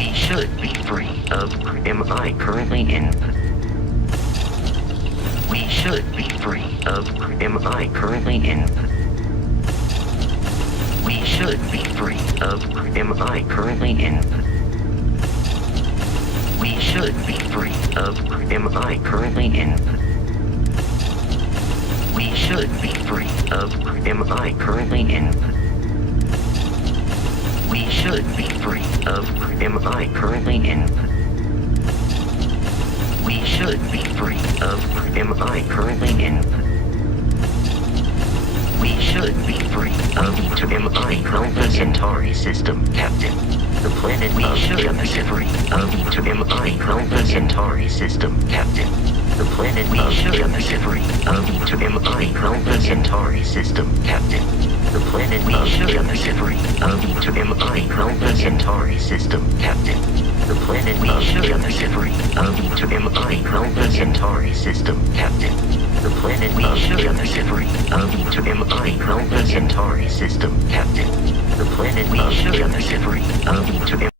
We should be free of. Am I currently in? We should be free of. Am I currently in? We should be free of. Am I currently in? We should be free of. Am I currently in? We should be free of. Am I currently in? We should be free of. Am I currently in? We should be free of. Am I currently in? We should be free of. Am I currently Centauri system, Captain? The planet we should be free of. Am I currently Centauri system, Captain? The planet we should be free of. Am I currently Centauri system, Captain? The planet we should be free of. Am I currently Centauri system, Captain? The planet we should be free of. Am I currently Centauri system, Captain? The planet we should be free of. Am I currently Centauri system, Captain? The planet we should be free of.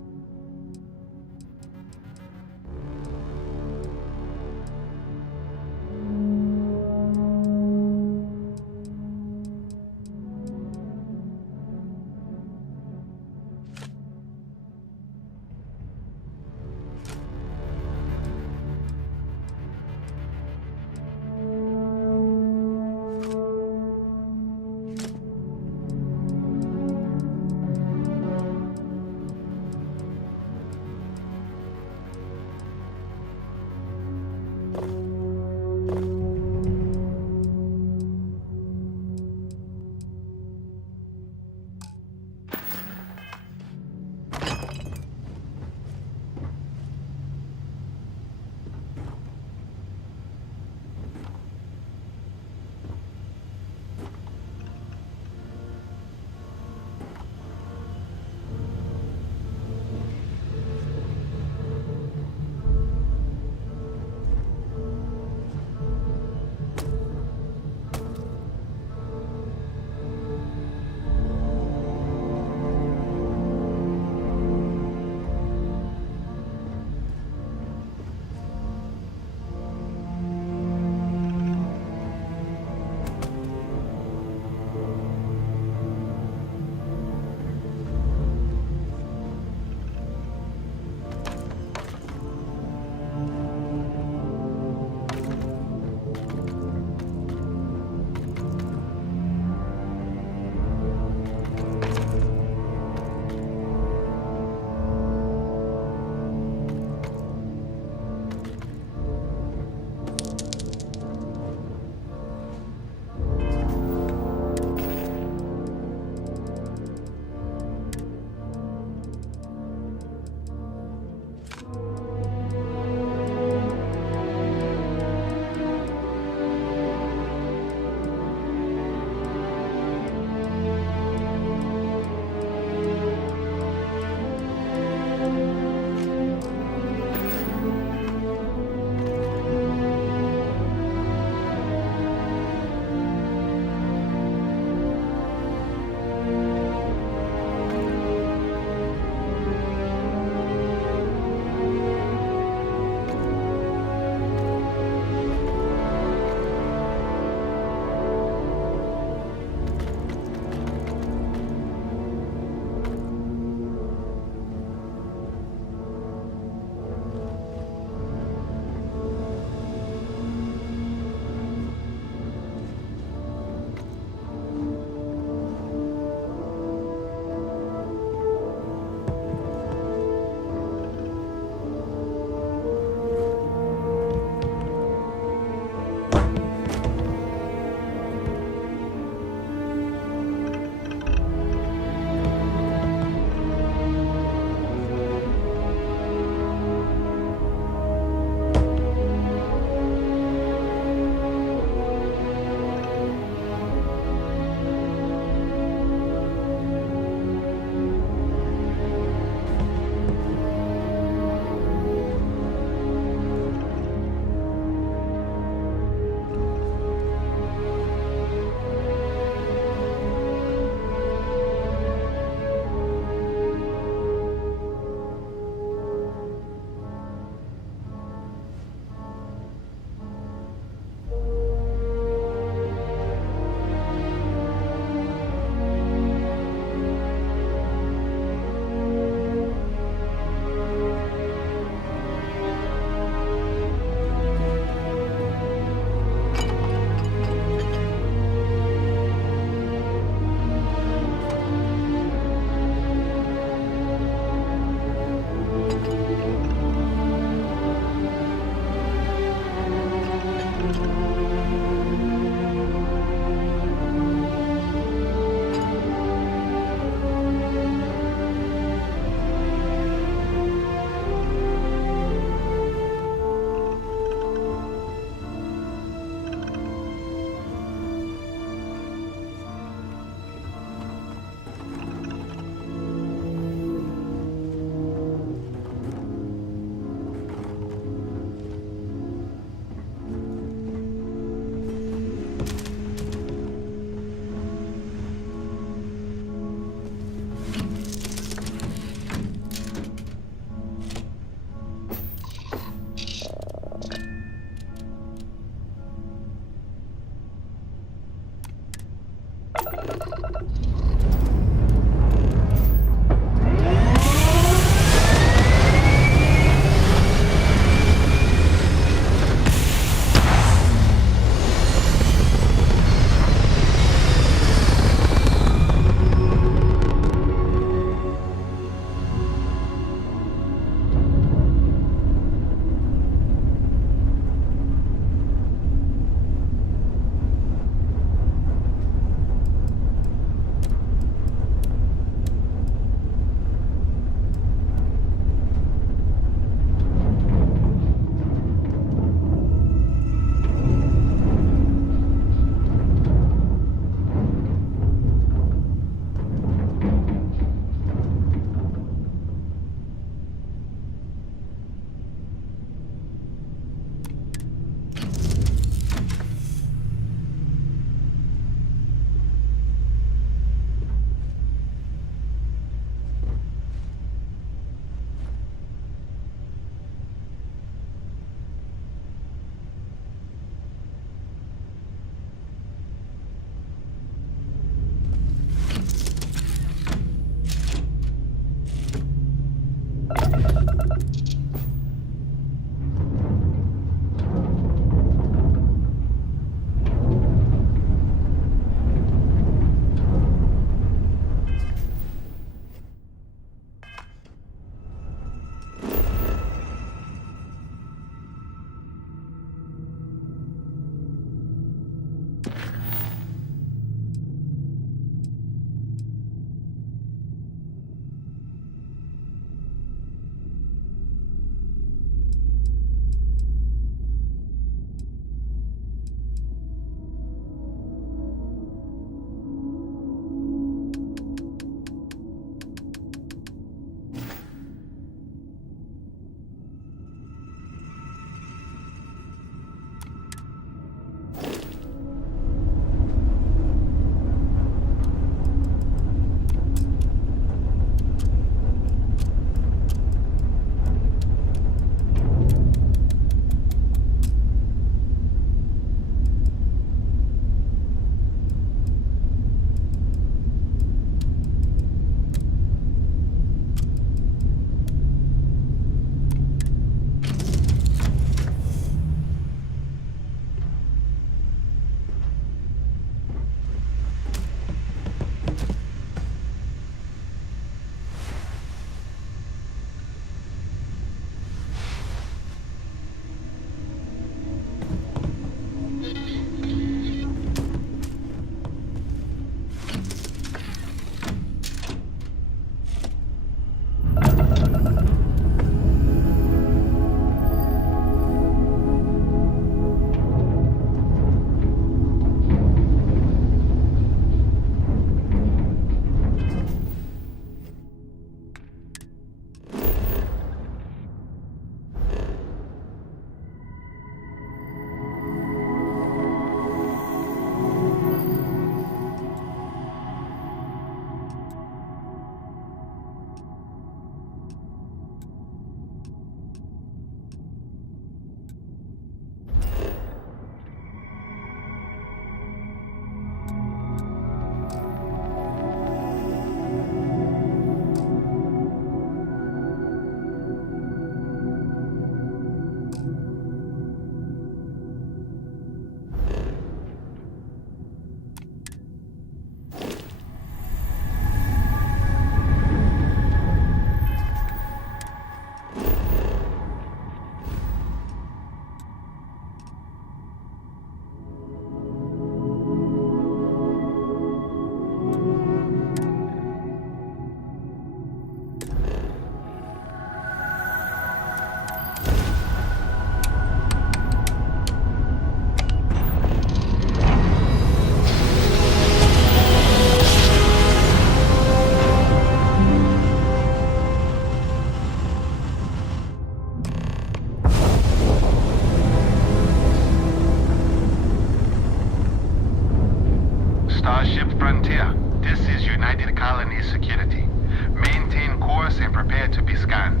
Starship Frontier, this is United Colonies Security. Maintain course and prepare to be scanned.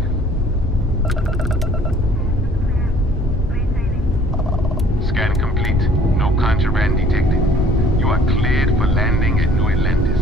Scan complete. No contraband detected. You are cleared for landing at New Atlantis.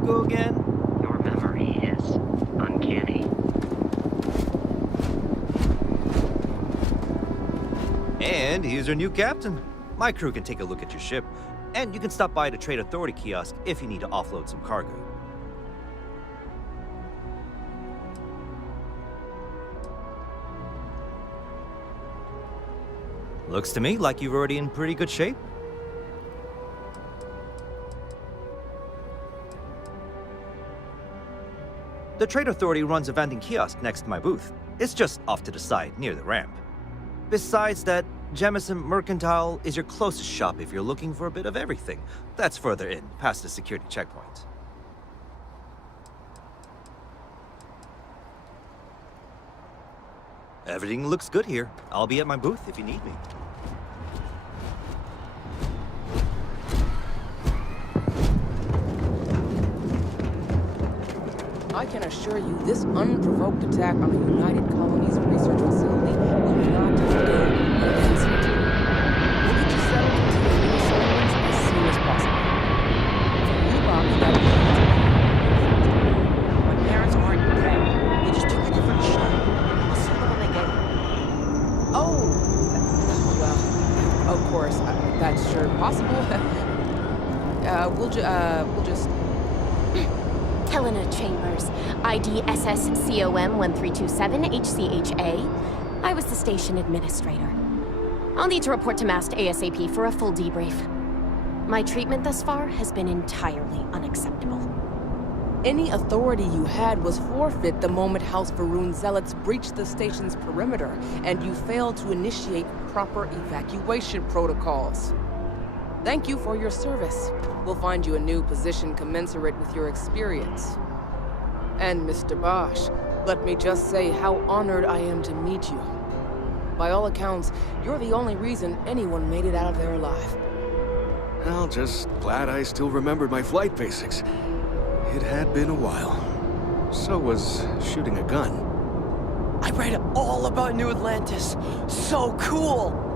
you go again? Your memory is uncanny. And here's your new captain. My crew can take a look at your ship, and you can stop by the Trade Authority kiosk if you need to offload some cargo. Looks to me like you're already in pretty good shape. The Trade Authority runs a vending kiosk next to my booth. It's just off to the side, near the ramp. Besides that, Jemison Mercantile is your closest shop if you're looking for a bit of everything. That's further in, past the security checkpoint. Everything looks good here. I'll be at my booth if you need me. I can assure you this unprovoked attack on the United Colonies research facility will not go unanswered. We'll get you settled into your new assignments as soon as possible. For you, Bobby, that means My parents aren't dead. They just took a different shot. I'll see them when they get here. oh, well, of course, that's sure possible. We'll just. Helena Chambers, ID SSCOM 1327 HCHA. I was the station administrator. I'll need to report to MAST ASAP for a full debrief. My treatment thus far has been entirely unacceptable. Any authority you had was forfeit the moment House Varun zealots breached the station's perimeter, and you failed to initiate proper evacuation protocols. Thank you for your service. We'll find you a new position commensurate with your experience. And Mr. Bosch, let me just say how honored I am to meet you. By all accounts, you're the only reason anyone made it out of there alive. Well, just glad I still remembered my flight basics. It had been a while. So was shooting a gun. I read all about New Atlantis. So cool!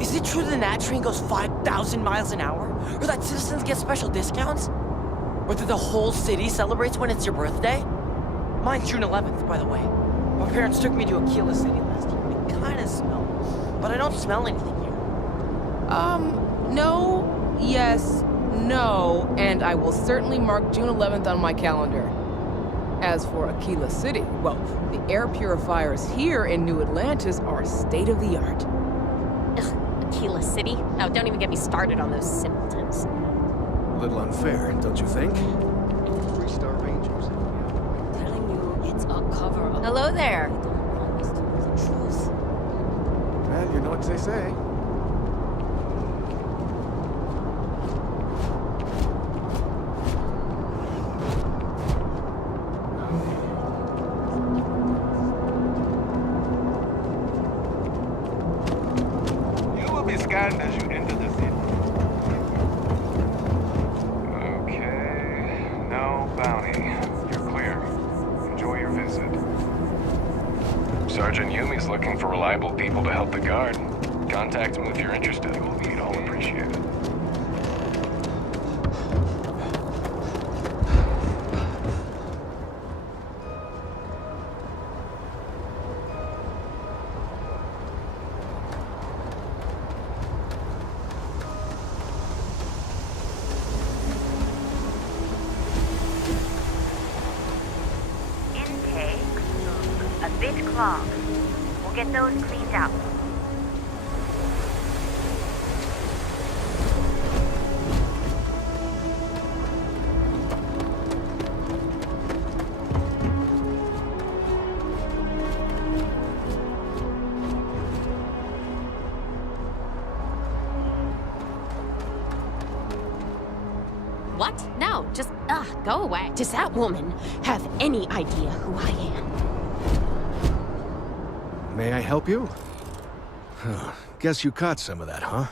Is it true the Nat train goes 5,000 miles an hour? Or that citizens get special discounts? Or that the whole city celebrates when it's your birthday? Mine's June 11th, by the way. My parents took me to Aquila City last year. It kinda smells, but I don't smell anything here. No, yes, no, and I will certainly mark June 11th on my calendar. As for Aquila City, well, the air purifiers here in New Atlantis are state-of-the-art. Ugh, Aquila City? Oh, don't even get me started on those simpletons. A little unfair, don't you think? 3-star Rangers. Telling you it's a cover-up. Hello there. They don't want us to know the truth. Well, you know what they say. You will be scanned as you enter the city. Okay. No bounty. You're clear. Enjoy your visit. Sergeant Yumi's looking for reliable people to help the guard. Contact him if you're interested. We'd all appreciate it. Intake a bit clogged. We'll get those cleaned out. What? No, just, go away. Does that woman have any idea who I am? May I help you? Guess you caught some of that, huh?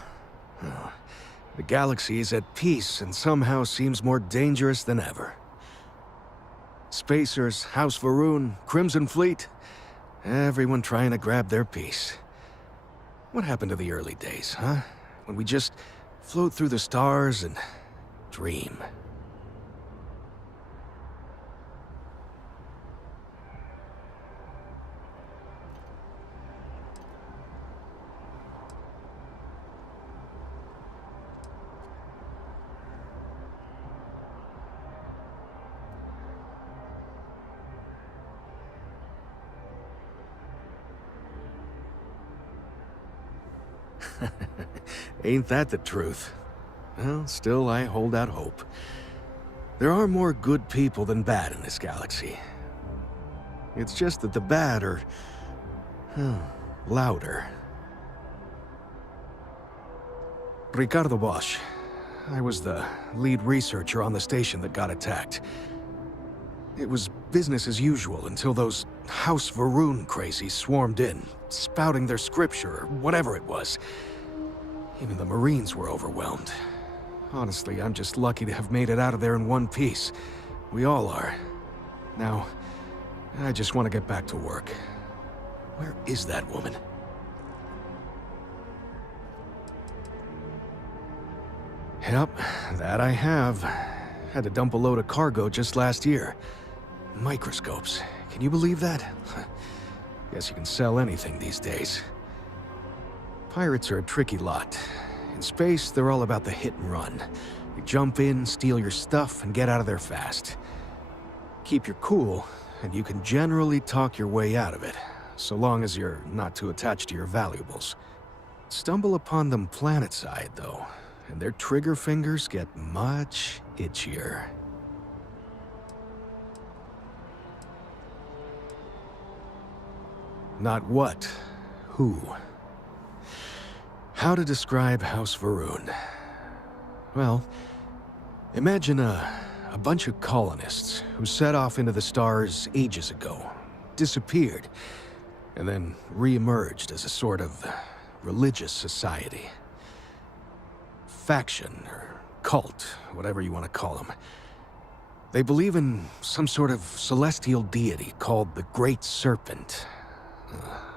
The galaxy is at peace and somehow seems more dangerous than ever. Spacers, House Varun, Crimson Fleet, everyone trying to grab their piece. What happened to the early days, huh? When we just float through the stars and dream. Ain't that the truth? Well, still, I hold out hope. There are more good people than bad in this galaxy. It's just that the bad are... louder. Ricardo Bosch. I was the lead researcher on the station that got attacked. It was business as usual until those House Varun crazies swarmed in, spouting their scripture or whatever it was. Even the Marines were overwhelmed. Honestly, I'm just lucky to have made it out of there in one piece. We all are. Now, I just want to get back to work. Where is that woman? Yep, that I have. Had to dump a load of cargo just last year. Microscopes. Can you believe that? Guess you can sell anything these days. Pirates are a tricky lot. In space, they're all about the hit and run. You jump in, steal your stuff, and get out of there fast. Keep your cool, and you can generally talk your way out of it, so long as you're not too attached to your valuables. Stumble upon them planetside, though, and their trigger fingers get much itchier. Not what, who. How to describe House Varun? Well, imagine a bunch of colonists who set off into the stars ages ago, disappeared, and then re-emerged as a sort of religious society. Faction, or cult, whatever you want to call them. They believe in some sort of celestial deity called the Great Serpent.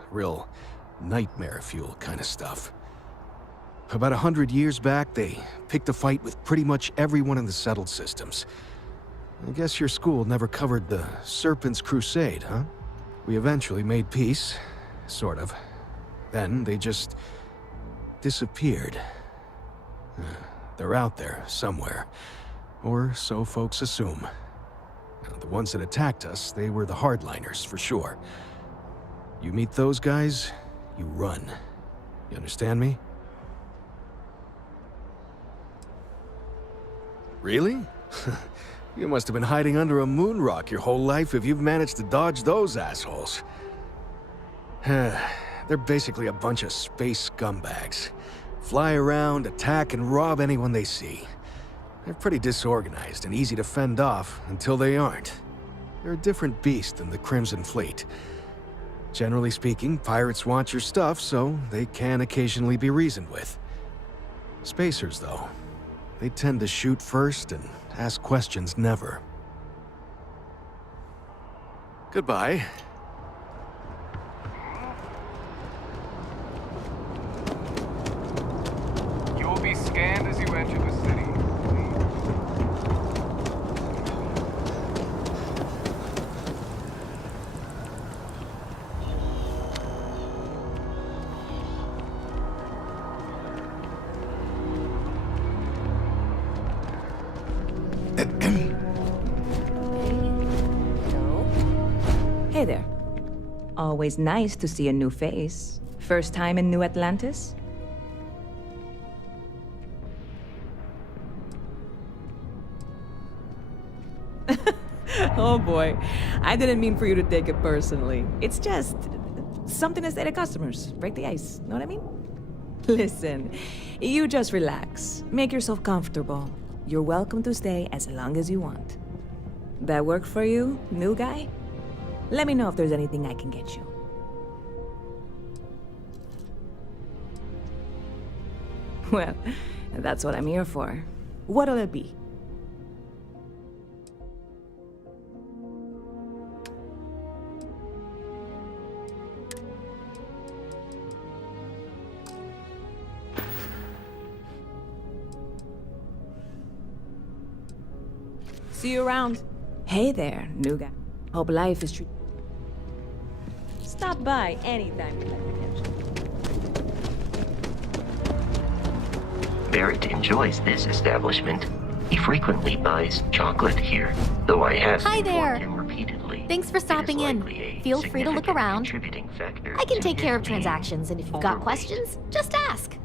Real nightmare fuel kind of stuff. About 100 years back, they picked a fight with pretty much everyone in the settled systems. I guess your school never covered the Serpent's Crusade, huh? We eventually made peace, sort of. Then they just disappeared. They're out there somewhere, or so folks assume. Now, the ones that attacked us, they were the hardliners, for sure. You meet those guys, you run. You understand me? Really? You must have been hiding under a moon rock your whole life if you've managed to dodge those assholes. They're basically a bunch of space scumbags. Fly around, attack, and rob anyone they see. They're pretty disorganized and easy to fend off until they aren't. They're a different beast than the Crimson Fleet. Generally speaking, pirates want your stuff, so they can occasionally be reasoned with. Spacers, though, they tend to shoot first and ask questions never. Goodbye. You will be scanned as you enter the city. Hey there. Always nice to see a new face. First time in New Atlantis? Oh boy, I didn't mean for you to take it personally. It's just something to say to customers. Break the ice, know what I mean? Listen, you just relax. Make yourself comfortable. You're welcome to stay as long as you want. That work for you, new guy? Let me know if there's anything I can get you. Well, that's what I'm here for. What'll it be? See you around. Hey there, new guy. Hope life is Stop by anytime you'd like to catch up. Barrett enjoys this establishment. He frequently buys chocolate here, though I have Hi there. informed him repeatedly. Thanks for stopping it is in. likely a Feel free to look significant around. contributing factor I can to take his care of being transactions, and if you've got overweight. questions, just ask.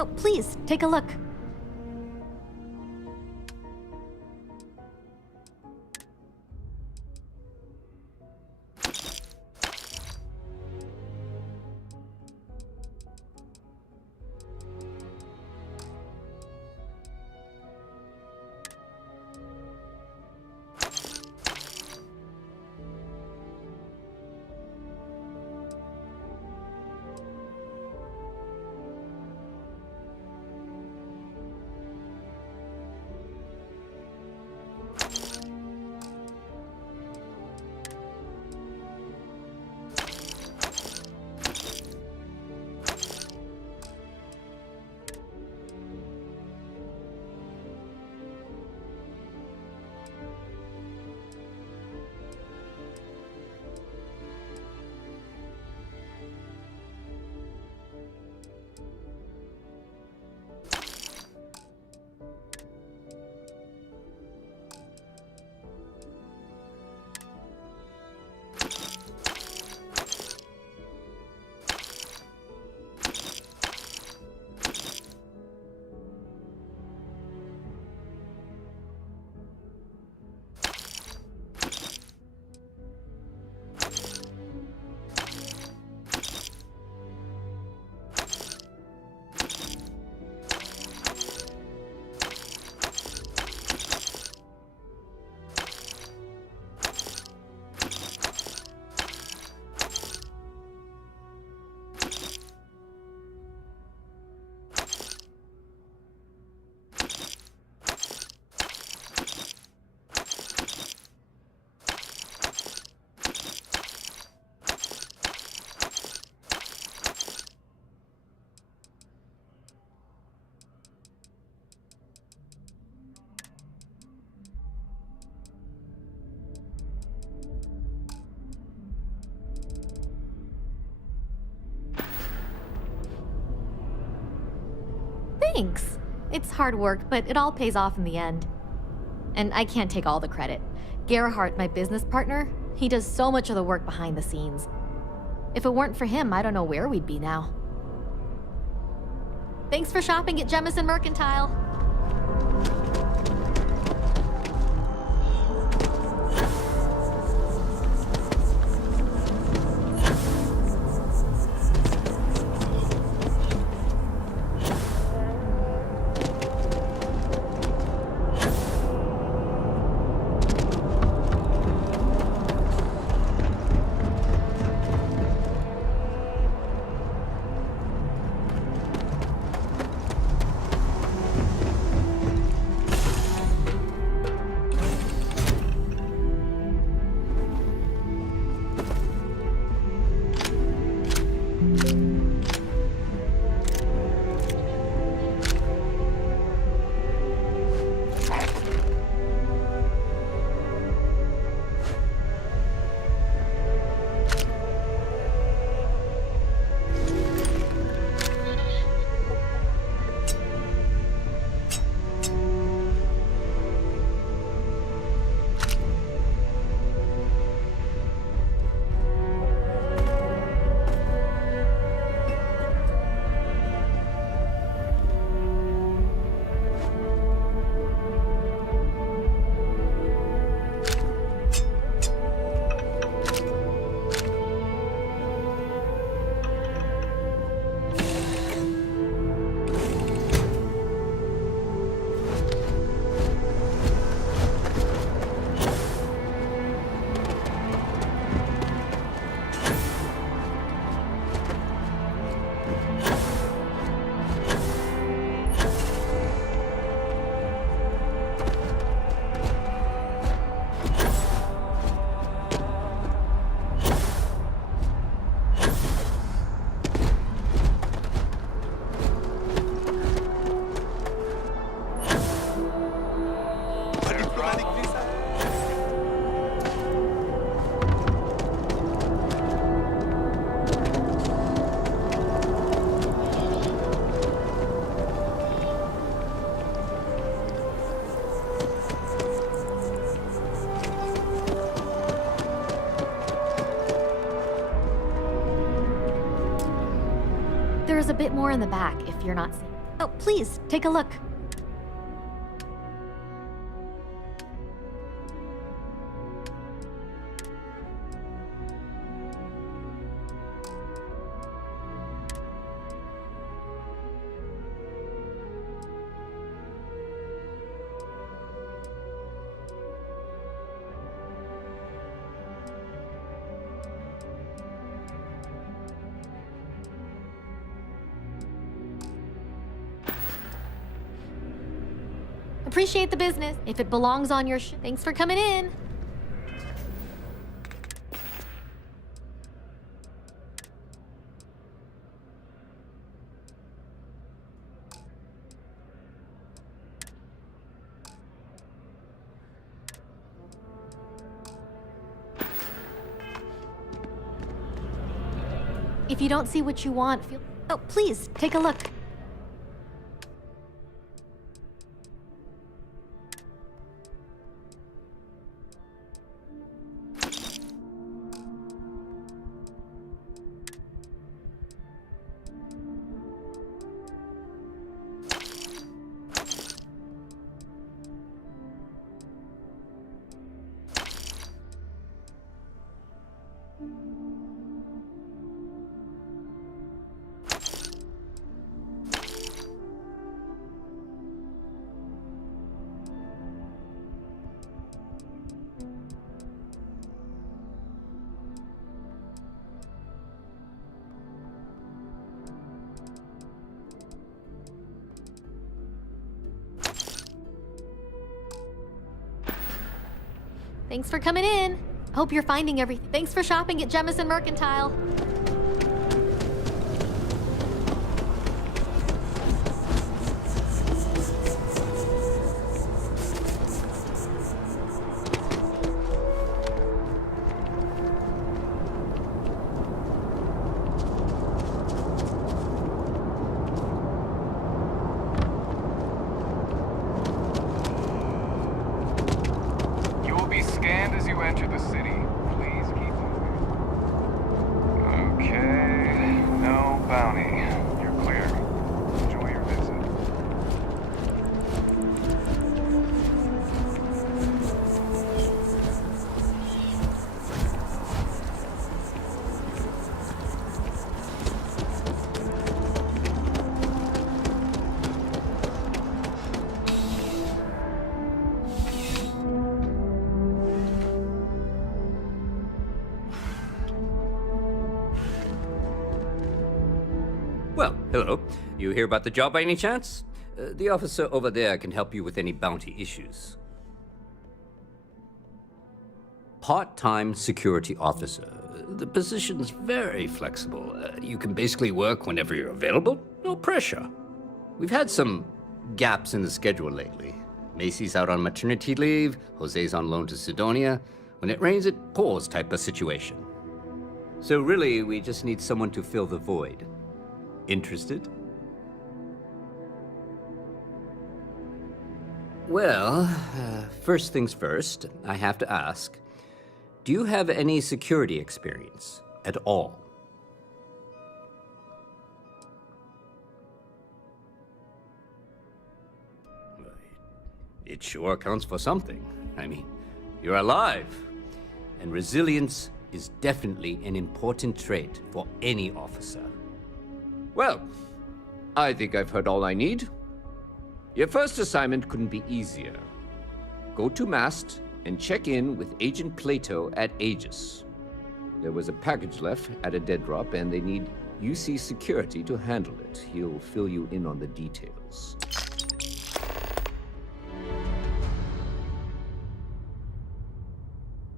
Oh, please, take a look. Thanks. It's hard work, but it all pays off in the end. And I can't take all the credit. Gerhardt, my business partner, he does so much of the work behind the scenes. If it weren't for him, I don't know where we'd be now. Thanks for shopping at Jemison Mercantile. There's a bit more in the back if you're not seeing. Oh, please, take a look. Appreciate the business. If it belongs on your thanks for coming in. If you don't see what you want, feel... Oh, please, take a look. Thanks for coming in. Hope you're finding everything. Thanks for shopping at Jemison Mercantile. Enter the city. Please keep moving. Okay, no bounty. You're clear. Enjoy your visit. Well, hello. You hear about the job by any chance? The officer over there can help you with any bounty issues. Part-time security officer. The position's very flexible. You can basically work whenever you're available. No pressure. We've had some gaps in the schedule lately. Macy's out on maternity leave, Jose's on loan to Sidonia. When it rains, it pours type of situation. So really, we just need someone to fill the void. Interested? Well, first things first, I have to ask, do you have any security experience at all? It sure counts for something. I mean, you're alive, and resilience is definitely an important trait for any officer. Well, I think I've heard all I need. Your first assignment couldn't be easier. Go to Mast and check in with Agent Plato at Aegis. There was a package left at a dead drop, and they need UC security to handle it. He'll fill you in on the details.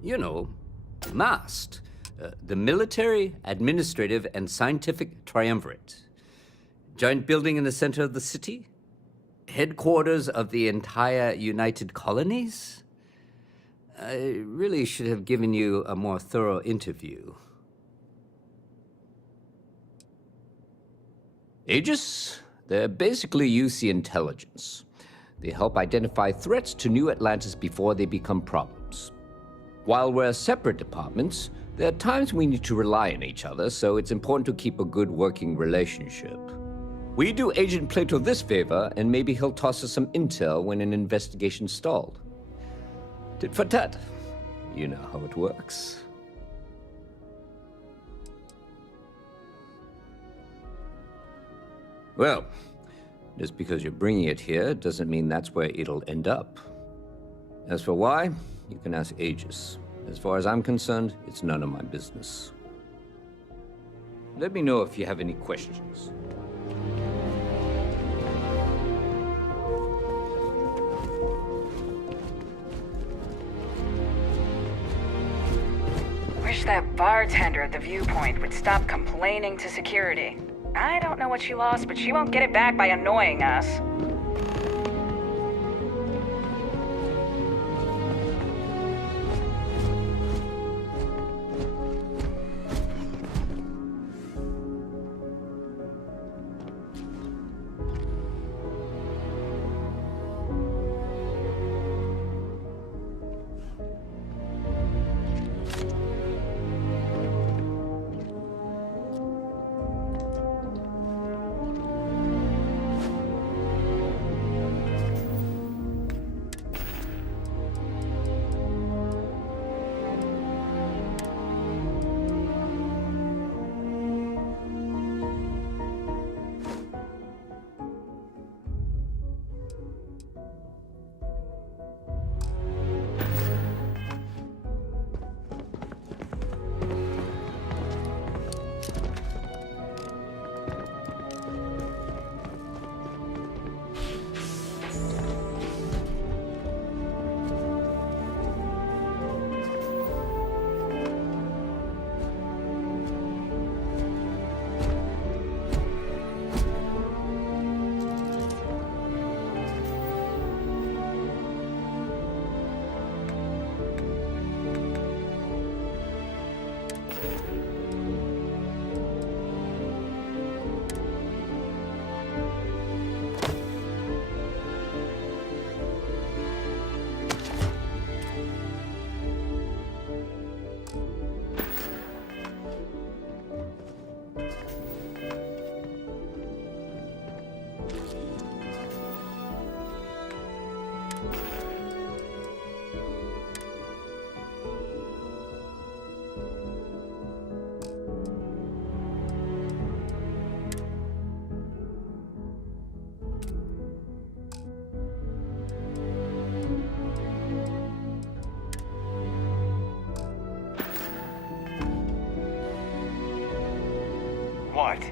You know, MAST, the Military, Administrative, and Scientific Triumvirate. Giant building in the center of the city? Headquarters of the entire United Colonies? I really should have given you a more thorough interview. Aegis? They're basically UC intelligence. They help identify threats to New Atlantis before they become problems. While we're separate departments, there are times we need to rely on each other, so it's important to keep a good working relationship. We do Agent Plato this favor, and maybe he'll toss us some intel when an investigation's stalled. Tit for tat. You know how it works. Well, just because you're bringing it here doesn't mean that's where it'll end up. As for why, you can ask Aegis. As far as I'm concerned, it's none of my business. Let me know if you have any questions. Wish that bartender at the viewpoint would stop complaining to security. I don't know what she lost, but she won't get it back by annoying us. What?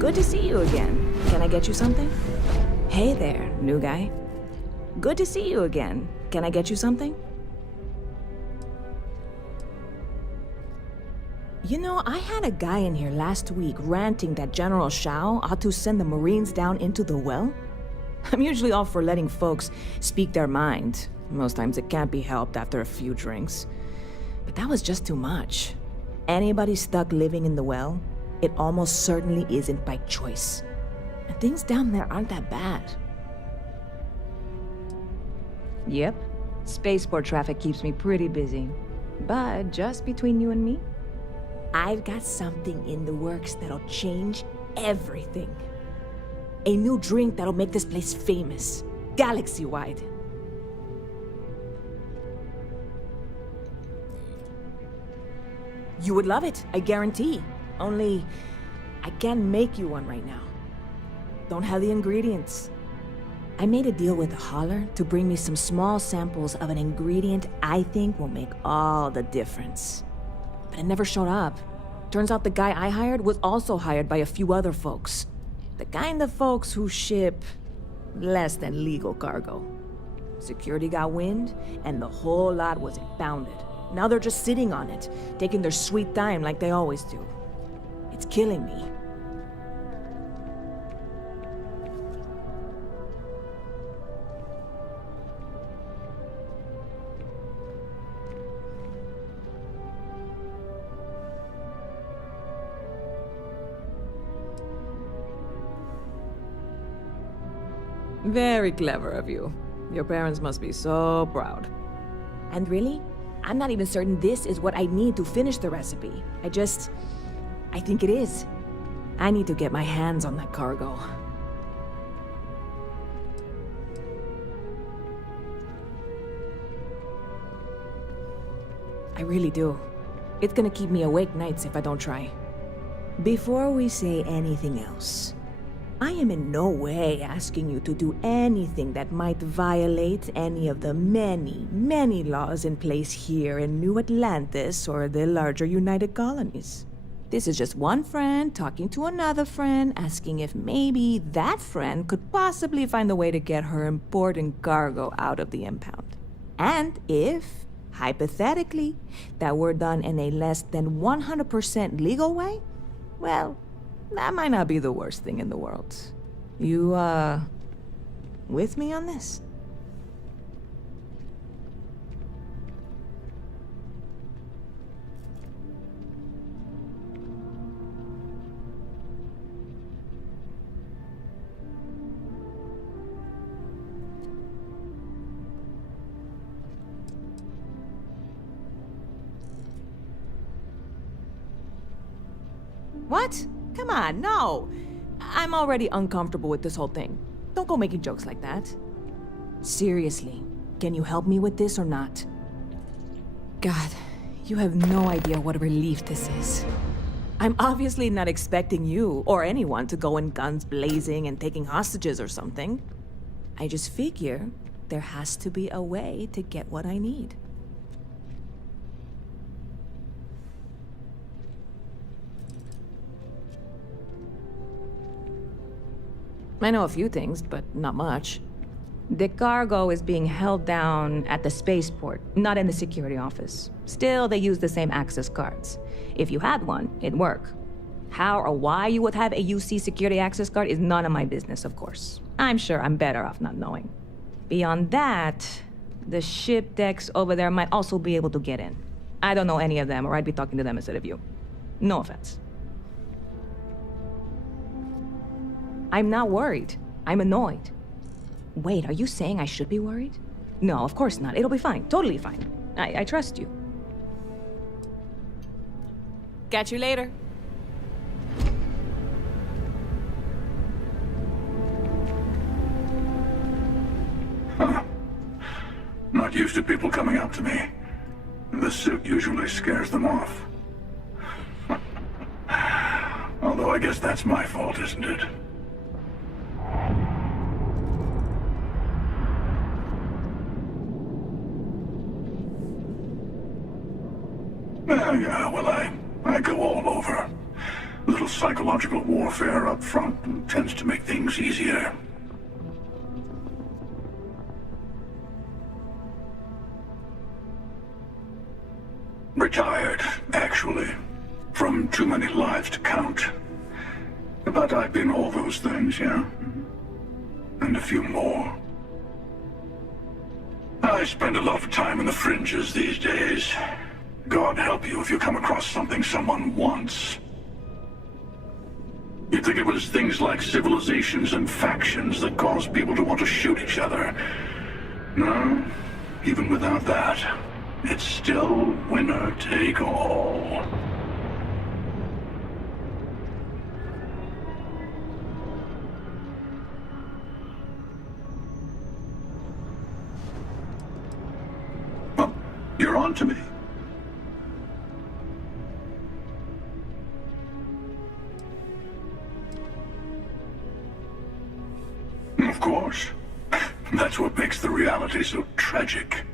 Good to see you again. Can I get you something? Hey there, new guy. Good to see you again. Can I get you something? You know, I had a guy in here last week ranting that General Shao ought to send the Marines down into the well. I'm usually all for letting folks speak their mind. Most times it can't be helped after a few drinks. But that was just too much. Anybody stuck living in the well, it almost certainly isn't by choice. And things down there aren't that bad. Yep, spaceport traffic keeps me pretty busy. But just between you and me, I've got something in the works that'll change everything. A new drink that'll make this place famous, galaxy-wide. You would love it, I guarantee. Only, I can't make you one right now. Don't have the ingredients. I made a deal with a hauler to bring me some small samples of an ingredient I think will make all the difference. But it never showed up. Turns out the guy I hired was also hired by a few other folks. The kind of folks who ship less than legal cargo. Security got wind, and the whole lot was impounded. Now they're just sitting on it, taking their sweet time like they always do. It's killing me. Very clever of you. Your parents must be so proud. And really, I'm not even certain this is what I need to finish the recipe. I think it is. I need to get my hands on that cargo. I really do. It's gonna keep me awake nights if I don't try. Before we say anything else, I am in no way asking you to do anything that might violate any of the many, many laws in place here in New Atlantis or the larger United Colonies. This is just one friend talking to another friend, asking if maybe that friend could possibly find a way to get her important cargo out of the impound. And if, hypothetically, that were done in a less than 100% legal way, well, that might not be the worst thing in the world. You, with me on this? What? Come on, no! I'm already uncomfortable with this whole thing. Don't go making jokes like that. Seriously, can you help me with this or not? God, you have no idea what a relief this is. I'm obviously not expecting you or anyone to go in guns blazing and taking hostages or something. I just figure there has to be a way to get what I need. I know a few things, but not much. The cargo is being held down at the spaceport, not in the security office. Still, they use the same access cards. If you had one, it'd work. How or why you would have a UC security access card is none of my business, of course. I'm sure I'm better off not knowing. Beyond that, the ship decks over there might also be able to get in. I don't know any of them, or I'd be talking to them instead of you. No offense. I'm not worried. I'm annoyed. Wait, are you saying I should be worried? No, of course not. It'll be fine. Totally fine. I trust you. Catch you later. Huh. Not used to people coming up to me. The suit usually scares them off. Although I guess that's my fault, isn't it? Yeah, well, I go all over. A little psychological warfare up front tends to make things easier. Retired, actually. From too many lives to count. But I've been all those things, yeah? And a few more. I spend a lot of time in the fringes these days. God help you if you come across something someone wants. You'd think it was things like civilizations and factions that cause people to want to shoot each other. No, even without that, it's still winner take all. Well, you're on to me. Of course. That's what makes the reality so tragic.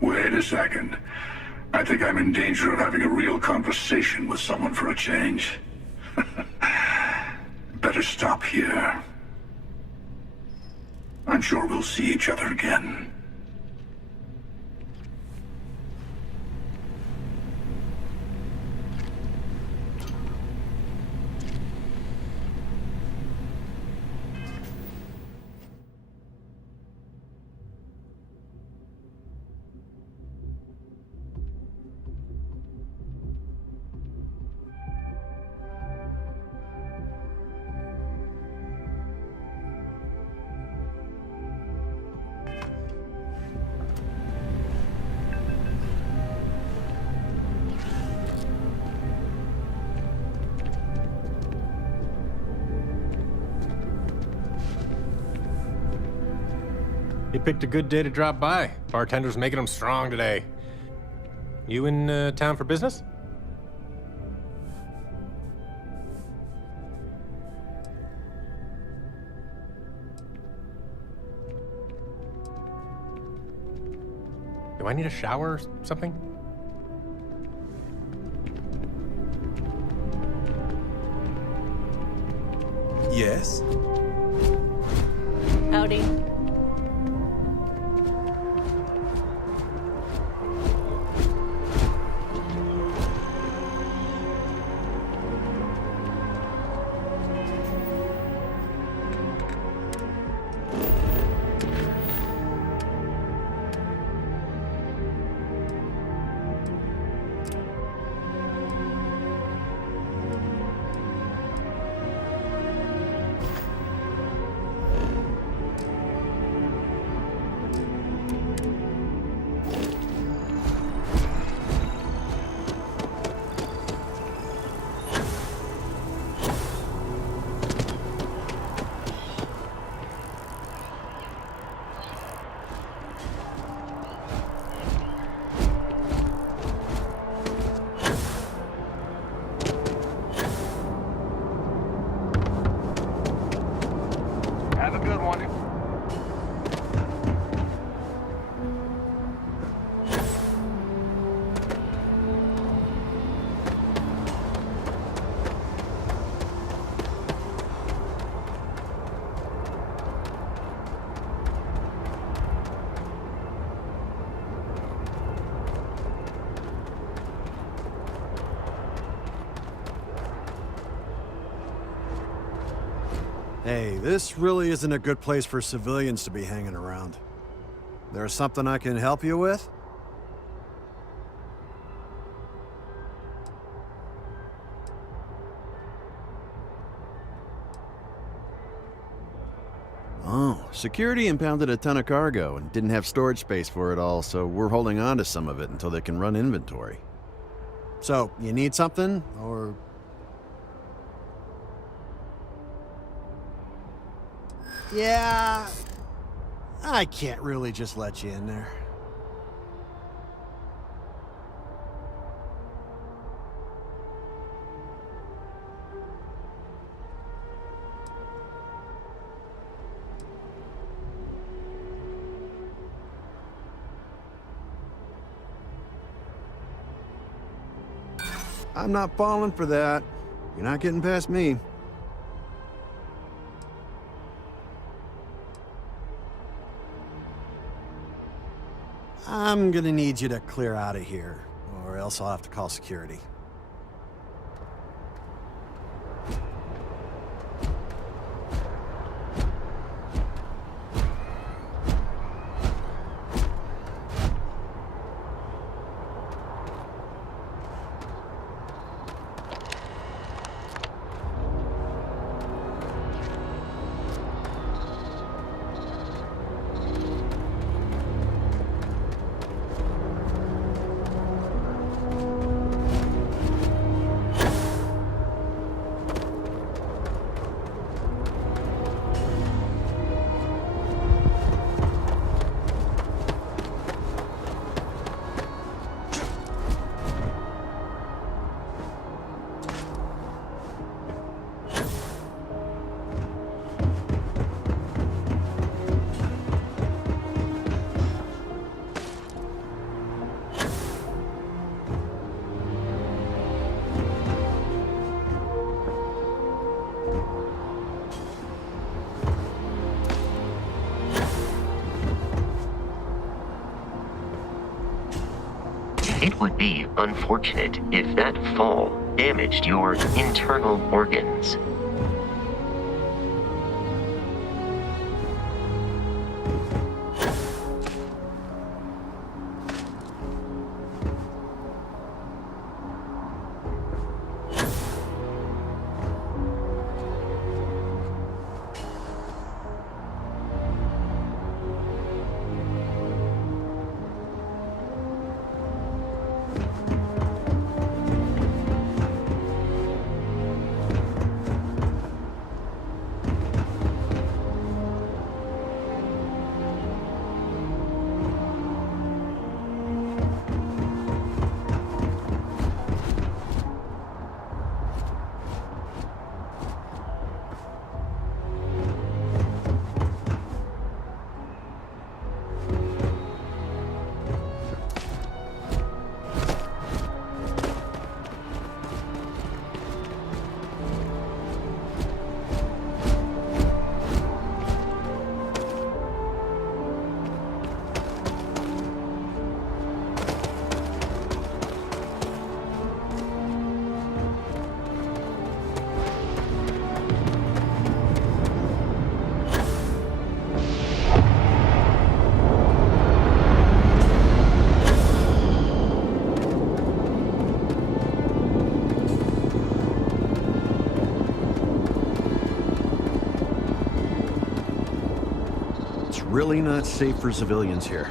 Wait a second. I think I'm in danger of having a real conversation with someone for a change. Better stop here. I'm sure we'll see each other again. You picked a good day to drop by. Bartender's making them strong today. You in town for business? Do I need a shower or something? Yes? Howdy. Have a good one. Hey, this really isn't a good place for civilians to be hanging around. There's something I can help you with? Oh, security impounded a ton of cargo and didn't have storage space for it all, so we're holding on to some of it until they can run inventory. So, you need something, or... Yeah, I can't really just let you in there. I'm not falling for that. You're not getting past me. I'm gonna need you to clear out of here, or else I'll have to call security. would be unfortunate if that fall damaged your internal organs. Really not safe for civilians here.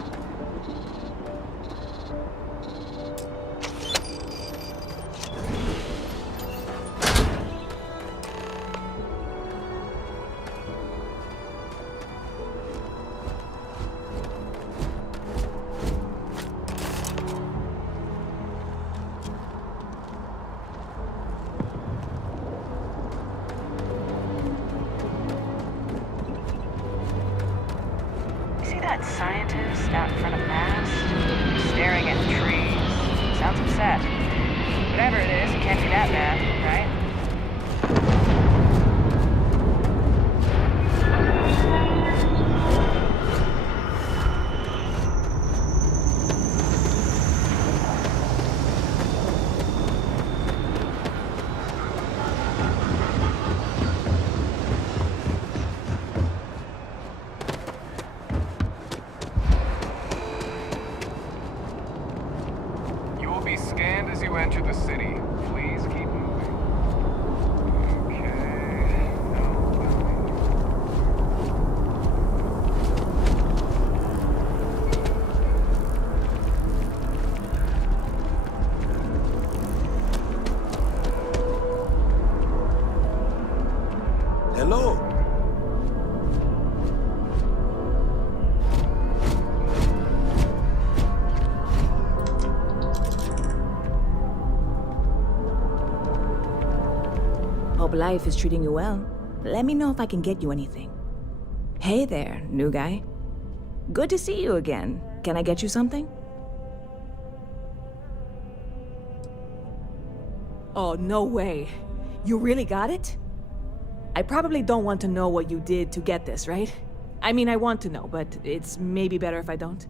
That scientist out in front of mast, staring at the trees. Sounds upset. Whatever it is, it can't be that bad, right? Scanned as you enter the city. Please keep moving. Okay. Hello. Hope life is treating you well. Let me know if I can get you anything. Hey there, new guy. Good to see you again. Can I get you something? Oh, no way. You really got it? I probably don't want to know what you did to get this, right? I mean, I want to know, but it's maybe better if I don't.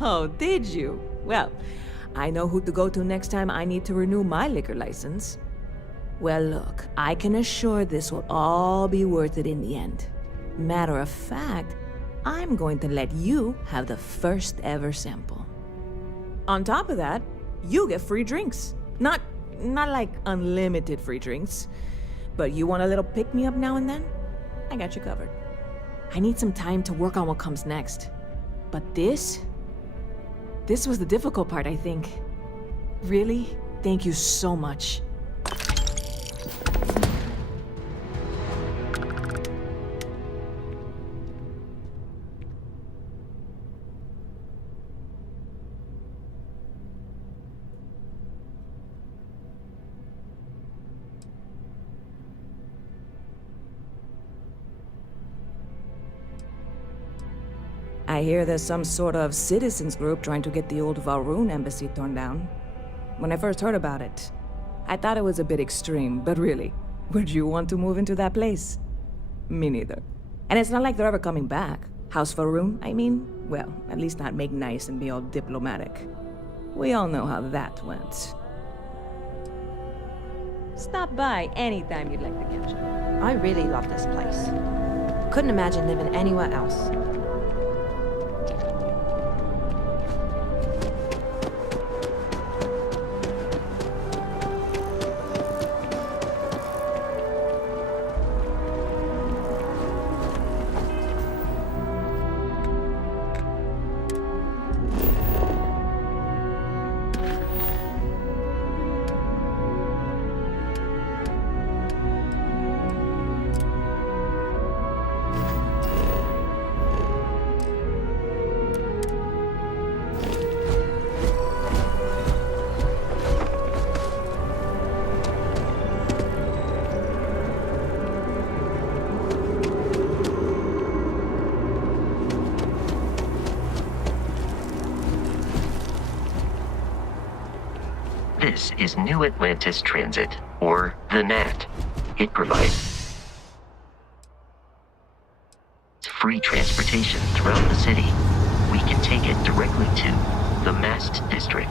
Oh, did you? Well, I know who to go to next time I need to renew my liquor license. Well, look, I can assure this will all be worth it in the end. Matter of fact, I'm going to let you have the first ever sample. On top of that, you get free drinks. Not like unlimited free drinks, but you want a little pick-me-up now and then? I got you covered. I need some time to work on what comes next. But this was the difficult part, I think. Really, thank you so much. I hear there's some sort of citizens group trying to get the old Valroon embassy torn down. When I first heard about it, I thought it was a bit extreme, but really, would you want to move into that place? Me neither. And it's not like they're ever coming back. House Valroon, I mean? Well, at least not make nice and be all diplomatic. We all know how that went. Stop by anytime you'd like to catch up. I really love this place. Couldn't imagine living anywhere else. This is New Atlantis Transit, or the NAT. It provides free transportation throughout the city. We can take it directly to the Mast District.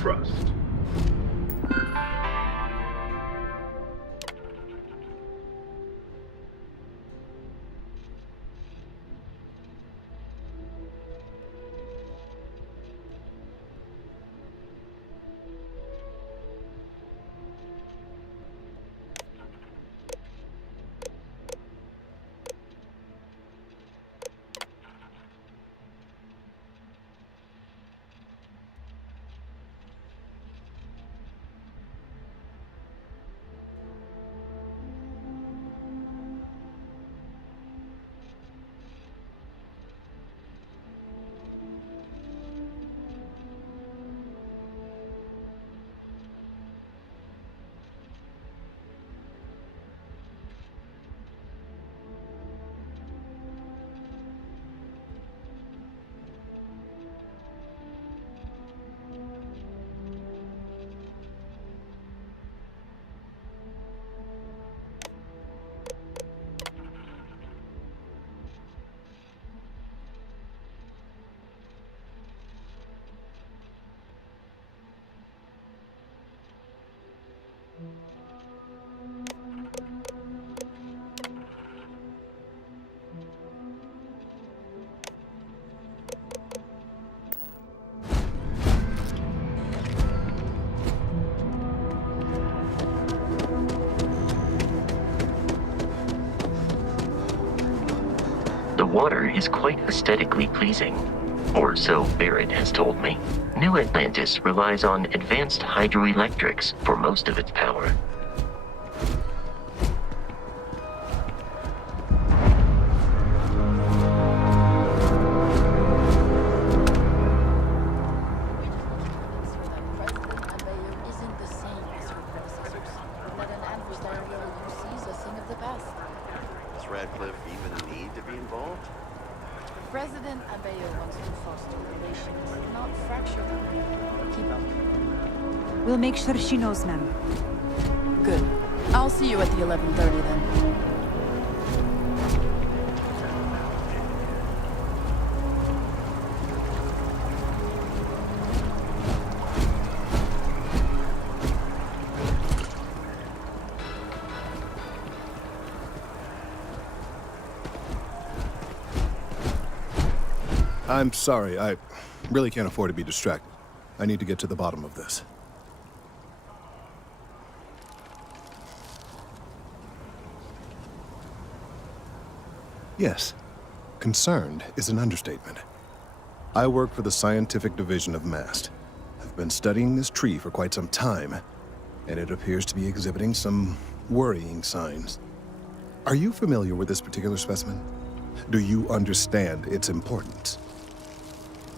Trust. The water is quite aesthetically pleasing, or so Barrett has told me. New Atlantis relies on advanced hydroelectrics for most of its power. President Abeyo wants to foster relations, not fracture them. Keep up. We'll make sure she knows, ma'am. Good. I'll see you at the 11:30 then. I'm sorry, I really can't afford to be distracted. I need to get to the bottom of this. Yes, concerned is an understatement. I work for the scientific division of MAST. I've been studying this tree for quite some time, and it appears to be exhibiting some worrying signs. Are you familiar with this particular specimen? Do you understand its importance?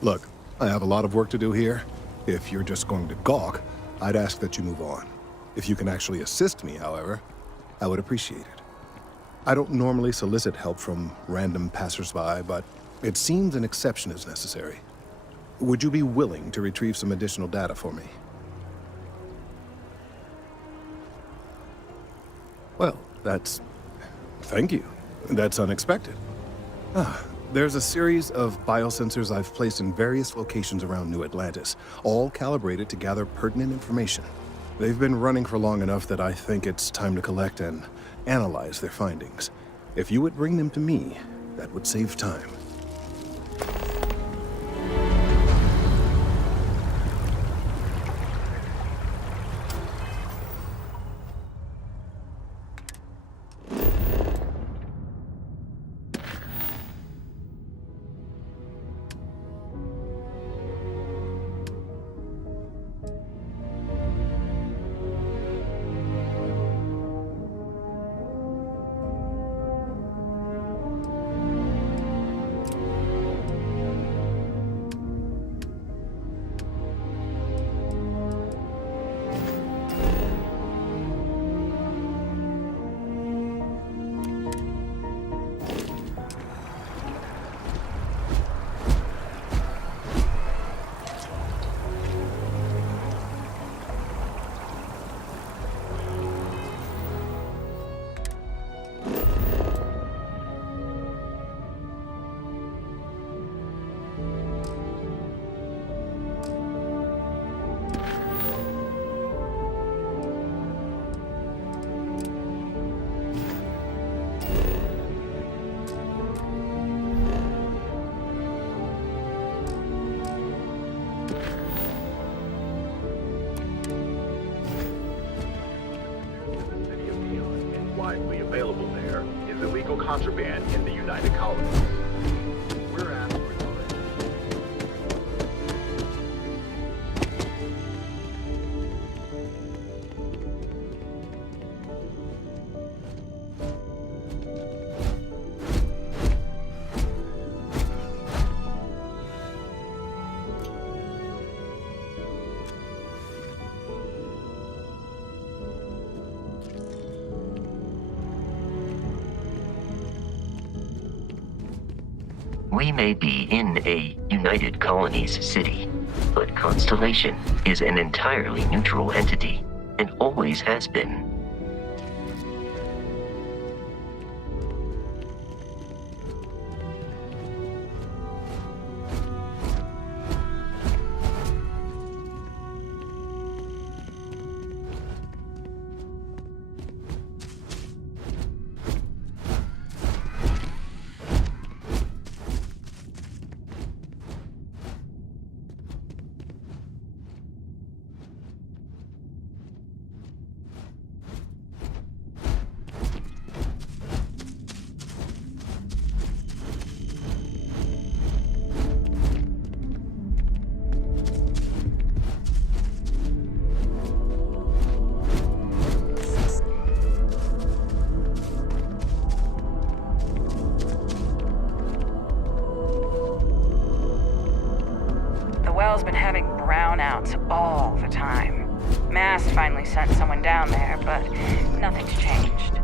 Look, I have a lot of work to do here. If you're just going to gawk, I'd ask that you move on. If you can actually assist me, however, I would appreciate it. I don't normally solicit help from random passersby, but it seems an exception is necessary. Would you be willing to retrieve some additional data for me? Well, thank you. That's unexpected. There's a series of biosensors I've placed in various locations around New Atlantis, all calibrated to gather pertinent information. They've been running for long enough that I think it's time to collect and analyze their findings. If you would bring them to me, that would save time. Widely available there is illegal contraband in the United Colonies. We're asked for We may be in a United Colonies city, but Constellation is an entirely neutral entity, and always has been. Well's been having brownouts all the time. Mast finally sent someone down there, but nothing's changed.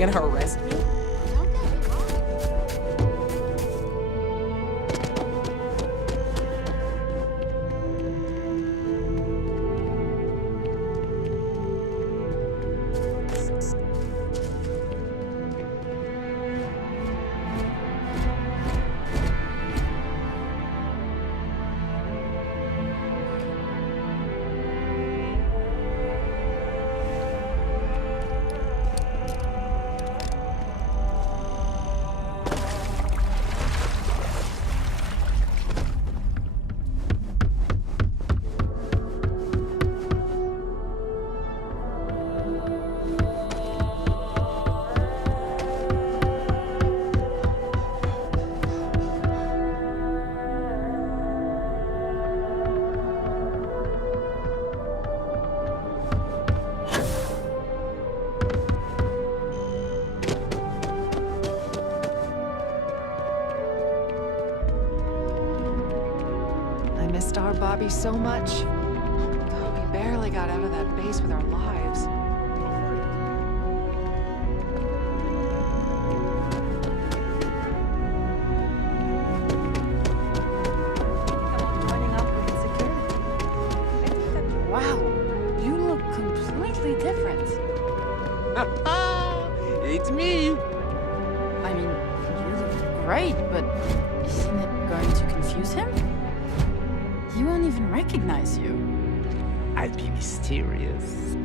gonna arrest me? Missed our Bobby so much. We barely got out of that base with our lives. Wow, you look completely different. It's me! I mean, you look great, but isn't it going to confuse him? He won't even recognize you. I'll be mysterious.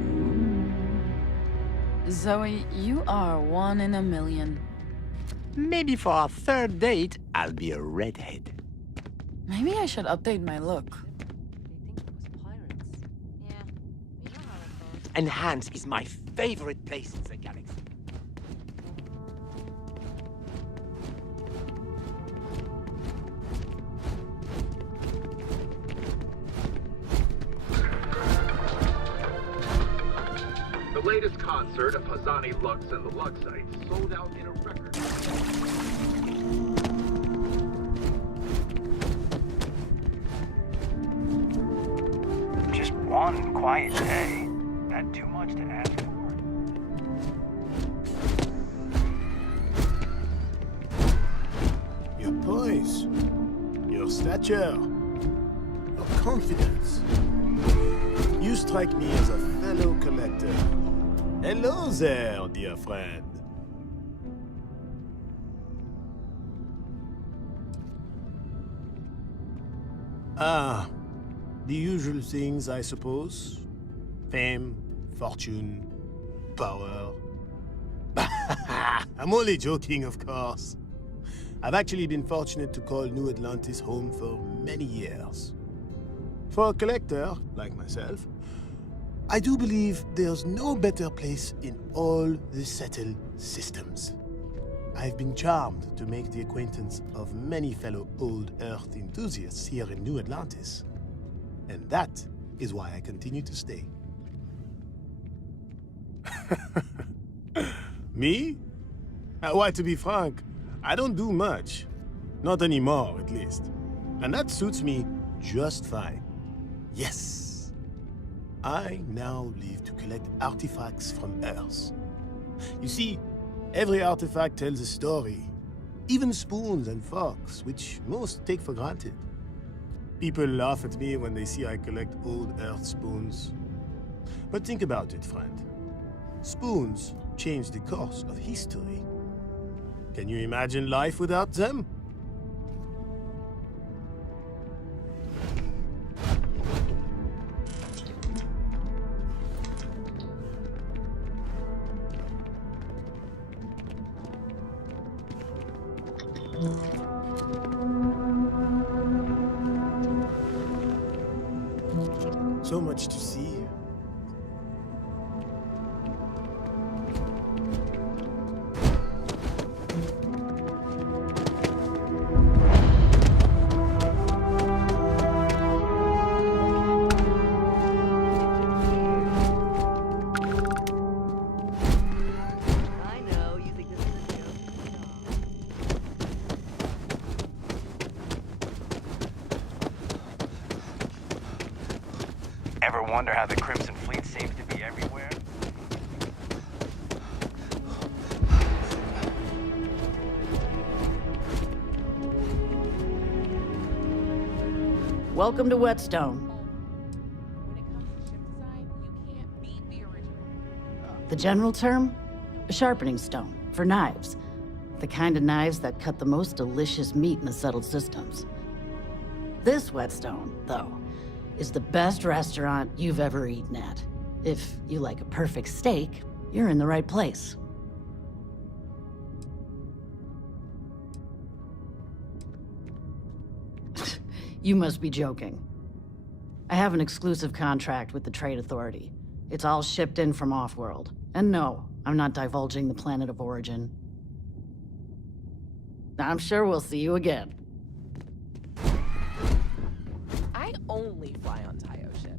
Zoe, you are one in a million. Maybe for our third date, I'll be a redhead. Maybe I should update my look. Enhance is my favorite place in the galaxy. The latest concert of Hazani Lux and the Luxites sold out in a record. Just one quiet day. That too much to ask for? Your poise, your stature, your confidence. You strike me as a fellow collector. Hello there, dear friend. Ah, the usual things, I suppose. Fame, fortune, power. I'm only joking, of course. I've actually been fortunate to call New Atlantis home for many years. For a collector, like myself, I do believe there's no better place in all the settled systems. I've been charmed to make the acquaintance of many fellow old Earth enthusiasts here in New Atlantis. And that is why I continue to stay. Me? Why, to be frank, I don't do much. Not anymore, at least. And that suits me just fine. Yes. I now live to collect artifacts from Earth. You see, every artifact tells a story. Even spoons and forks, which most take for granted. People laugh at me when they see I collect old Earth spoons. But think about it, friend. Spoons change the course of history. Can you imagine life without them? So much to see. Ever wonder how the Crimson Fleet seems to be everywhere? Welcome to Whetstone. The general term? A sharpening stone, for knives. The kind of knives that cut the most delicious meat in the settled systems. This Whetstone, though, is the best restaurant you've ever eaten at. If you like a perfect steak, you're in the right place. You must be joking. I have an exclusive contract with the Trade Authority. It's all shipped in from off-world. And no, I'm not divulging the planet of origin. I'm sure we'll see you again. I only fly on Tayo ships.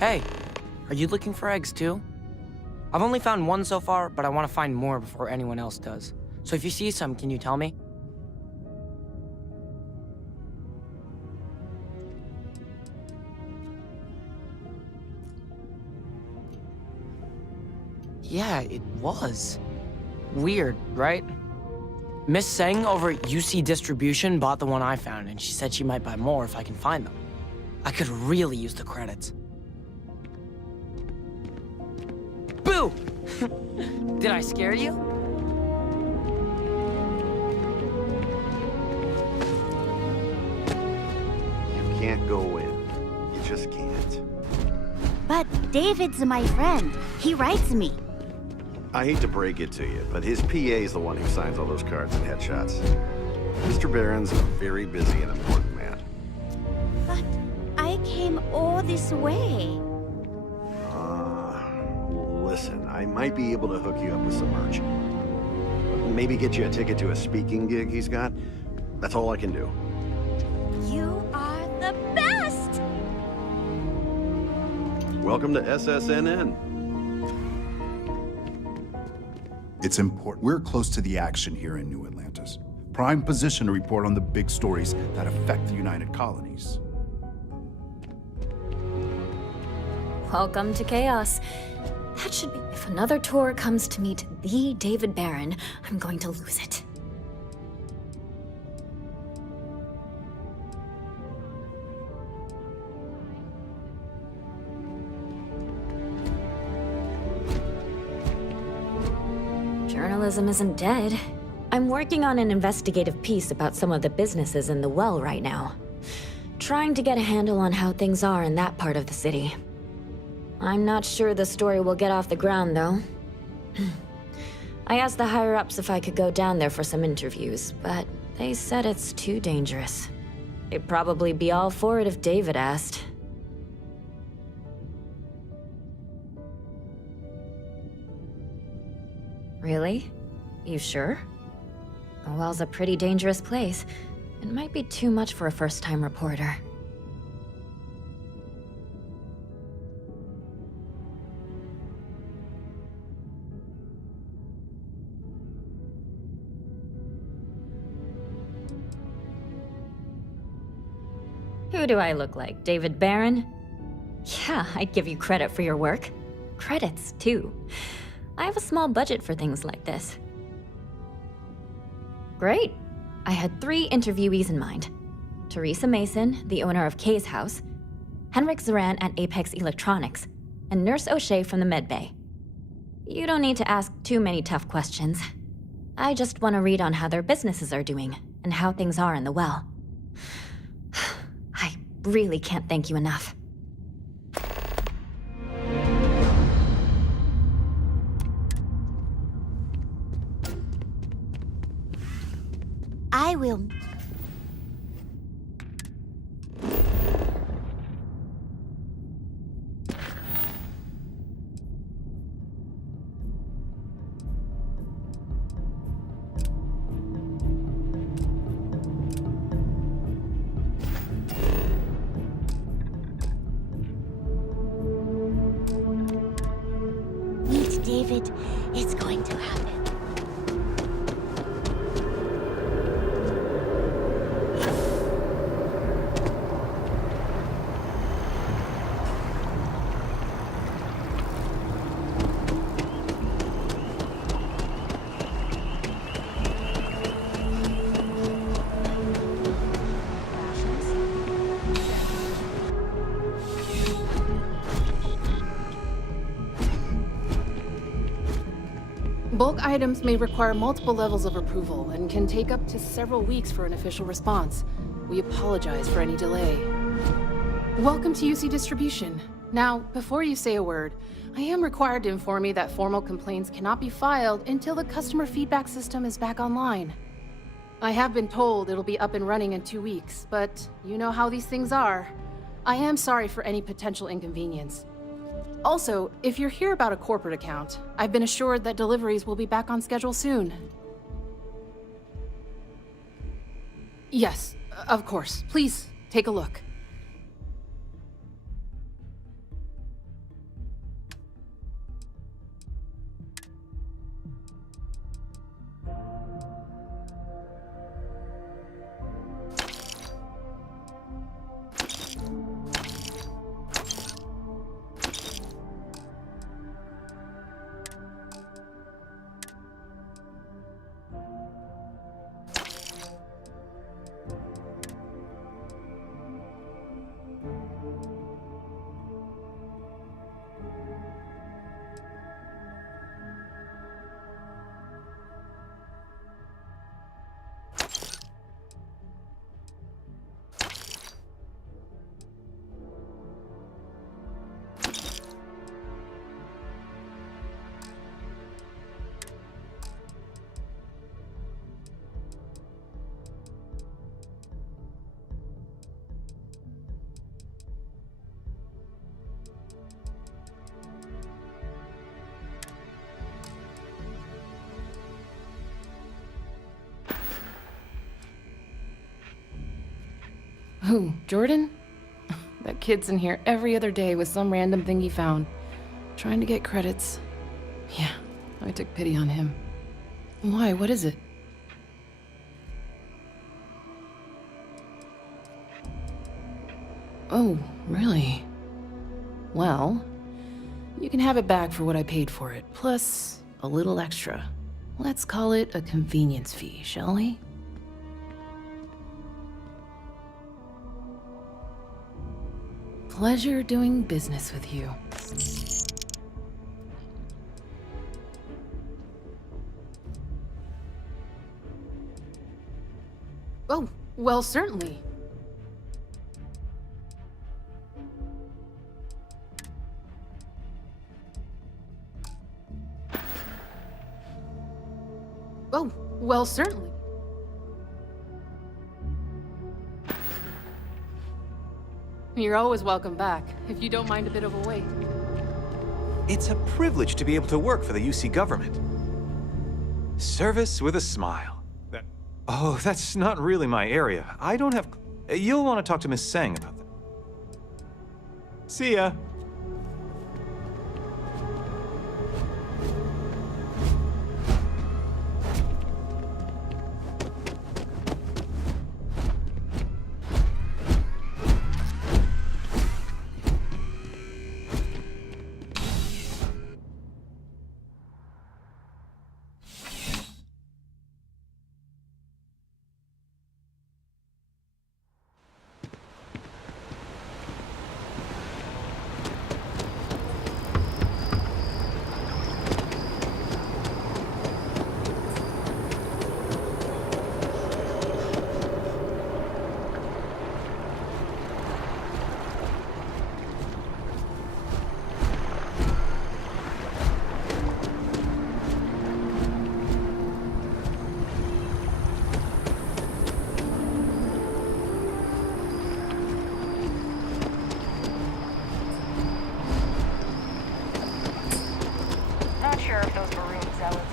Hey, are you looking for eggs too? I've only found one so far, but I want to find more before anyone else does. So if you see some, can you tell me? Yeah, it was. Weird, right? Miss Seng over at UC Distribution bought the one I found, and she said she might buy more if I can find them. I could really use the credits. Boo! Did I scare you? You can't go in. You just can't. But David's my friend. He writes me. I hate to break it to you, but his PA is the one who signs all those cards and headshots. Mr. Barron's a very busy and important man. But I came all this way. Listen, I might be able to hook you up with some merch. Maybe get you a ticket to a speaking gig he's got. That's all I can do. You are the best! Welcome to SSNN. It's important. We're close to the action here in New Atlantis. Prime position to report on the big stories that affect the United Colonies. Welcome to Chaos. That should be... If another tour comes to meet the David Barron, I'm going to lose it. Journalism isn't dead. I'm working on an investigative piece about some of the businesses in the Well right now. Trying to get a handle on how things are in that part of the city. I'm not sure the story will get off the ground, though. I asked the higher-ups if I could go down there for some interviews, but they said it's too dangerous. They'd probably be all for it if David asked. Really? You sure? The Well's a pretty dangerous place. It might be too much for a first-time reporter. Who do I look like, David Barron? Yeah, I'd give you credit for your work. Credits, too. I have a small budget for things like this. Great. I had 3 interviewees in mind. Teresa Mason, the owner of Kay's House, Henrik Zoran at Apex Electronics, and Nurse O'Shea from the Medbay. You don't need to ask too many tough questions. I just want to read on how their businesses are doing, and how things are in the Well. I really can't thank you enough. I will. David, it's going to happen. Bulk items may require multiple levels of approval and can take up to several weeks for an official response. We apologize for any delay. Welcome to UC Distribution. Now, before you say a word, I am required to inform you that formal complaints cannot be filed until the customer feedback system is back online. I have been told it'll be up and running in 2 weeks, but you know how these things are. I am sorry for any potential inconvenience. Also, if you're here about a corporate account, I've been assured that deliveries will be back on schedule soon. Yes, of course. Please, take a look. Who, Jordan? That kid's in here every other day with some random thing he found. Trying to get credits. Yeah, I took pity on him. Why, what is it? Oh, really? Well, you can have it back for what I paid for it, plus a little extra. Let's call it a convenience fee, shall we? Pleasure doing business with you. Oh, well, certainly. Oh, well, certainly. You're always welcome back, if you don't mind a bit of a wait. It's a privilege to be able to work for the UC government. Service with a smile. Oh, that's not really my area. I don't have... You'll want to talk to Miss Sang about that. See ya. Not sure if those maroon zealots.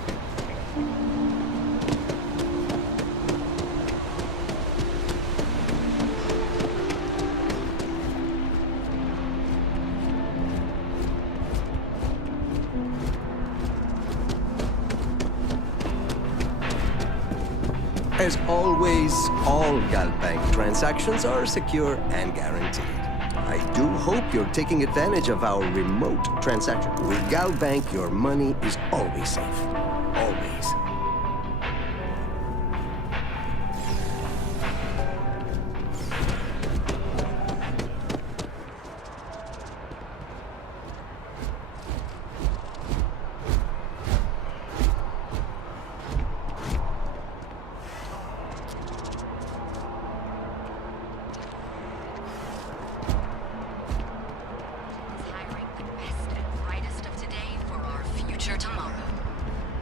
As always, all GalBank transactions are secure and guaranteed. I do hope you're taking advantage of our remote transaction. With GalBank, your money is always safe. Always.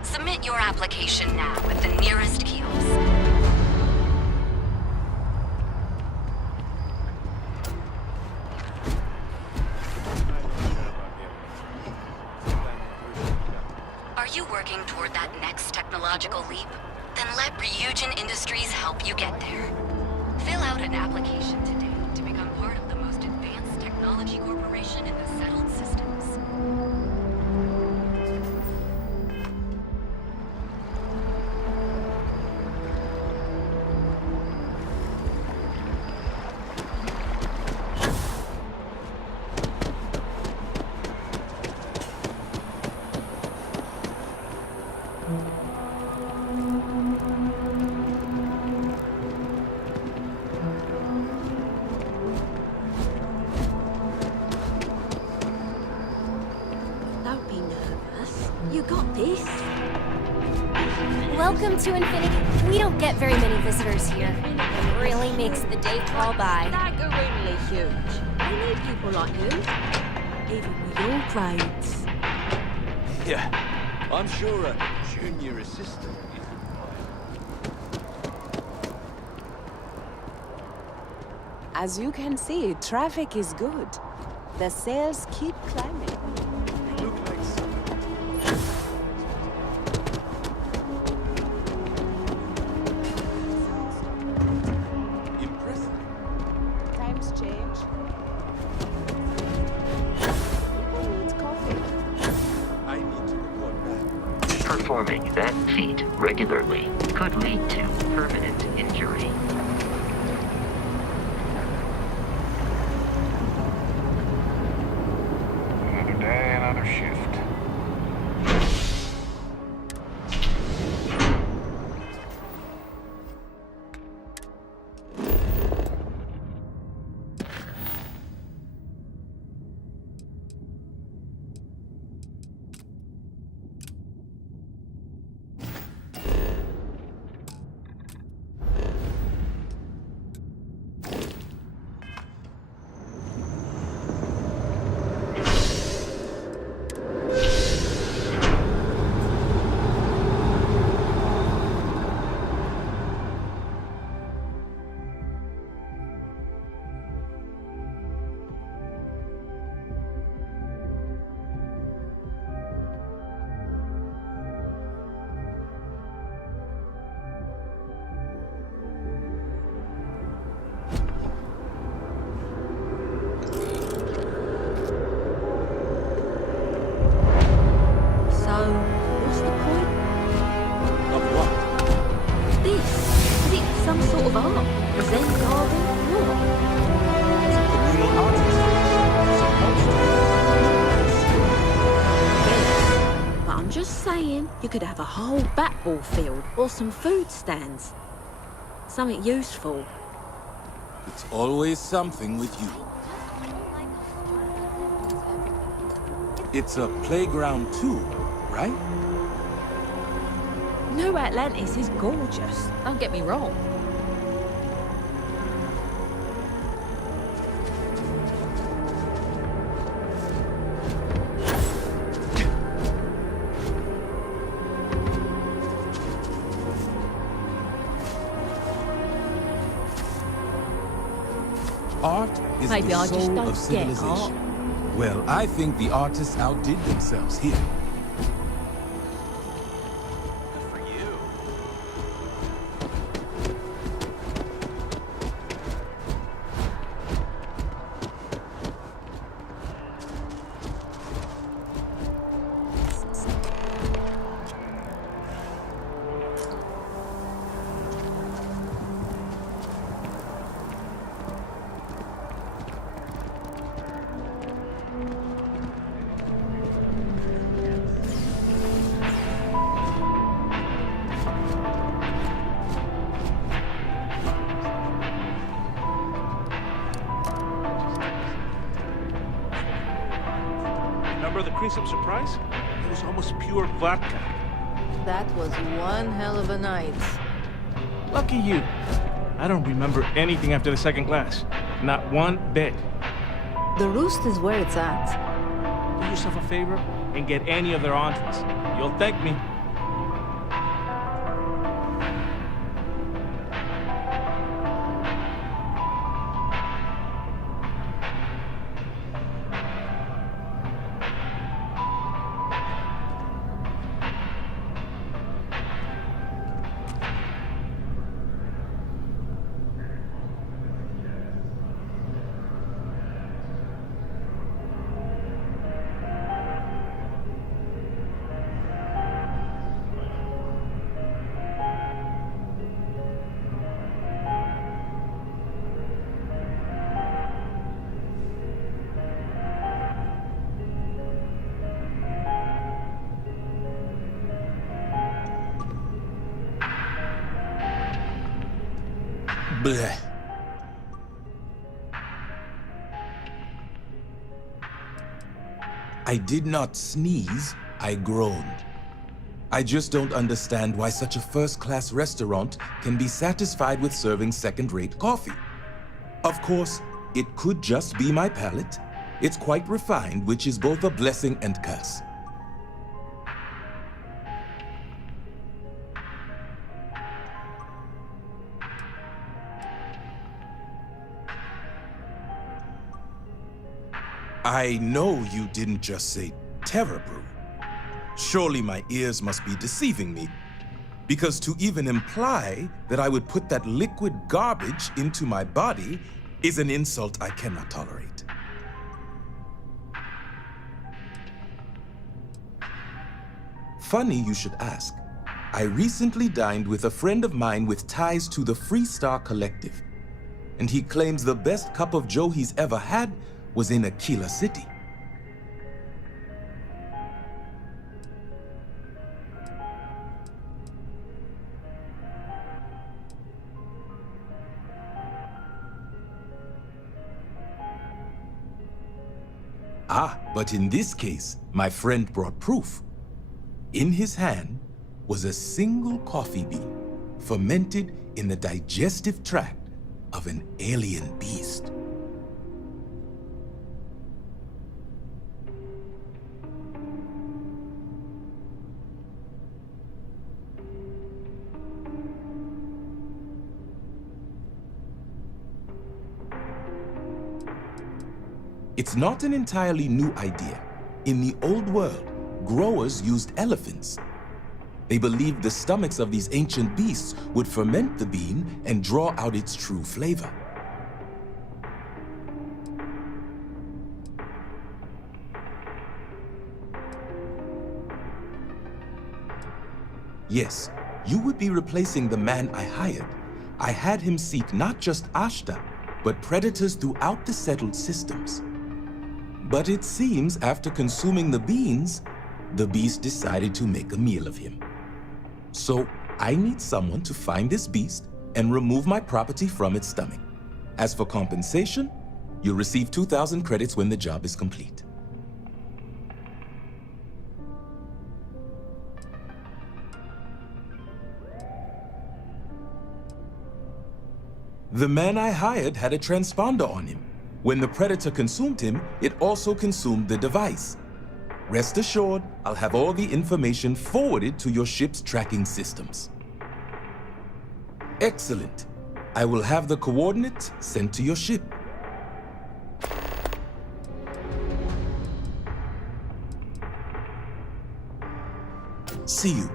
Submit your application now at the nearest kiosk. Are you working toward that next technological leap? Then let Ryujin Industries help you get there. Fill out an application today to become part of the most advanced technology corporation in the settled systems. Don't be nervous. You got this. Welcome to Infinity. We don't get very many visitors here. It really makes the day crawl by. Staggeringly huge. We need people like you. Even with your grades. Yeah, I'm sure a junior assistant is As you can see, traffic is good. The sales keep climbing. impressive. Times change. People need coffee. I need to report back. Performing that feat regularly could lead to permanent injury. Another day, another shift. So, what's the point? Of what? This. Is it some sort of art? Zen carving? What? It's a communal art installation. Supposed to. Yes. But I'm just saying, you could have a whole bat-ball field or some food stands. Something useful. It's always something with you. It's a playground too, right? New Atlantis is gorgeous. Don't get me wrong. Art is Maybe the I just soul don't of get civilization. art. Well, I think the artists outdid themselves here. Good for you. having some surprise? It was almost pure vodka. That was one hell of a night. Lucky you. I don't remember anything after the second glass. Not one bit. The roost is where it's at. Do yourself a favor and get any of their entrees. You'll thank me. Bleh. I did not sneeze, I groaned. I just don't understand why such a first-class restaurant can be satisfied with serving second-rate coffee. Of course, it could just be my palate. It's quite refined, which is both a blessing and curse. I know you didn't just say Terror Brew. Surely my ears must be deceiving me, because to even imply that I would put that liquid garbage into my body is an insult I cannot tolerate. Funny you should ask. I recently dined with a friend of mine with ties to the Freestar Collective, and he claims the best cup of joe he's ever had was in Aquila City. Ah, but in this case, my friend brought proof. In his hand was a single coffee bean, fermented in the digestive tract of an alien beast. It's not an entirely new idea. In the old world, growers used elephants. They believed the stomachs of these ancient beasts would ferment the bean and draw out its true flavor. Yes, you would be replacing the man I hired. I had him seek not just Ashta, but predators throughout the settled systems. But it seems after consuming the beans, the beast decided to make a meal of him. So I need someone to find this beast and remove my property from its stomach. As for compensation, you'll receive 2,000 credits when the job is complete. The man I hired had a transponder on him. When the predator consumed him, it also consumed the device. Rest assured, I'll have all the information forwarded to your ship's tracking systems. Excellent. I will have the coordinates sent to your ship. See you.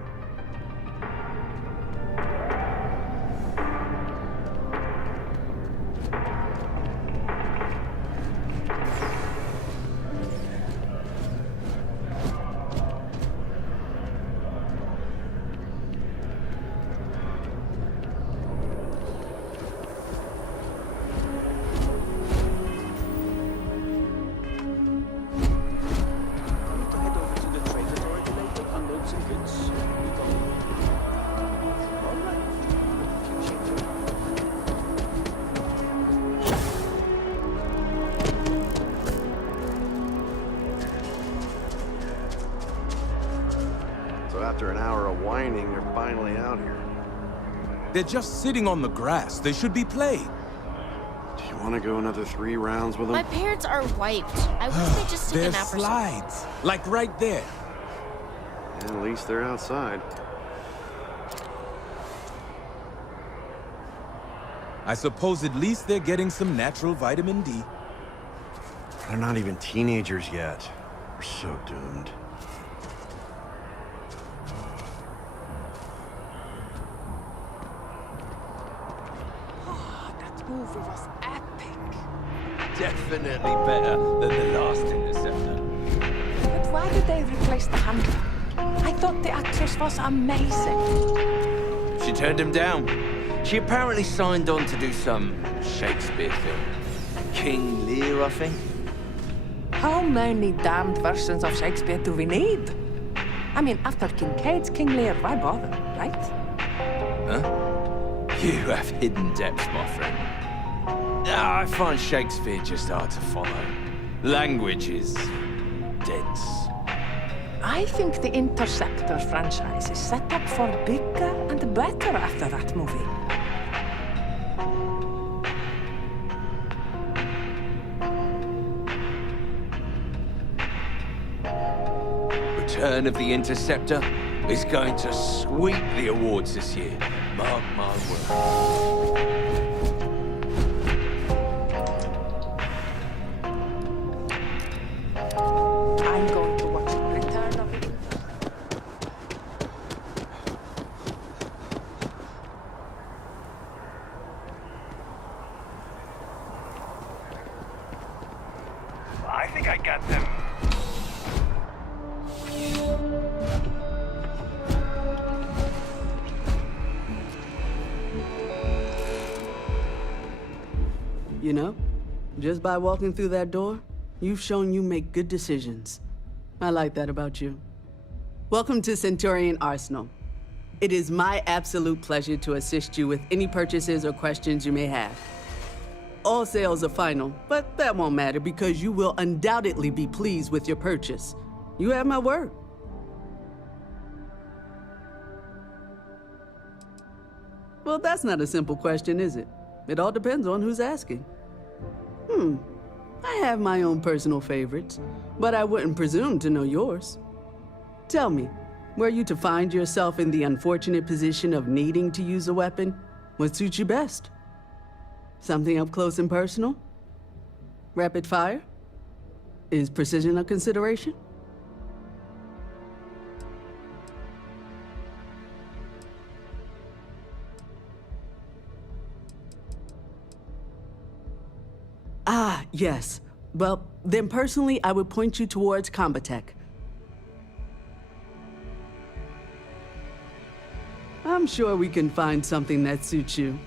Unload some goods. So after an hour of whining, they're finally out here. They're just sitting on the grass. They should be playing. Do you want to go another 3 rounds with them? My parents are wiped. I wish they'd just stick a There's nap or something. slides, like right there. Yeah, at least they're outside. I suppose at least they're getting some natural vitamin D. They're not even teenagers yet. We're so doomed. That movie was epic. Definitely better than the last Interceptor. But why did they replace the handler? I thought the actress was amazing. She turned him down. She apparently signed on to do some Shakespeare film. King Lear, I think. How many damned versions of Shakespeare do we need? I mean, after Kincaid's King Lear, why bother, right? Huh? You have hidden depths, my friend. I find Shakespeare just hard to follow. Language is dense. I think the Interceptor franchise is set up for bigger and better after that movie. Return of the Interceptor is going to sweep the awards this year. Mark my words. I'm going to watch the return of it. I think I got them. You know, just by walking through that door, you've shown you make good decisions. I like that about you. Welcome to Centurion Arsenal. It is my absolute pleasure to assist you with any purchases or questions you may have. All sales are final, but that won't matter because you will undoubtedly be pleased with your purchase. You have my word. Well, that's not a simple question, is it? It all depends on who's asking. I have my own personal favorites, but I wouldn't presume to know yours. Tell me, were you to find yourself in the unfortunate position of needing to use a weapon, what suits you best? Something up close and personal? Rapid fire? Is precision a consideration? Ah, yes. Well, then personally, I would point you towards Combatech. I'm sure we can find something that suits you.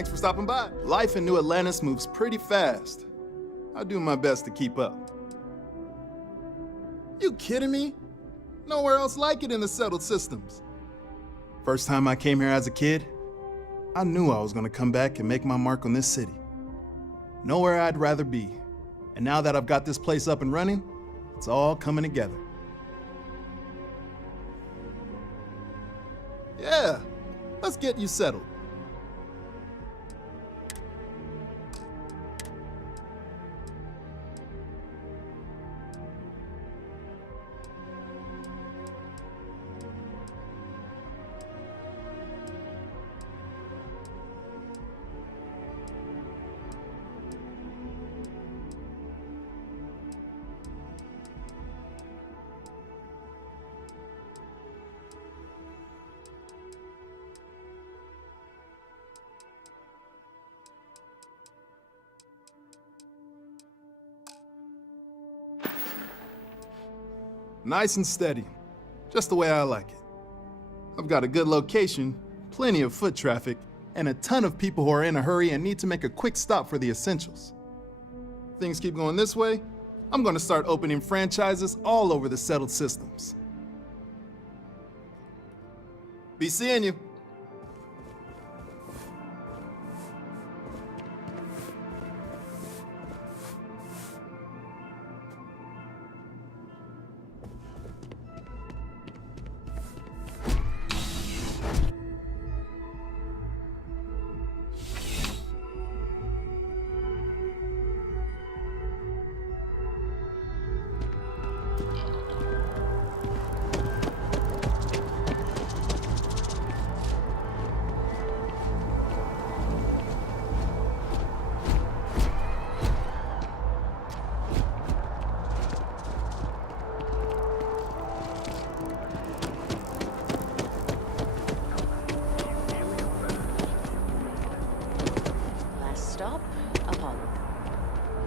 Thanks for stopping by. Life in New Atlantis moves pretty fast. I'll do my best to keep up. You kidding me? Nowhere else like it in the settled systems. First time I came here as a kid, I knew I was gonna come back and make my mark on this city. Nowhere I'd rather be. And now that I've got this place up and running, it's all coming together. Yeah, let's get you settled. Nice and steady, just the way I like it. I've got a good location, plenty of foot traffic, and a ton of people who are in a hurry and need to make a quick stop for the essentials. Things keep going this way, I'm gonna start opening franchises all over the settled systems. Be seeing you.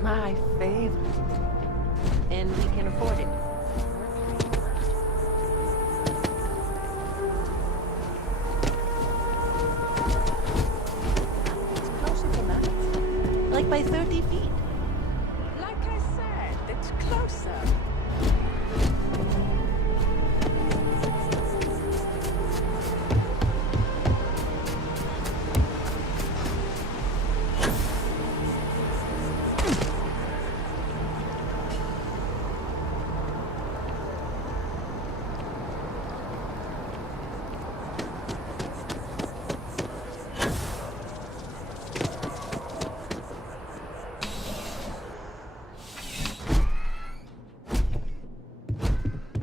My favorite. And we can afford it. It's closer tonight. Like by 30 feet. Like I said, it's closer.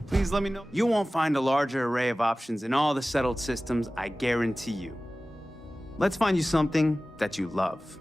Please let me know. You won't find a larger array of options in all the settled systems, I guarantee you. Let's find you something that you love.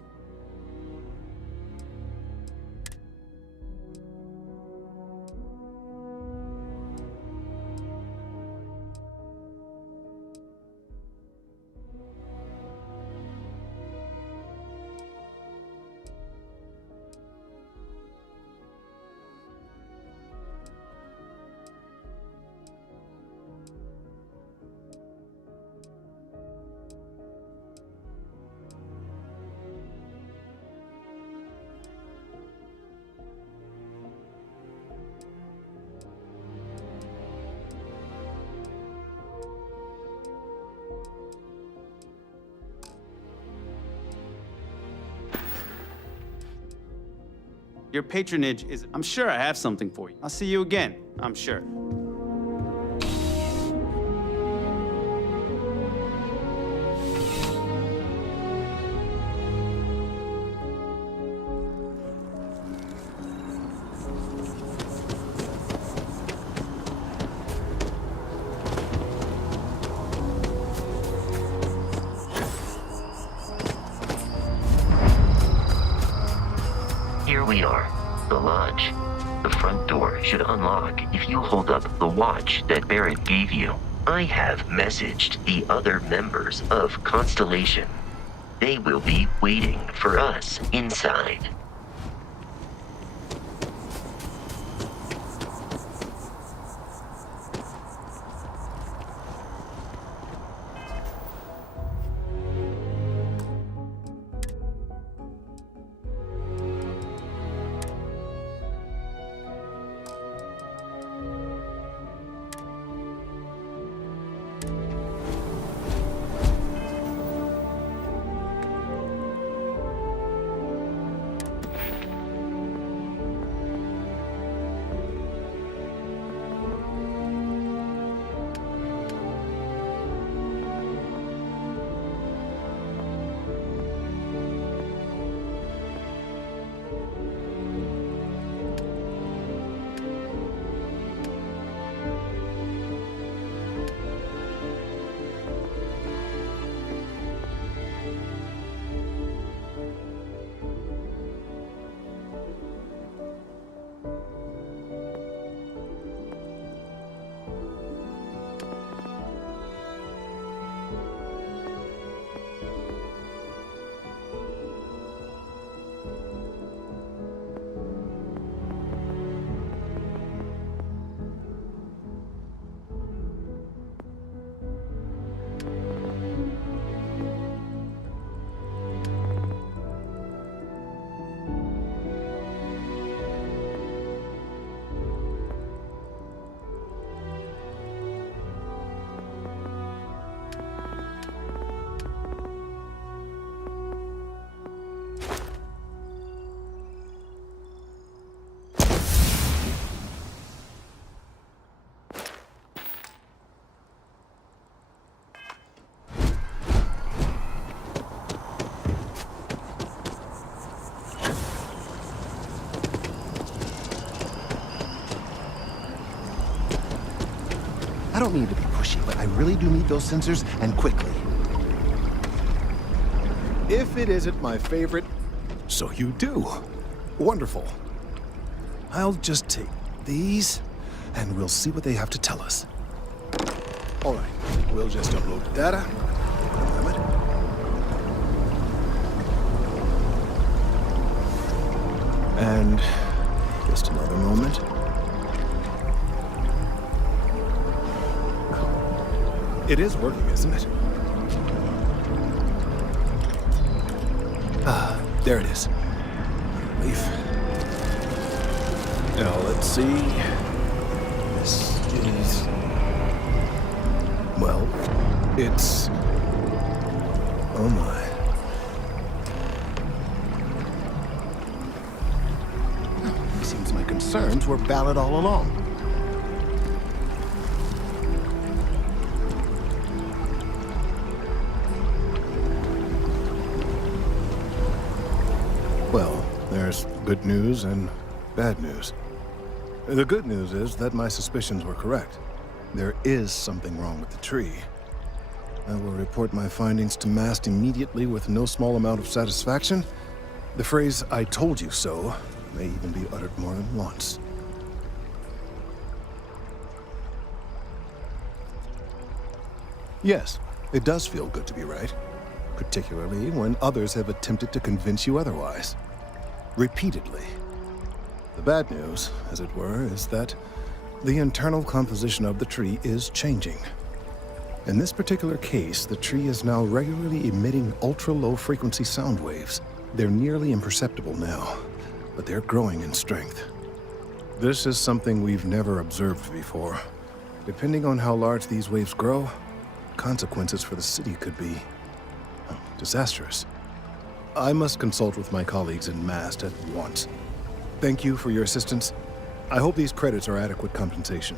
Your patronage is... I'm sure I have something for you. I'll see you again, I'm sure. Here we are, the lodge. The front door should unlock if you hold up the watch that Barrett gave you. I have messaged the other members of Constellation. They will be waiting for us inside. don't mean to be pushy, but I really do need those sensors, and quickly. If it isn't my favorite, so you do. Wonderful. I'll just take these, and we'll see what they have to tell us. All right, we'll just upload the data. And just another moment. It is working, isn't it? Ah, there it is. Relief. Now let's see. This is... well, it's... oh my. Seems my concerns were valid all along. Well, there's good news and bad news. The good news is that my suspicions were correct. There is something wrong with the tree. I will report my findings to MAST immediately with no small amount of satisfaction. The phrase, "I told you so," may even be uttered more than once. Yes, it does feel good to be right, particularly when others have attempted to convince you otherwise. Repeatedly. The bad news, as it were, is that the internal composition of the tree is changing. In this particular case, the tree is now regularly emitting ultra-low frequency sound waves. They're nearly imperceptible now, but they're growing in strength. This is something we've never observed before. Depending on how large these waves grow, consequences for the city could be disastrous. I must consult with my colleagues in MAST at once. Thank you for your assistance. I hope these credits are adequate compensation.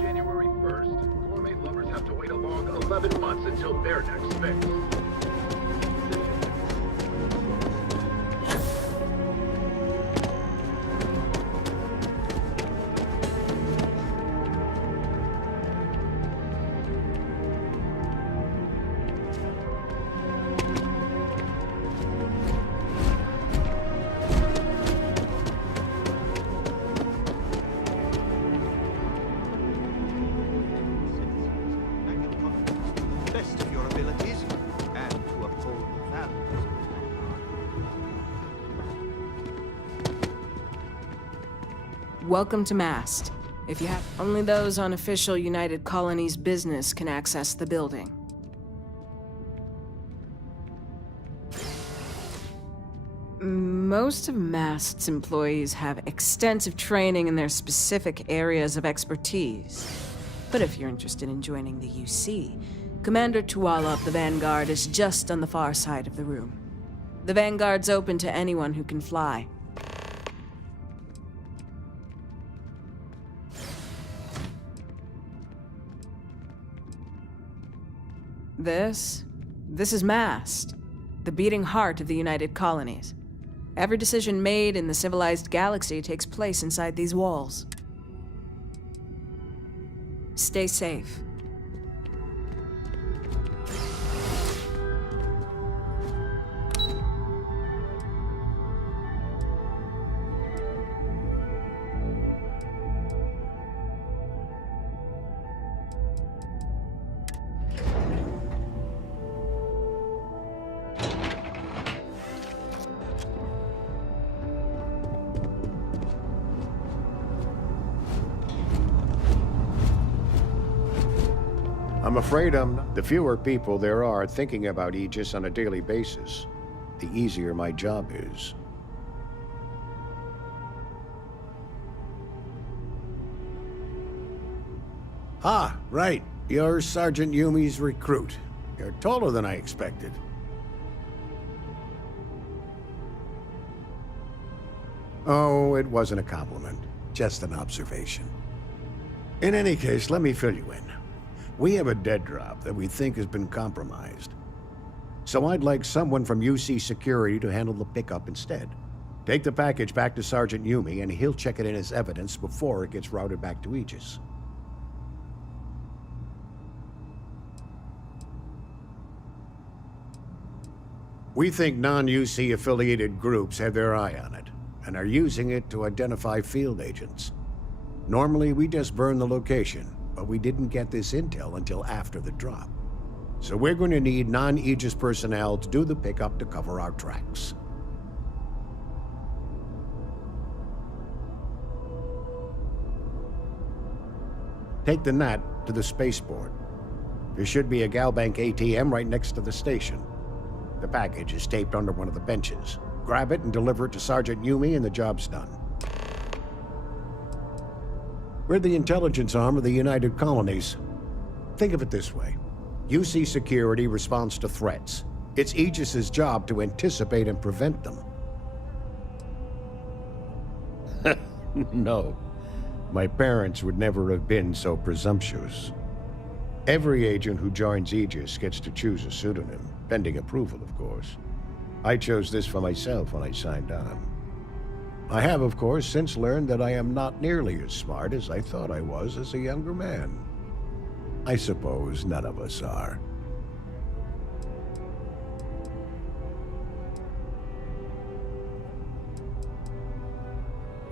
January 1st, gourmet lovers have to wait a long 11 months until their next fix. Welcome to Mast. If you have... Only those on official United Colonies business can access the building. Most of Mast's employees have extensive training in their specific areas of expertise. But if you're interested in joining the UC, Commander Tuala of the Vanguard is just on the far side of the room. The Vanguard's open to anyone who can fly. This is Mast, the beating heart of the United Colonies. Every decision made in the civilized galaxy takes place inside these walls. Stay safe. I'm afraid the fewer people there are thinking about Aegis on a daily basis, the easier my job is. Ah, right. You're Sergeant Yumi's recruit. You're taller than I expected. Oh, it wasn't a compliment. Just an observation. In any case, let me fill you in. We have a dead drop that we think has been compromised. So I'd like someone from UC Security to handle the pickup instead. Take the package back to Sergeant Yumi and he'll check it in as evidence before it gets routed back to Aegis. We think non-UC affiliated groups have their eye on it and are using it to identify field agents. Normally, we just burn the location, but we didn't get this intel until after the drop. So we're going to need non-Aegis personnel to do the pickup to cover our tracks. Take the NAT to the spaceport. There should be a Galbank ATM right next to the station. The package is taped under one of the benches. Grab it and deliver it to Sergeant Yumi and the job's done. We're the intelligence arm of the United Colonies. Think of it this way. UC Security responds to threats. It's Aegis's job to anticipate and prevent them. No. My parents would never have been so presumptuous. Every agent who joins Aegis gets to choose a pseudonym, pending approval, of course. I chose this for myself when I signed on. I have, of course, since learned that I am not nearly as smart as I thought I was as a younger man. I suppose none of us are.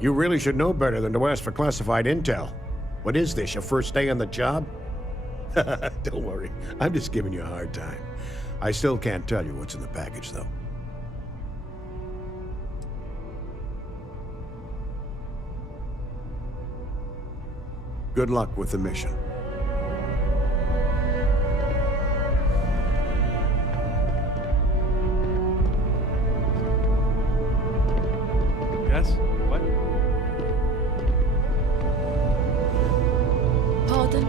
You really should know better than to ask for classified intel. What is this, your first day on the job? Don't worry, I'm just giving you a hard time. I still can't tell you what's in the package, though. Good luck with the mission. Yes? What? Pardon?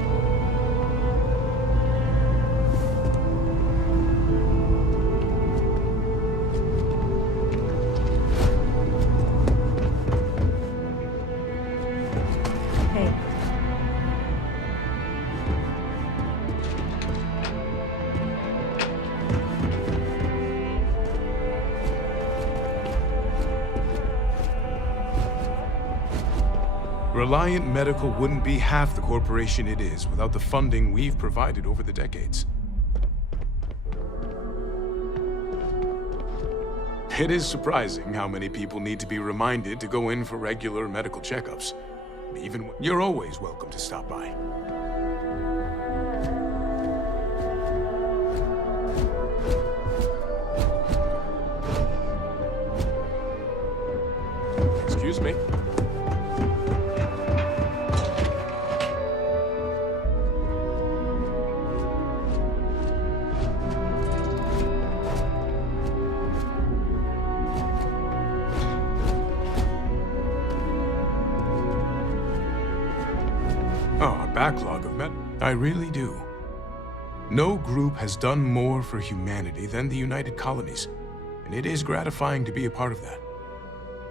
Hey. Reliant Medical wouldn't be half the corporation it is without the funding we've provided over the decades. It is surprising how many people need to be reminded to go in for regular medical checkups. Even when you're always welcome to stop by. Excuse me. backlog of I really do. No group has done more for humanity than the United Colonies, and it is gratifying to be a part of that.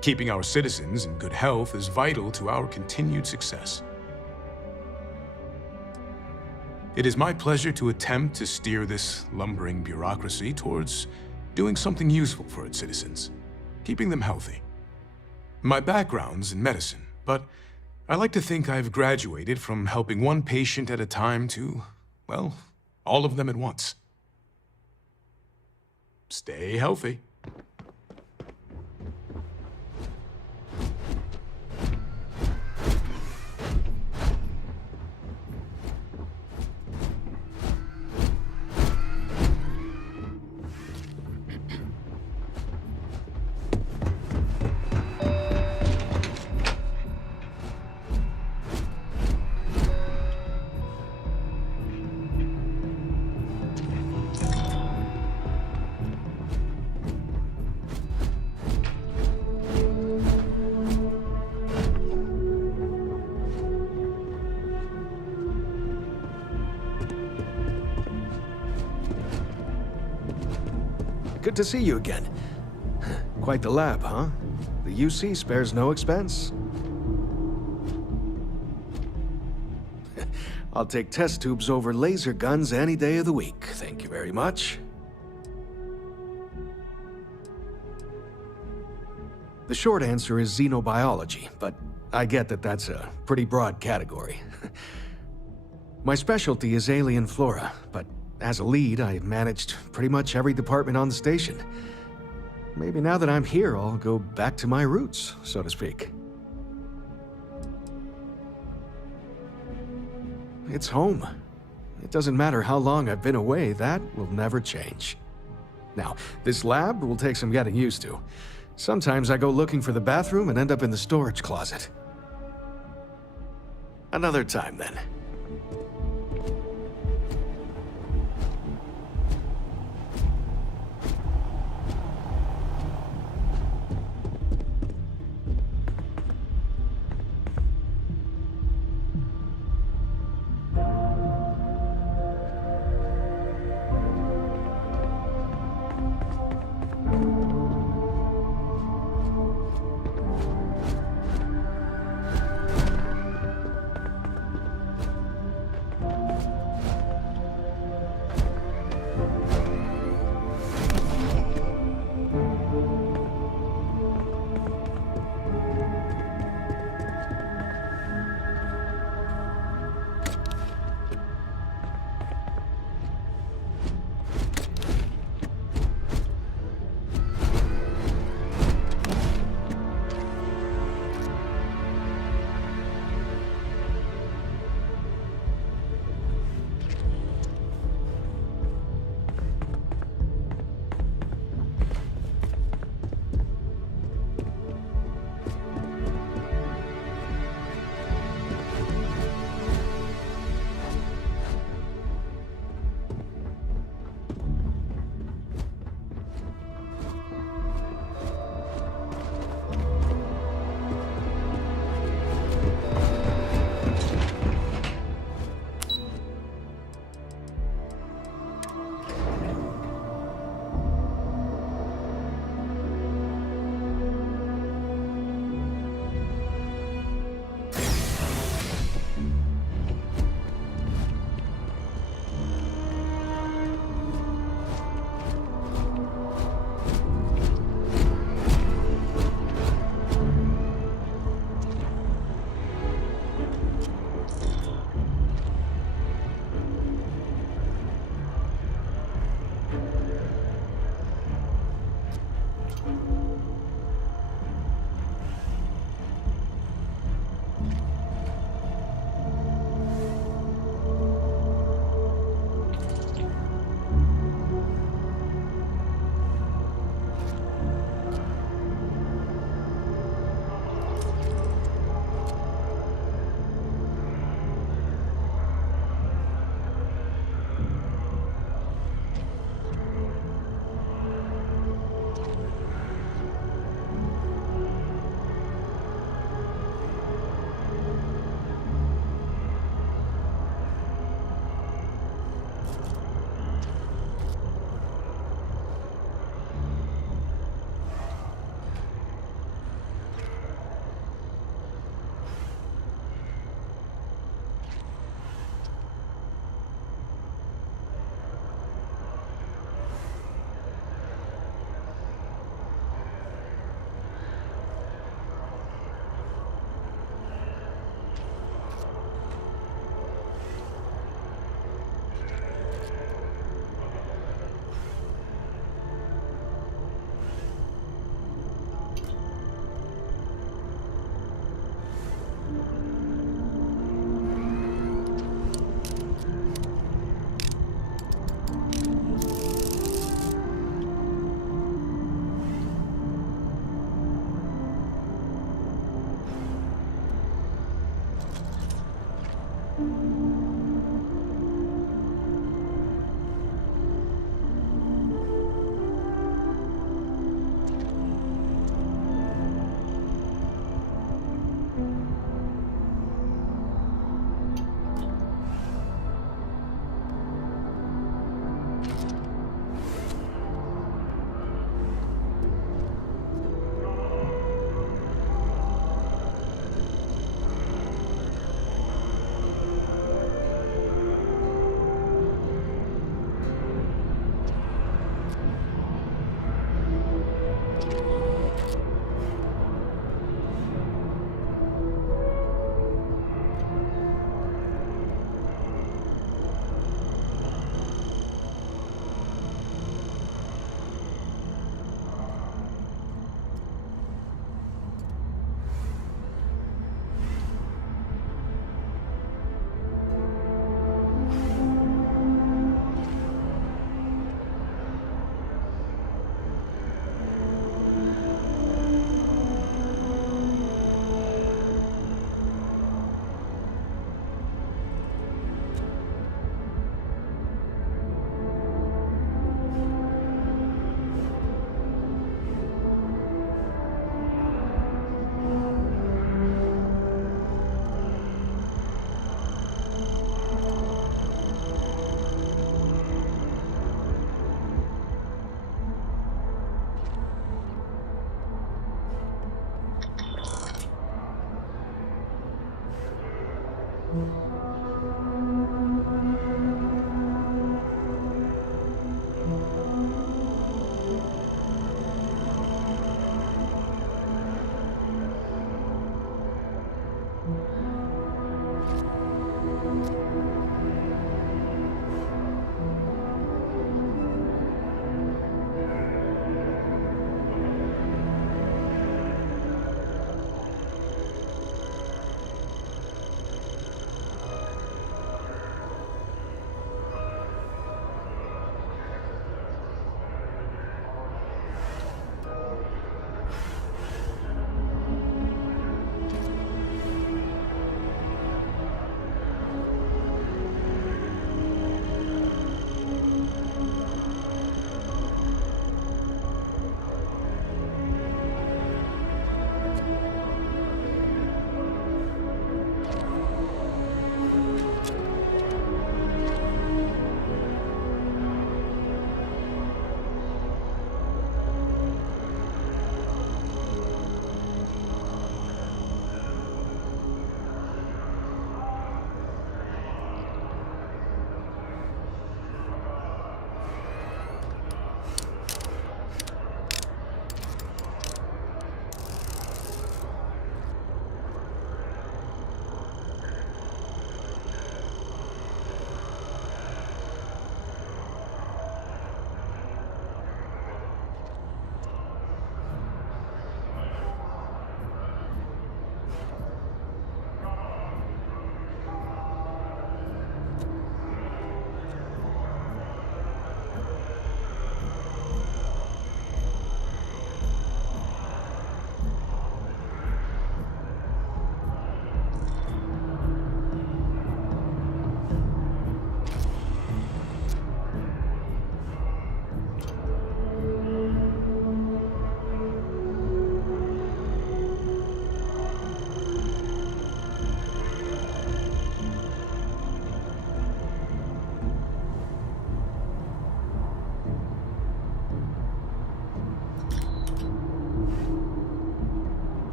Keeping our citizens in good health is vital to our continued success. It is my pleasure to attempt to steer this lumbering bureaucracy towards doing something useful for its citizens, keeping them healthy. My background's in medicine, but I like to think I've graduated from helping one patient at a time to, well, all of them at once. Stay healthy. Good to see you again. Quite the lab, huh? The UC spares no expense. I'll take test tubes over laser guns any day of the week. Thank you very much. The short answer is xenobiology, but I get that that's a pretty broad category. My specialty is alien flora, but as a lead, I managed pretty much every department on the station. Maybe now that I'm here, I'll go back to my roots, so to speak. It's home. It doesn't matter how long I've been away, that will never change. Now, this lab will take some getting used to. Sometimes I go looking for the bathroom and end up in the storage closet. Another time, then.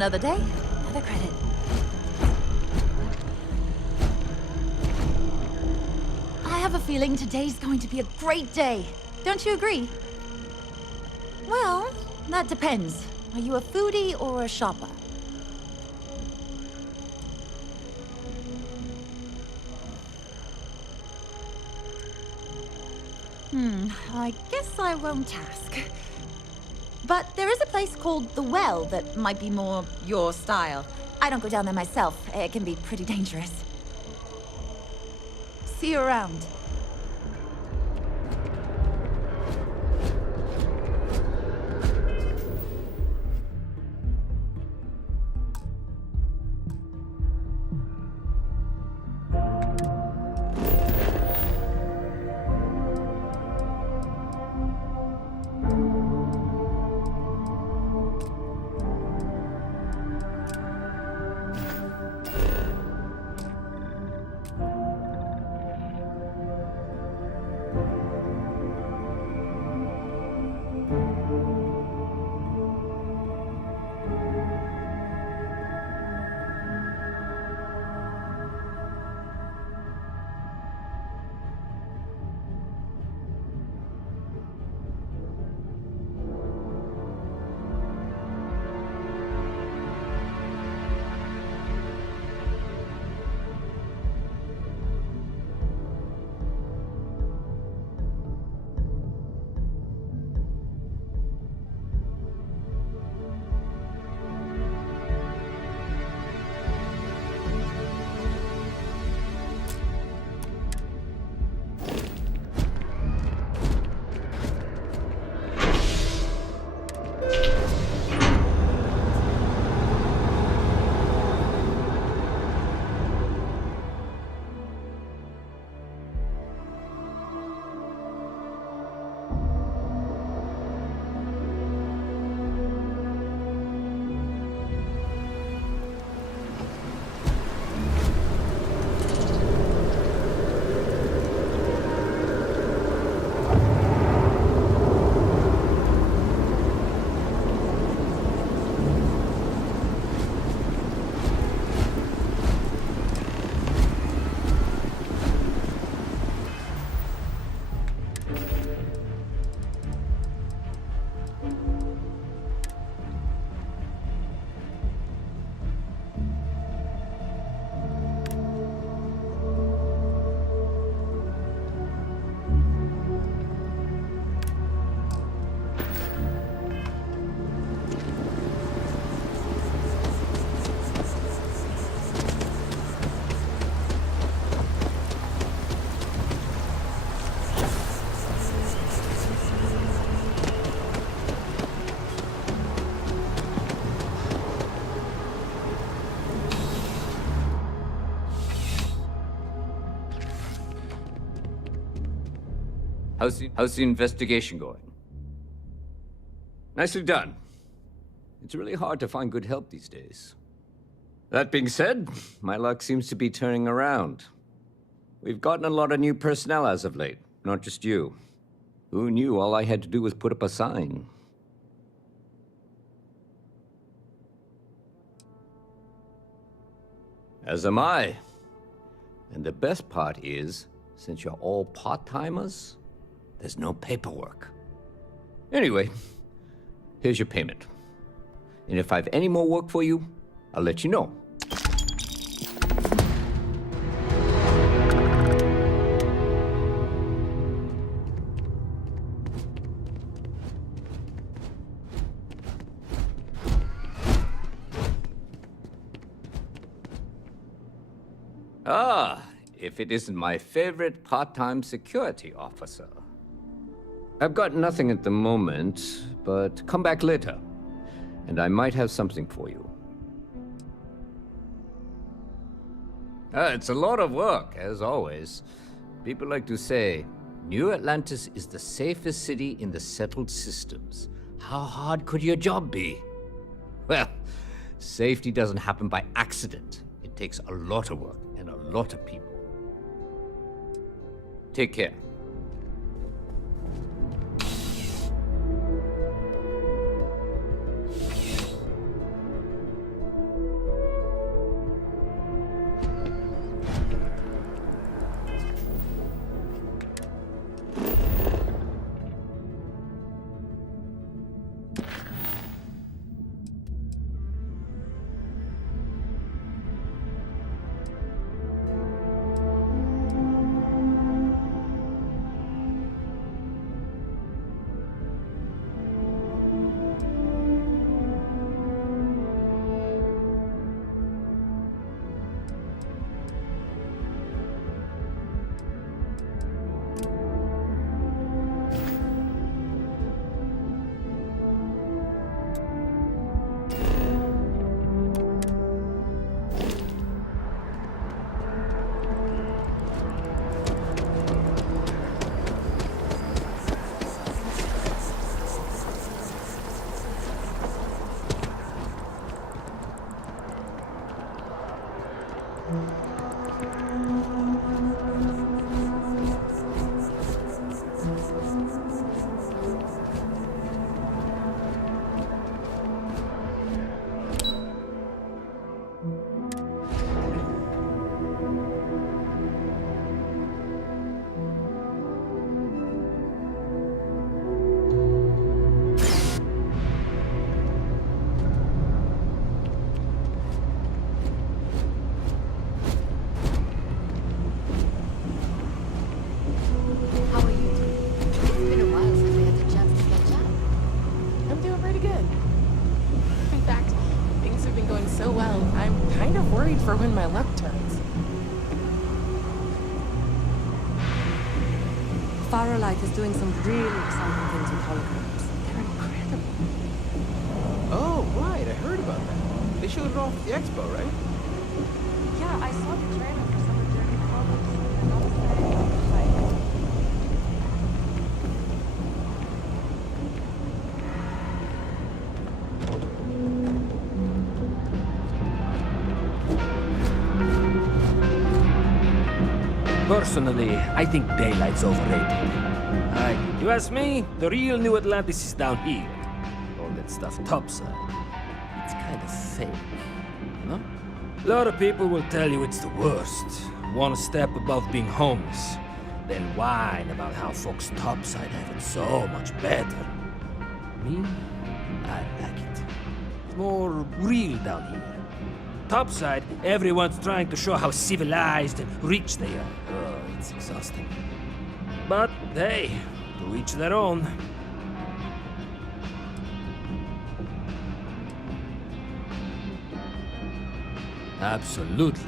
Another day, another credit. I have a feeling today's going to be a great day. Don't you agree? Well, that depends. Are you a foodie or a shopper? I guess I won't ask. But there is a place called The Well that might be more your style. I don't go down there myself. It can be pretty dangerous. See you around. How's the investigation going? Nicely done. It's really hard to find good help these days. That being said, my luck seems to be turning around. We've gotten a lot of new personnel as of late, not just you. Who knew all I had to do was put up a sign? As am I. And the best part is, since you're all part-timers, there's no paperwork. Anyway, here's your payment. And if I have any more work for you, I'll let you know. Ah, if it isn't my favorite part-time security officer. I've got nothing at the moment, but come back later, and I might have something for you. It's a lot of work, as always. People like to say, New Atlantis is the safest city in the settled systems. How hard could your job be? Well, safety doesn't happen by accident. It takes a lot of work and a lot of people. Take care. How are you doing? It's been a while since we had the chance to catch up. I'm doing pretty good. In fact, things have been going so well, I'm kind of worried for when my luck turns. Firelight is doing some really exciting things with holograms. They're incredible. Oh, right, I heard about that. They showed it off at the expo, right? Yeah, I saw the trailer for some of their new products, and I was like, Personally, I think daylight's overrated. You ask me, the real New Atlantis is down here. All that stuff topside. It's kind of fake, no? A lot of people will tell you it's the worst. One step above being homeless. Then whine about how folks topside have it so much better. Me, I like it. It's more real down here. Topside, everyone's trying to show how civilized and rich they are. Oh, it's exhausting. But hey, to each their own. Absolutely.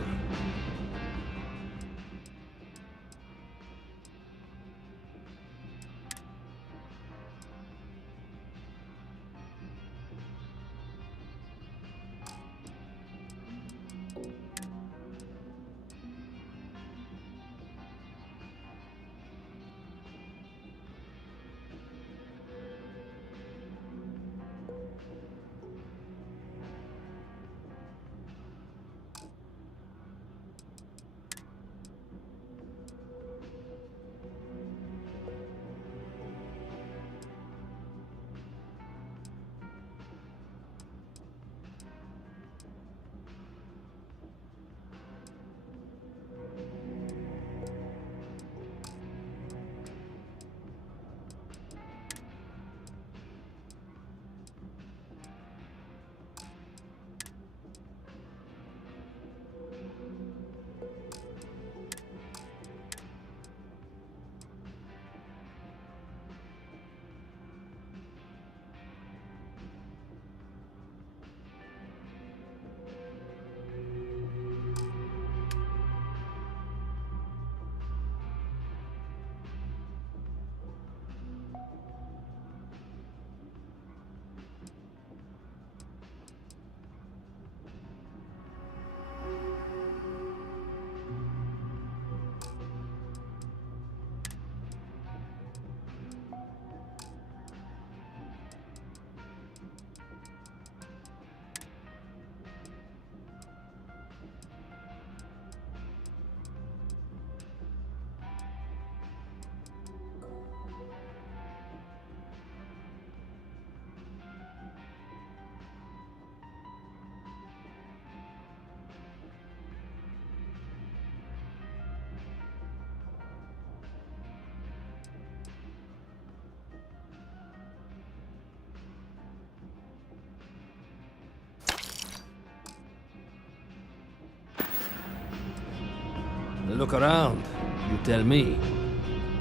Look around. You tell me.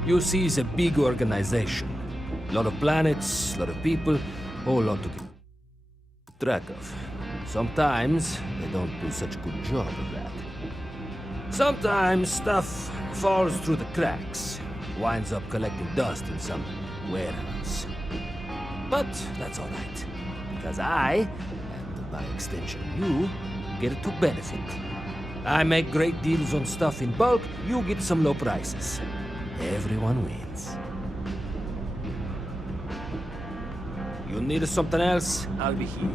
UC is a big organization. A lot of planets, a lot of people, whole lot to keep track of. Sometimes they don't do such a good job of that. Sometimes stuff falls through the cracks, winds up collecting dust in some warehouse. But that's all right, because I, and by extension you, get to benefit. I make great deals on stuff in bulk, you get some low prices. Everyone wins. You need something else, I'll be here.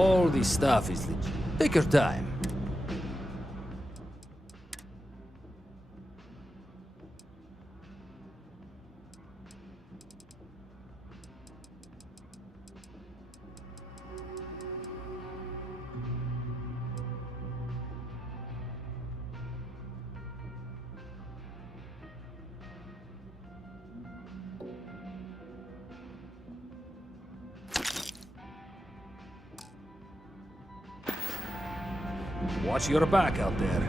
All this stuff is legit. Take your time. Watch your back out there.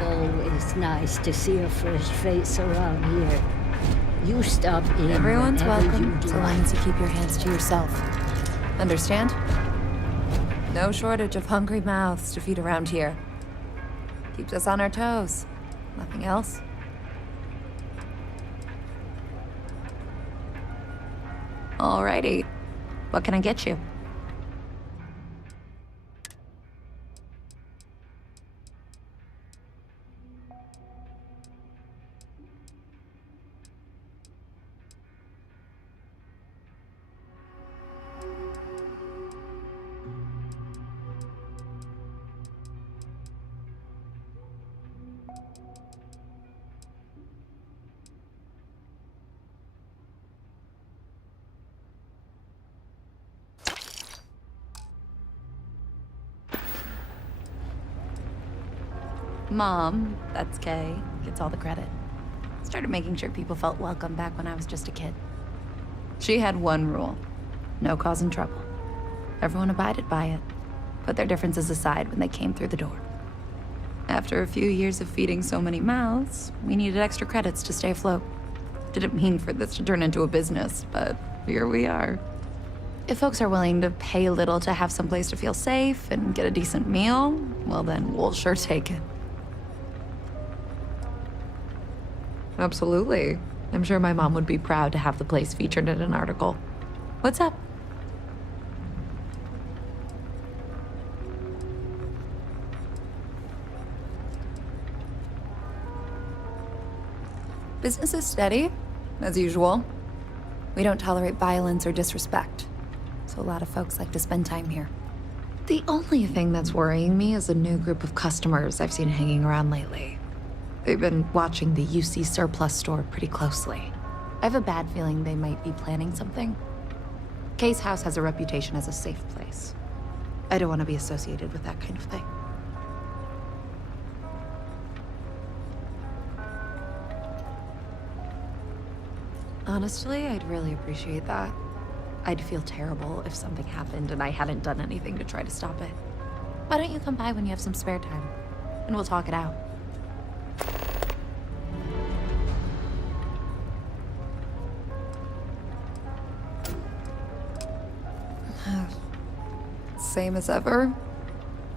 Always nice to see a fresh face around here. You stop in. Everyone's whenever welcome, you'd so long like. as you keep your hands to yourself. Understand? No shortage of hungry mouths to feed around here. Keeps us on our toes. Nothing else. Alrighty. What can I get you? Mom, that's Kay, gets all the credit. Started making sure people felt welcome back when I was just a kid. She had one rule: no causing trouble. Everyone abided by it, put their differences aside when they came through the door. After a few years of feeding so many mouths, we needed extra credits to stay afloat. Didn't mean for this to turn into a business, but here we are. If folks are willing to pay a little to have someplace to feel safe and get a decent meal, well then, we'll sure take it. Absolutely. I'm sure my mom would be proud to have the place featured in an article. What's up? Business is steady, as usual. We don't tolerate violence or disrespect, so a lot of folks like to spend time here. The only thing that's worrying me is a new group of customers I've seen hanging around lately. They've been watching the UC surplus store pretty closely. I have a bad feeling they might be planning something. Kay's house has a reputation as a safe place. I don't want to be associated with that kind of thing. Honestly, I'd really appreciate that. I'd feel terrible if something happened and I hadn't done anything to try to stop it. Why don't you come by when you have some spare time, and we'll talk it out. Same as ever.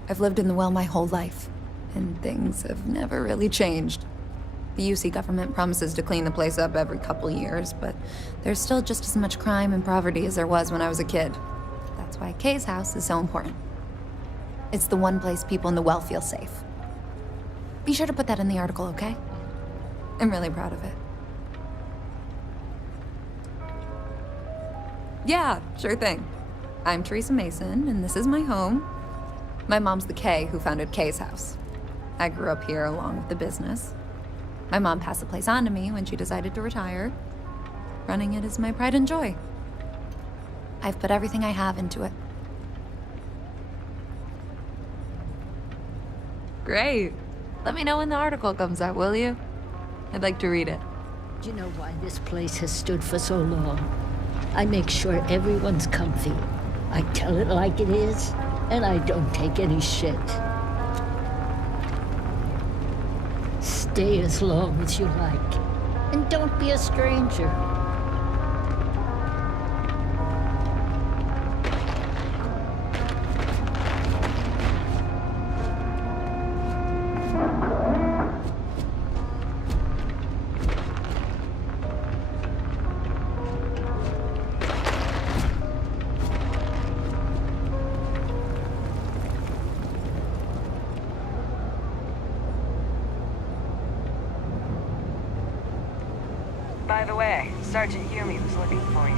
I've lived in the well my whole life, and things have never really changed. The UC government promises to clean the place up every couple years, but there's still just as much crime and poverty as there was when I was a kid. That's why Kay's house is so important. It's the one place people in the well feel safe. Be sure to put that in the article, okay? I'm really proud of it. Yeah, sure thing. I'm Teresa Mason, and this is my home. My mom's the Kay who founded Kay's house. I grew up here along with the business. My mom passed the place on to me when she decided to retire. Running it is my pride and joy. I've put everything I have into it. Great. Let me know when the article comes out, will you? I'd like to read it. Do you know why this place has stood for so long? I make sure everyone's comfy. I tell it like it is, and I don't take any shit. Stay as long as you like, and don't be a stranger. By the way, Sergeant Yumi was looking for you.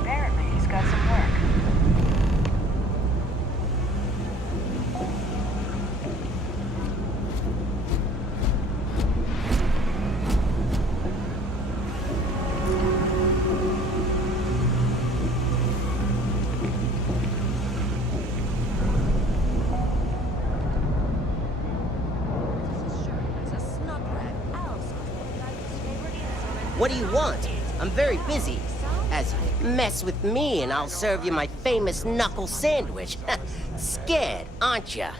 Apparently, he's got some work. What do you want? I'm very busy. As you mess with me and I'll serve you my famous knuckle sandwich. Scared, aren't ya?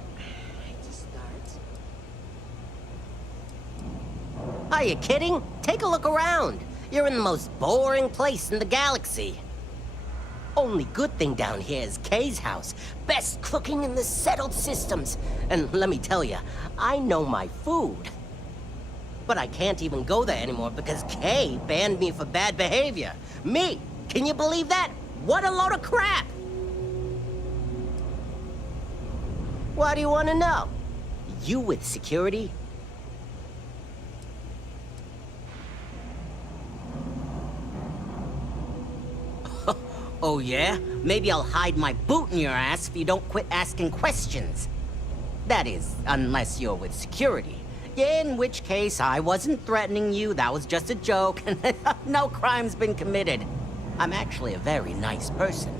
Are you kidding? Take a look around. You're in the most boring place in the galaxy. Only good thing down here is Kay's house. Best cooking in the settled systems. And let me tell you, I know my food. But I can't even go there anymore because Kay banned me for bad behavior. Me! Can you believe that? What a load of crap! What do you want to know? You with security? Oh yeah? Maybe I'll hide my boot in your ass if you don't quit asking questions. That is, unless you're with security. In which case, I wasn't threatening you, that was just a joke, and no crime's been committed. I'm actually a very nice person.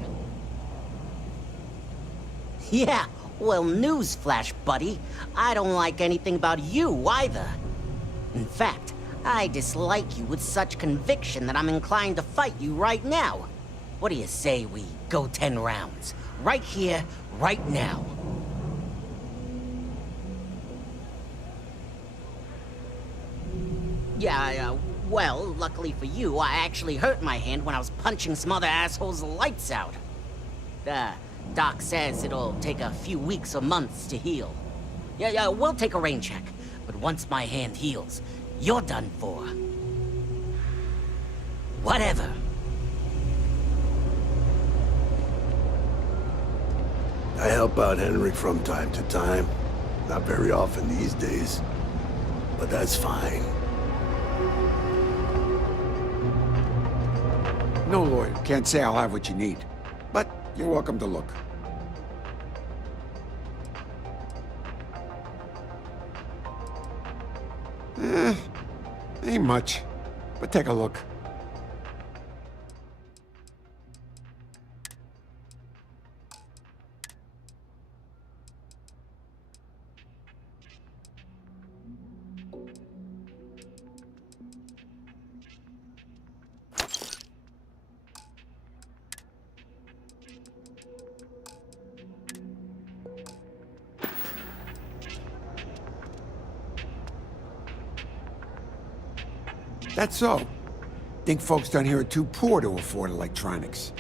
Yeah, well, newsflash, buddy. I don't like anything about you either. In fact, I dislike you with such conviction that I'm inclined to fight you right now. What do you say we go 10 rounds? Right here, right now. Yeah, well, luckily for you, I actually hurt my hand when I was punching some other assholes' lights out. Doc says it'll take a few weeks or months to heal. Yeah, we'll take a rain check. But once my hand heals, you're done for. Whatever. I help out Henrik from time to time. Not very often these days. But that's fine. No, Lloyd. Can't say I'll have what you need. But you're welcome to look. Ain't much. But take a look. That's so. Think folks down here are too poor to afford electronics.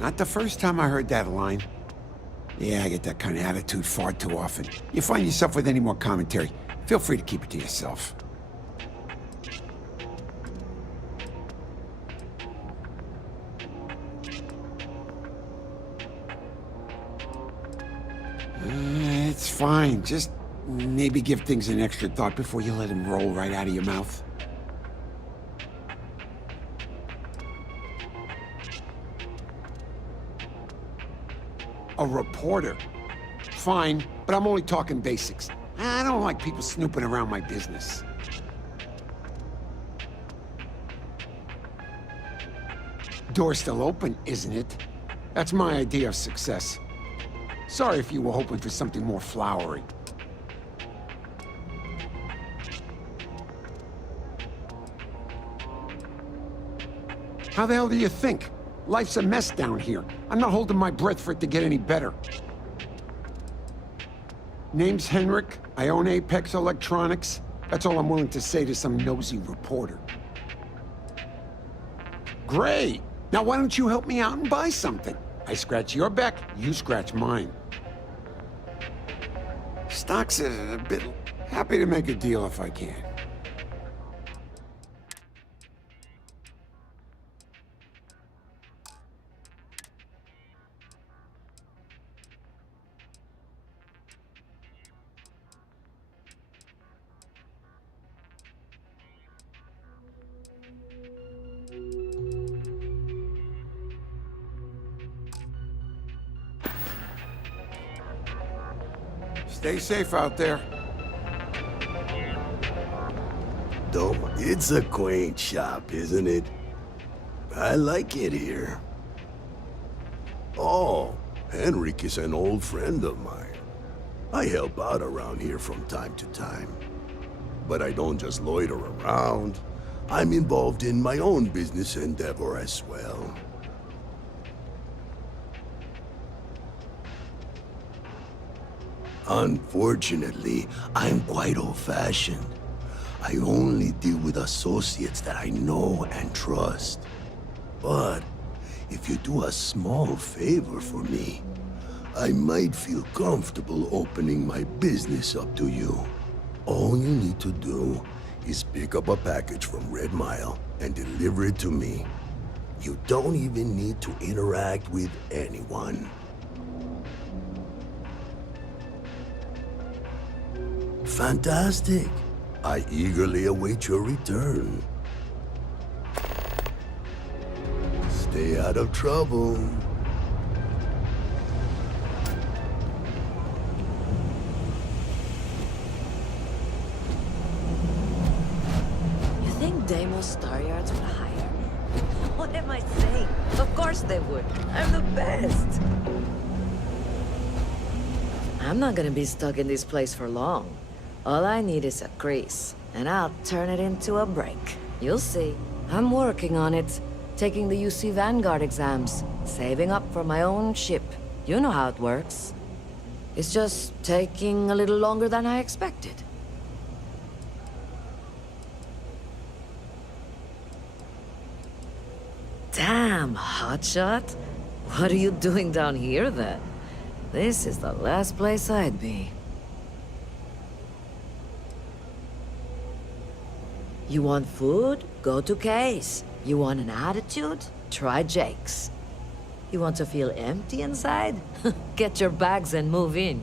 Not the first time I heard that line. Yeah, I get that kind of attitude far too often. You find yourself with any more commentary, feel free to keep it to yourself. It's fine. Just maybe give things an extra thought before you let them roll right out of your mouth. A reporter. Fine, but I'm only talking basics. I don't like people snooping around my business. Door's still open, isn't it? That's my idea of success. Sorry if you were hoping for something more flowery. How the hell do you think? Life's a mess down here. I'm not holding my breath for it to get any better. Name's Henrik. I own Apex Electronics. That's all I'm willing to say to some nosy reporter. Great! Now why don't you help me out and buy something? I scratch your back, you scratch mine. Stock's a bit... Happy to make a deal if I can. Stay safe out there. Though it's a quaint shop, isn't it? I like it here. Oh, Henrik is an old friend of mine. I help out around here from time to time. But I don't just loiter around. I'm involved in my own business endeavor as well. Unfortunately, I'm quite old-fashioned. I only deal with associates that I know and trust. But if you do a small favor for me, I might feel comfortable opening my business up to you. All you need to do is pick up a package from Red Mile and deliver it to me. You don't even need to interact with anyone. Fantastic. I eagerly await your return. Stay out of trouble. You think Deimos Staryards would hire me? What am I saying? Of course they would. I'm the best. I'm not gonna be stuck in this place for long. All I need is a crease, and I'll turn it into a break. You'll see. I'm working on it. Taking the UC Vanguard exams. Saving up for my own ship. You know how it works. It's just taking a little longer than I expected. Damn, hotshot. What are you doing down here, then? This is the last place I'd be. You want food? Go to Kay's. You want an attitude? Try Jake's. You want to feel empty inside? Get your bags and move in.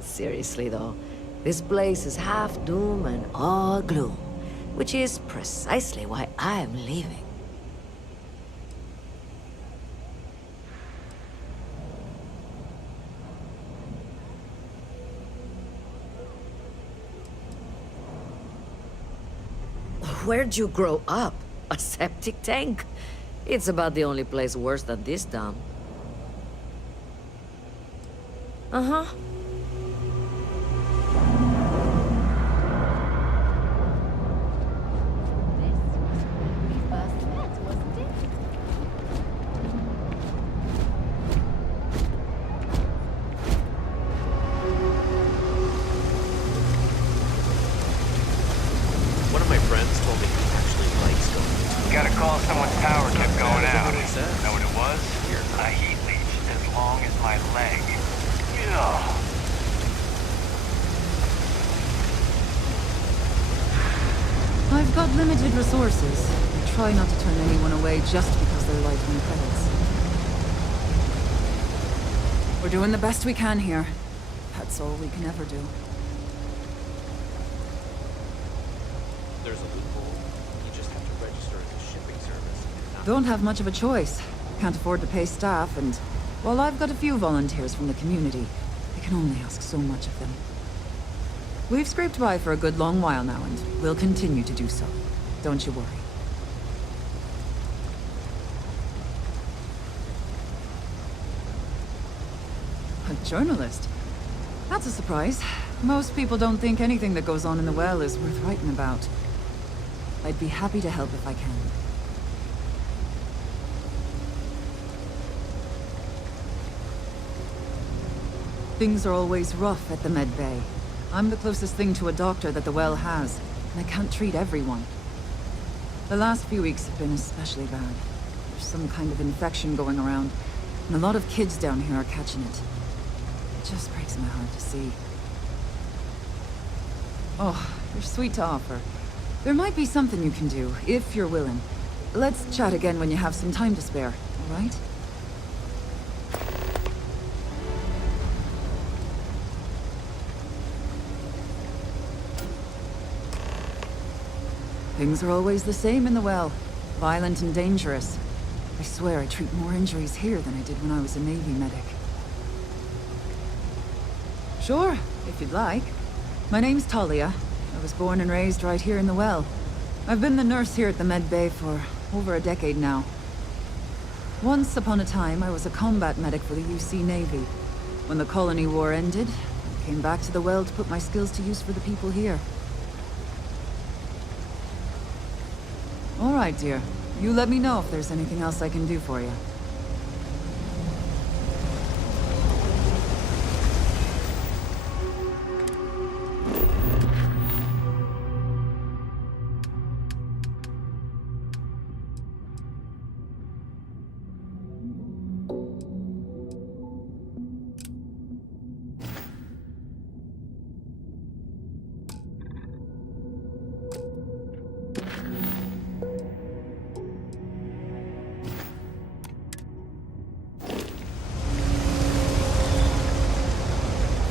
Seriously though, this place is half doom and all gloom, which is precisely why I'm leaving. Where'd you grow up? A septic tank? It's about the only place worse than this town. Uh-huh. One of my friends told me he actually likes going. Got a call someone's power kept going out. Know what it was? A heat leech as long as my leg. Ugh. I've got limited resources. I try not to turn anyone away just because they're light on credits. We're doing the best we can here. That's all we can ever do. There's a loophole. You just have to register as a shipping service. Don't have much of a choice. Can't afford to pay staff, and while I've got a few volunteers from the community, I can only ask so much of them. We've scraped by for a good long while now, and we'll continue to do so. Don't you worry. A journalist? That's a surprise. Most people don't think anything that goes on in the well is worth writing about. I'd be happy to help if I can. Things are always rough at the Med Bay. I'm the closest thing to a doctor that the well has, and I can't treat everyone. The last few weeks have been especially bad. There's some kind of infection going around, and a lot of kids down here are catching it. It just breaks my heart to see. Oh, you're sweet to offer. There might be something you can do, if you're willing. Let's chat again when you have some time to spare, all right? Things are always the same in the well. Violent and dangerous. I swear I treat more injuries here than I did when I was a Navy medic. Sure, if you'd like. My name's Talia. I was born and raised right here in the well. I've been the nurse here at the med bay for over a decade now. Once upon a time, I was a combat medic for the UC Navy. When the colony war ended, I came back to the well to put my skills to use for the people here. All right, dear. You let me know if there's anything else I can do for you.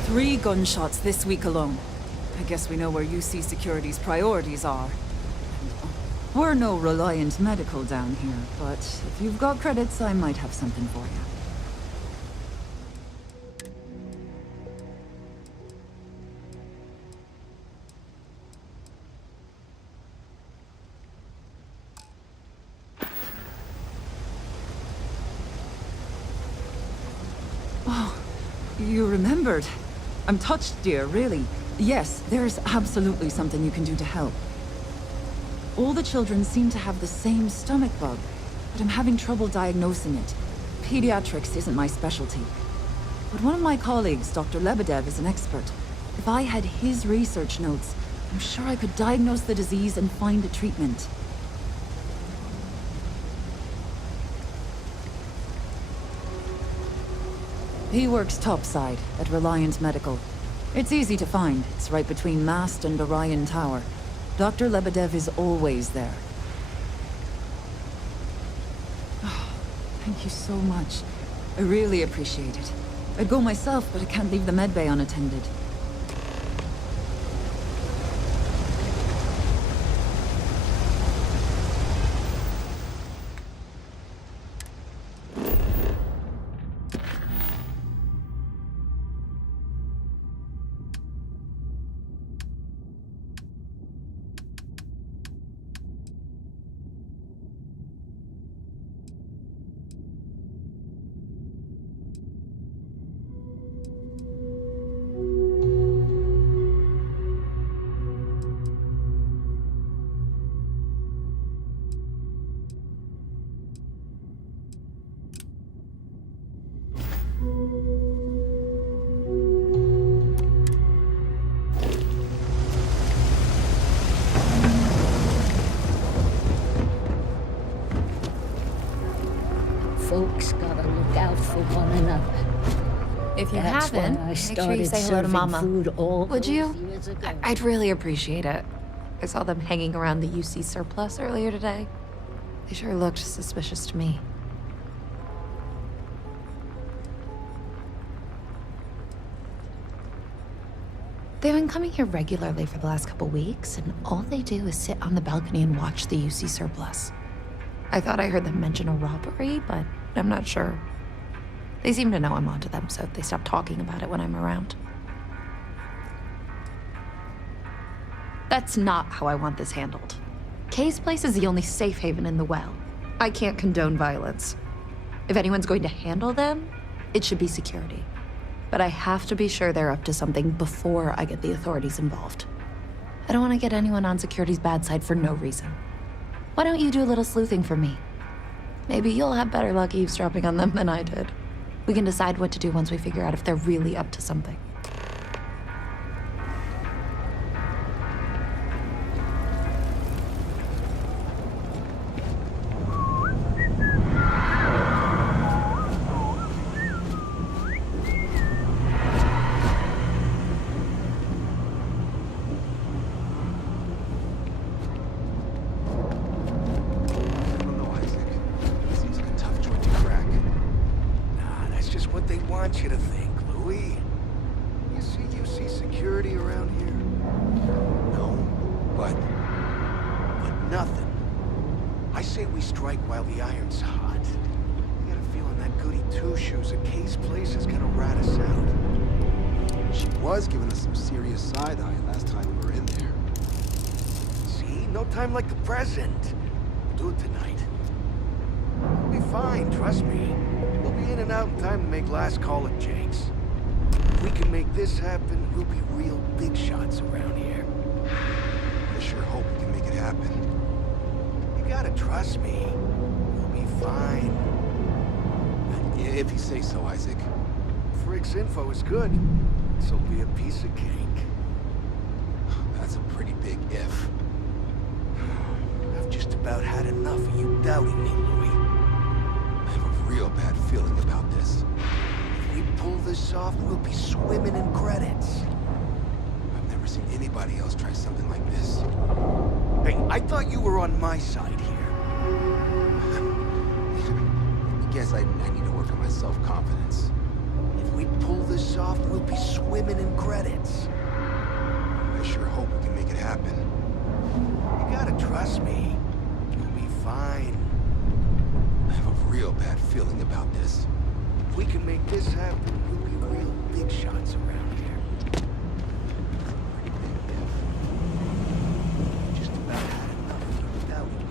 Three gunshots this week alone. I guess we know where UC Security's priorities are. We're no Reliant Medical down here, but if you've got credits, I might have something for you. Oh, you remembered. I'm touched, dear, really. Yes, there's absolutely something you can do to help. All the children seem to have the same stomach bug, but I'm having trouble diagnosing it. Pediatrics isn't my specialty. But one of my colleagues, Dr. Lebedev, is an expert. If I had his research notes, I'm sure I could diagnose the disease and find a treatment. He works topside at Reliant Medical. It's easy to find. It's right between Mast and Orion Tower. Dr. Lebedev is always there. Oh, thank you so much. I really appreciate it. I'd go myself, but I can't leave the medbay unattended. Folks gotta look out for one another. If you That's haven't, why I make sure you started say hello to serving Mama. food all Would those you? years ago. I'd really appreciate it. I saw them hanging around the UC surplus earlier today. They sure looked suspicious to me. They've been coming here regularly for the last couple weeks, and all they do is sit on the balcony and watch the UC surplus. I thought I heard them mention a robbery, but I'm not sure. They seem to know I'm onto them, so they stop talking about it when I'm around. That's not how I want this handled. Kay's place is the only safe haven in the well. I can't condone violence. If anyone's going to handle them, it should be security. But I have to be sure they're up to something before I get the authorities involved. I don't want to get anyone on security's bad side for no reason. Why don't you do a little sleuthing for me? Maybe you'll have better luck eavesdropping on them than I did. We can decide what to do once we figure out if they're really up to something. You to think, Louis. You see UC security around here? No, but nothing. I say we strike while the iron's hot. I got a feeling that goody two-shoes at Kay's place is gonna rat us out. She was giving us some serious side-eye last time we were in there. See? No time like the present. We'll do it tonight. We'll be fine, trust me. We'll be in and out in time to make last call at Jake's. If we can make this happen, we'll be real big shots around here. I sure hope we can make it happen. You gotta trust me. We'll be fine. If you say so, Isaac. Frick's info is good. This'll be a piece of cake. That's a pretty big if. I've just about had enough of you doubting me, Louis. I have a real bad feeling about this. If we pull this off, we'll be swimming in credits. I've never seen anybody else try something like this. Hey, I thought you were on my side here. I guess I need to work on my self-confidence. If we pull this off, we'll be swimming in credits. I sure hope we can make it happen. You gotta trust me. You'll be fine. I have a real bad feeling about this. If we can make this happen, we'll be real big shots around here. Just about had enough of you doubting me.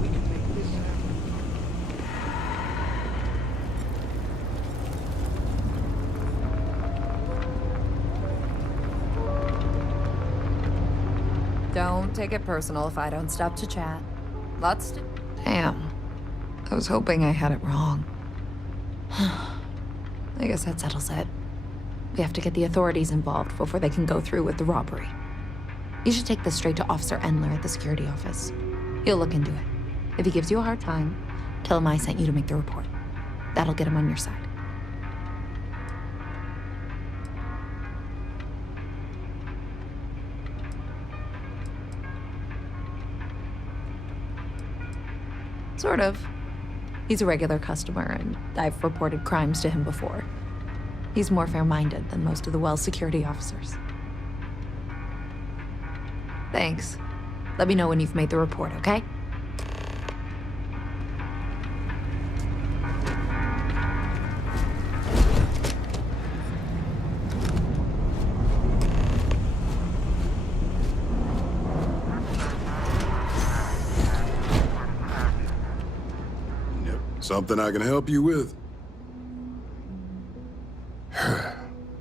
We can make this happen. Don't take it personal if I don't stop to chat. Damn. I was hoping I had it wrong. I guess that settles it. We have to get the authorities involved before they can go through with the robbery. You should take this straight to Officer Endler at the security office. He'll look into it. If he gives you a hard time, tell him I sent you to make the report. That'll get him on your side. Sort of. He's a regular customer, and I've reported crimes to him before. He's more fair-minded than most of the Wells security officers. Thanks. Let me know when you've made the report, okay? Something I can help you with?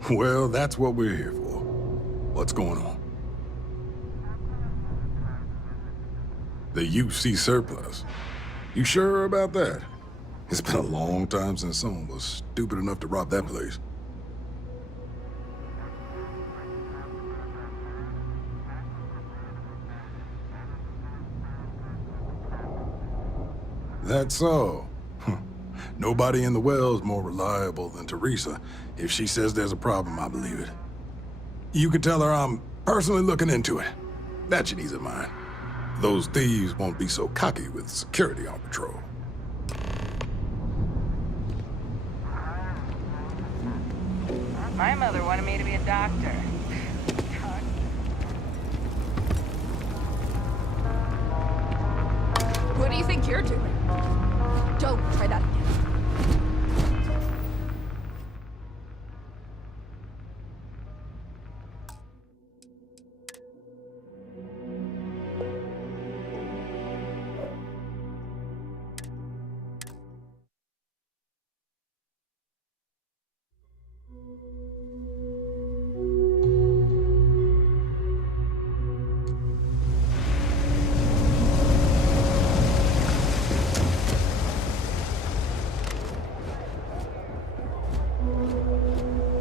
Well, that's what we're here for. What's going on? The UC surplus. You sure about that? It's been a long time since someone was stupid enough to rob that place. That's all. Nobody in the Well's more reliable than Teresa. If she says there's a problem, I believe it. You can tell her I'm personally looking into it. That should ease her mind. Those thieves won't be so cocky with security on patrol. My mother wanted me to be a doctor. What do you think you're doing? Don't try that again.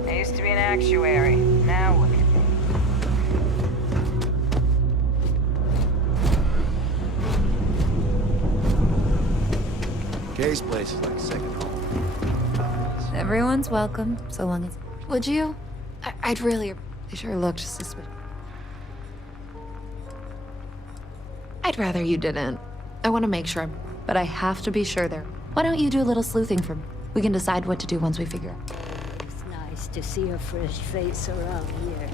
I used to be an actuary. Now look at me. Kay's place is like a second home. Everyone's welcome, so long as... Would you? I'd really... They sure looked suspicious. I'd rather you didn't. I want to make sure, but I have to be sure there. Why don't you do a little sleuthing for me? We can decide what to do once we figure out. It's nice to see a fresh face around here.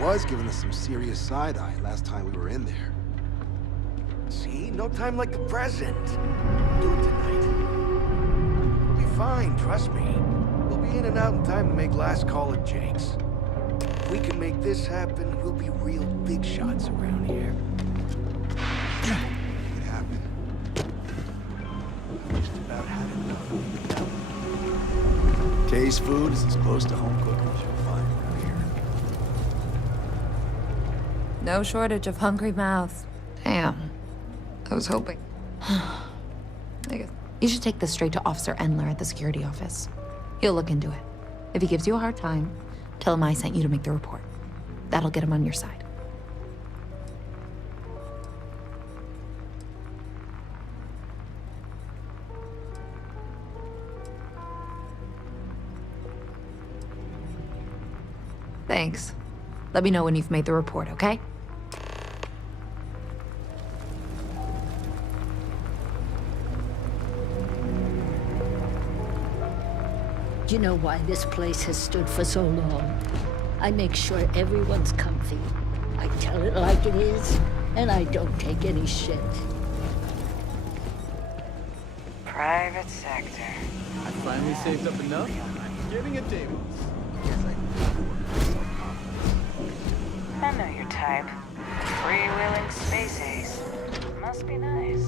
was giving us some serious side-eye last time we were in there. See? No time like the present. Do it tonight. We'll be fine, trust me. We'll be in and out in time to make last call at Jake's. If we can make this happen, we'll be real big shots around here. It happened. Just about had enough. Kay's food is as close to home cooking as you'll find around here. No shortage of hungry mouths. Damn. I was hoping. I guess you should take this straight to Officer Endler at the security office. He'll look into it. If he gives you a hard time, tell him I sent you to make the report. That'll get him on your side. Thanks. Let me know when you've made the report, okay? You know why this place has stood for so long? I make sure everyone's comfy. I tell it like it is, and I don't take any shit. Private sector. I finally saved up enough. I'm getting a table. I know your type. Freewheeling space ace. Must be nice.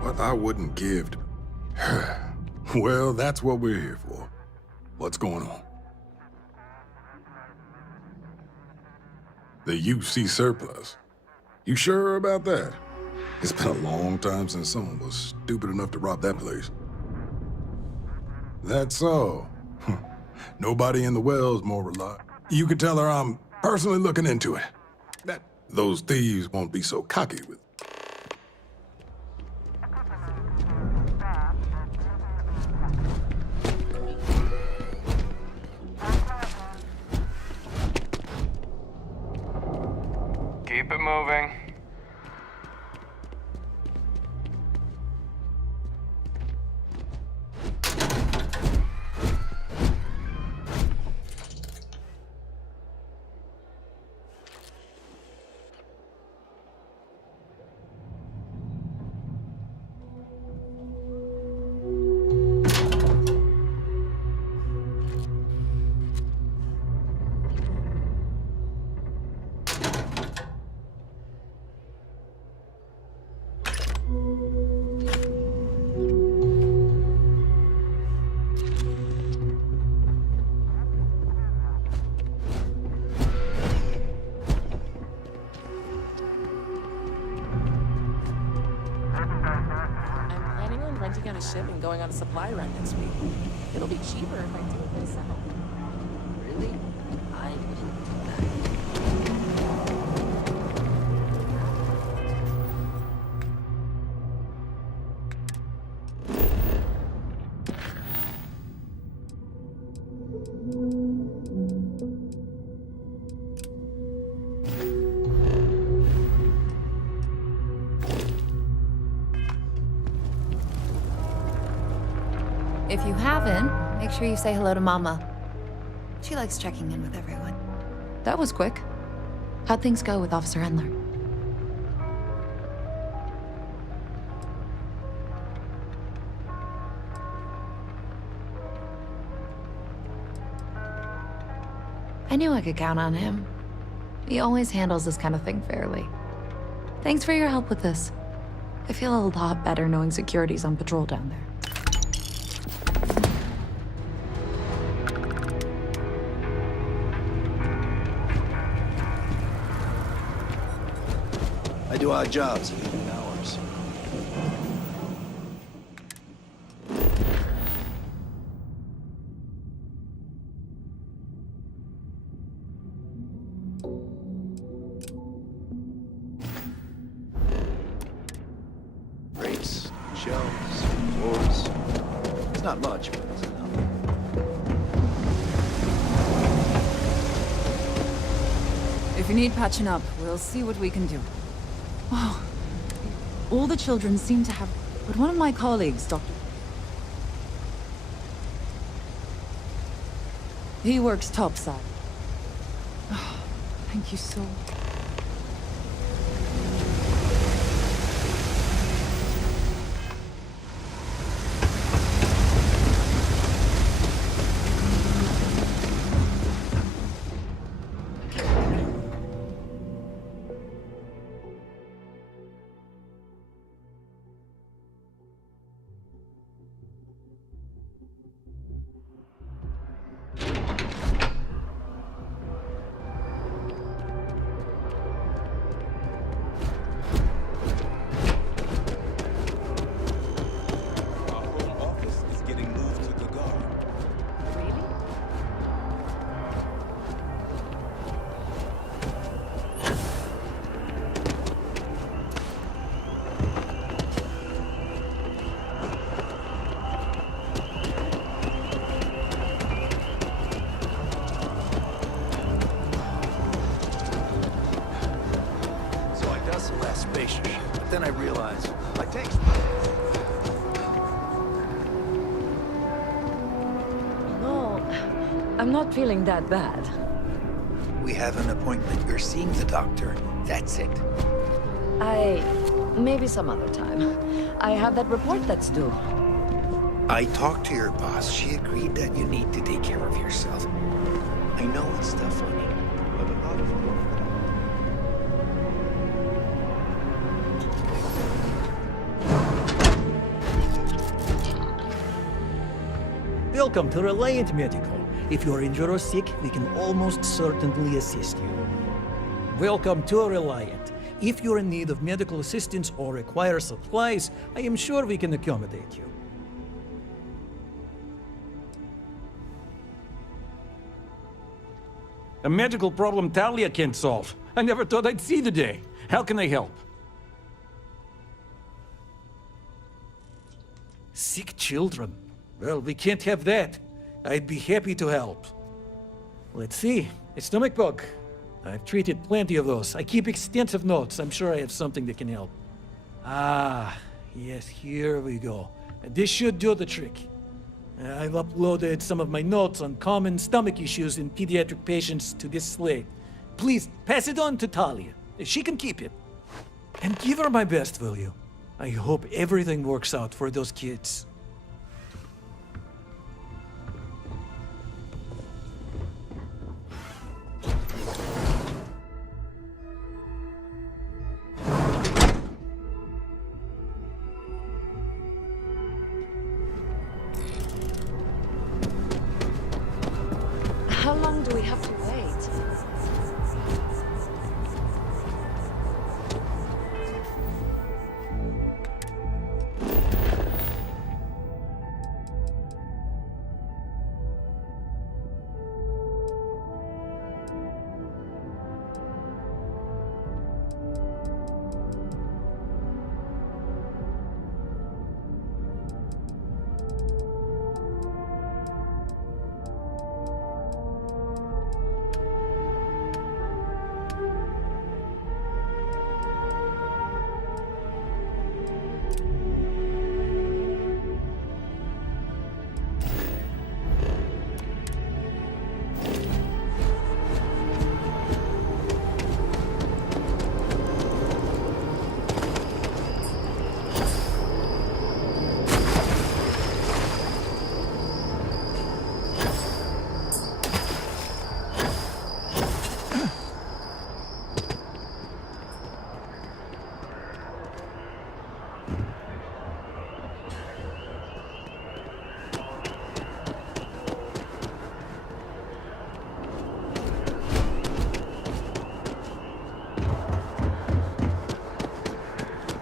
What I wouldn't give to... Well, that's what we're here for. What's going on? The UC surplus. You sure about that? It's been a long time since someone was stupid enough to rob that place. That's so. Nobody in the well's more reliable. You can tell her I'm personally looking into it. Those thieves won't be so cocky with. Keep it moving. Renting out a ship and going on a supply run next week. It'll be cheaper if I do it myself. Really? I wouldn't do that. If you haven't, make sure you say hello to Mama. She likes checking in with everyone. That was quick. How'd things go with Officer Endler? I knew I could count on him. He always handles this kind of thing fairly. Thanks for your help with this. I feel a lot better knowing security's on patrol down there. I do odd jobs at evening hours. Drapes, shelves, floors. It's not much, but it's enough. If you need patching up, we'll see what we can do. Wow. All the children seem to have... But one of my colleagues, Dr. He works topside. Thank you so. Then I realized I take. No, I'm not feeling that bad. We have an appointment. You're seeing the doctor. That's it. Maybe some other time. I have that report that's due. I talked to your boss. She agreed that you need to take care of yourself. I know it's tough on you, but a lot of Welcome to Reliant Medical. If you're injured or sick, we can almost certainly assist you. Welcome to Reliant. If you're in need of medical assistance or require supplies, I am sure we can accommodate you. A medical problem Talia can't solve. I never thought I'd see the day. How can I help? Sick children. Well, we can't have that. I'd be happy to help. Let's see. A stomach bug. I've treated plenty of those. I keep extensive notes. I'm sure I have something that can help. Ah, yes, here we go. This should do the trick. I've uploaded some of my notes on common stomach issues in pediatric patients to this slate. Please, pass it on to Talia. She can keep it. And give her my best, will you? I hope everything works out for those kids. How long do we have to wait?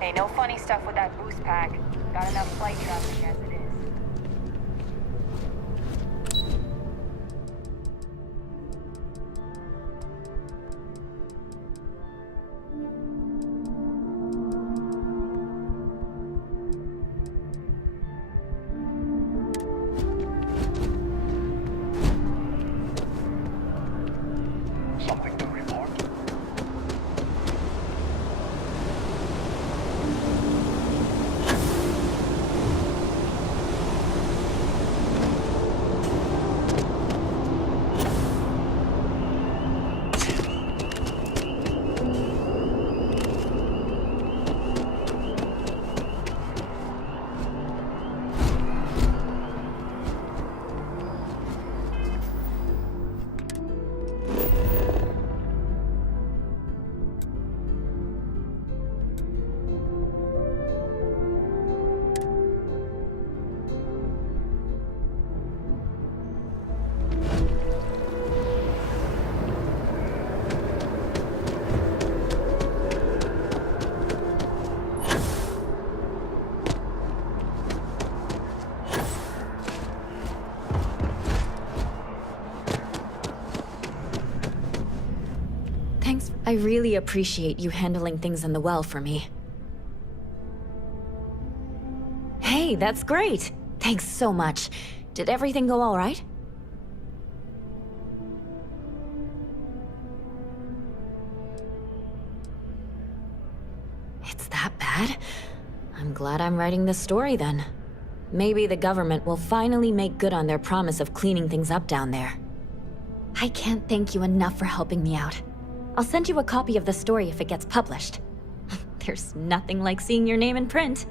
Hey, no funny stuff with that boost pack. Got enough flight traffic as it is. Something to report? I really appreciate you handling things in the well for me. Hey, that's great! Thanks so much. Did everything go all right? It's that bad? I'm glad I'm writing this story then. Maybe the government will finally make good on their promise of cleaning things up down there. I can't thank you enough for helping me out. I'll send you a copy of the story if it gets published. There's nothing like seeing your name in print.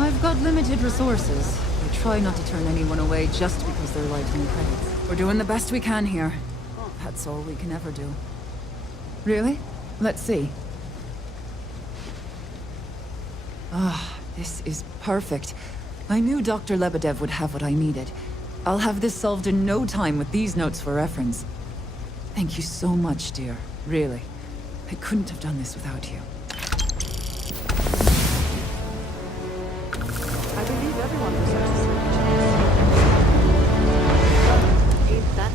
I've got limited resources. I try not to turn anyone away just because they're lighting the credits. We're doing the best we can here. That's all we can ever do. Really? Let's see. Ah, this is perfect. I knew Dr. Lebedev would have what I needed. I'll have this solved in no time with these notes for reference. Thank you so much, dear. Really. I couldn't have done this without you. I believe everyone deserves a chance. Ain't that...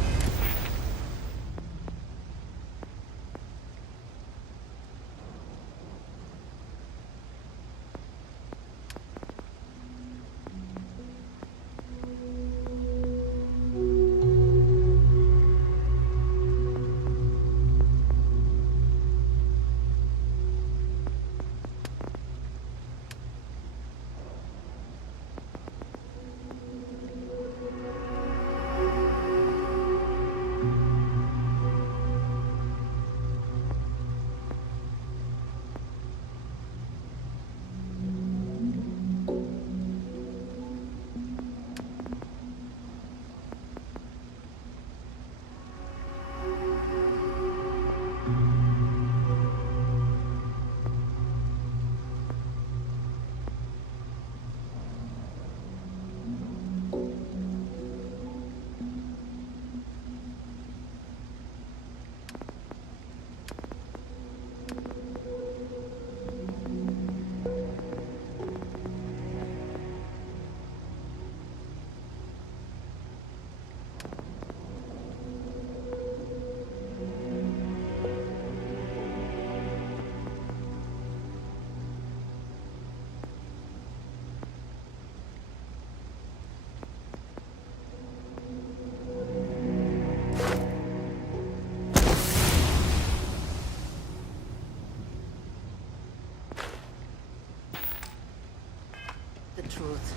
The truth.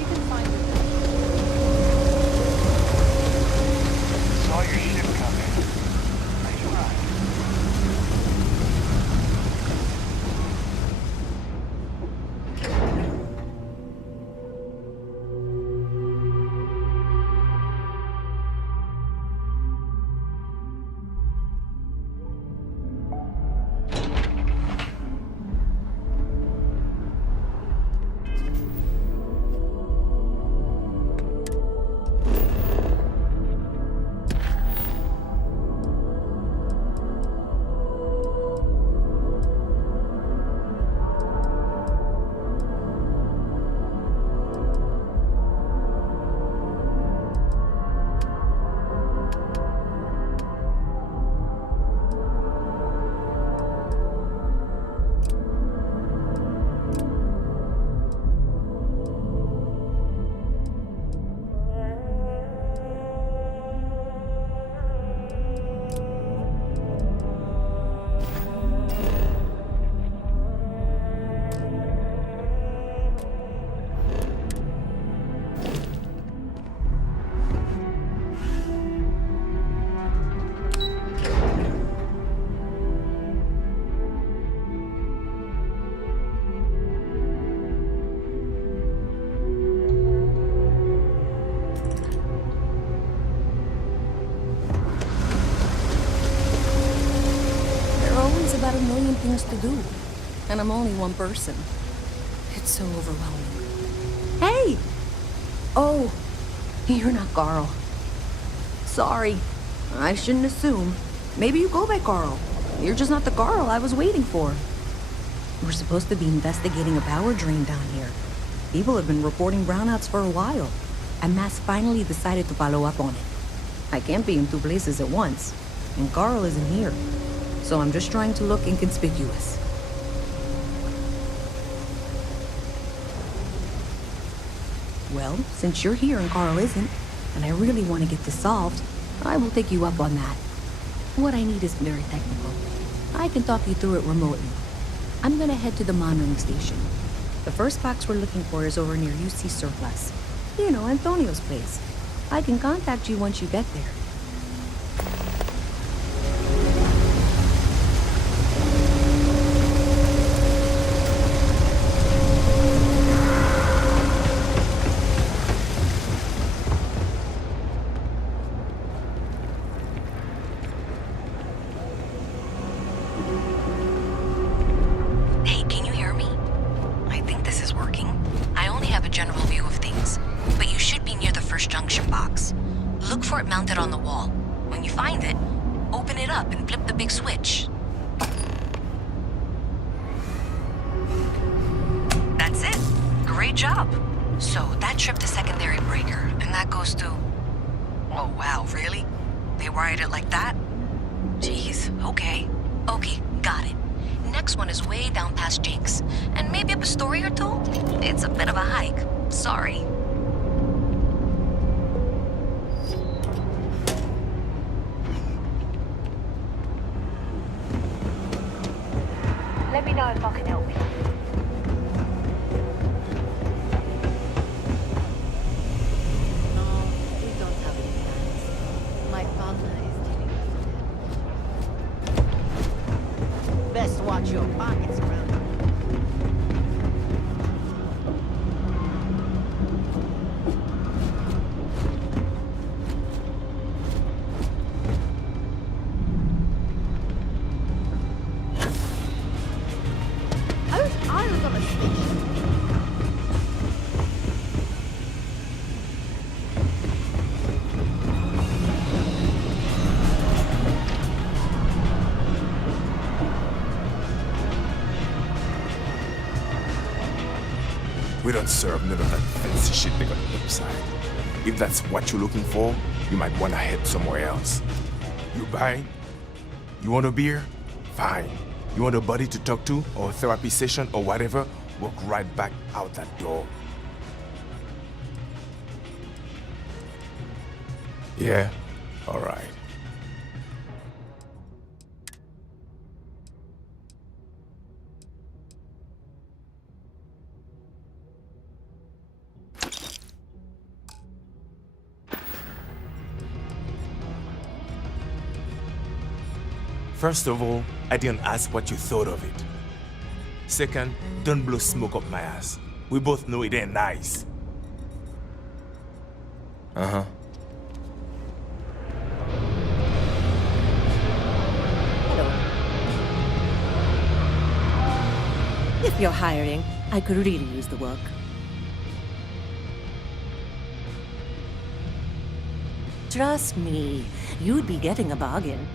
You can find it. Saw your ship come in. Nice run. million things to do. And I'm only one person. It's so overwhelming. Hey! Oh, you're not Carl. Sorry. I shouldn't assume. Maybe you go by Carl. You're just not the Carl I was waiting for. We're supposed to be investigating a power drain down here. People have been reporting brownouts for a while, and Mass finally decided to follow up on it. I can't be in two places at once, and Carl isn't here, so I'm just trying to look inconspicuous. Well, since you're here and Carl isn't, and I really want to get this solved, I will take you up on that. What I need is very technical. I can talk you through it remotely. I'm gonna head to the monitoring station. The first box we're looking for is over near UC Surplus. You know, Antonio's place. I can contact you once you get there. Let me know if I can help you. No, we don't have any plans. My partner is telling us. Best watch your pockets around here. We don't serve none of that fancy shit they got on the website. If that's what you're looking for, you might want to head somewhere else. You buying? You want a beer? Fine. You want a buddy to talk to, or a therapy session, or whatever? Walk right back out that door. Yeah? All right. First of all, I didn't ask what you thought of it. Second, don't blow smoke up my ass. We both know it ain't nice. Uh-huh. Hello. If you're hiring, I could really use the work. Trust me, you'd be getting a bargain.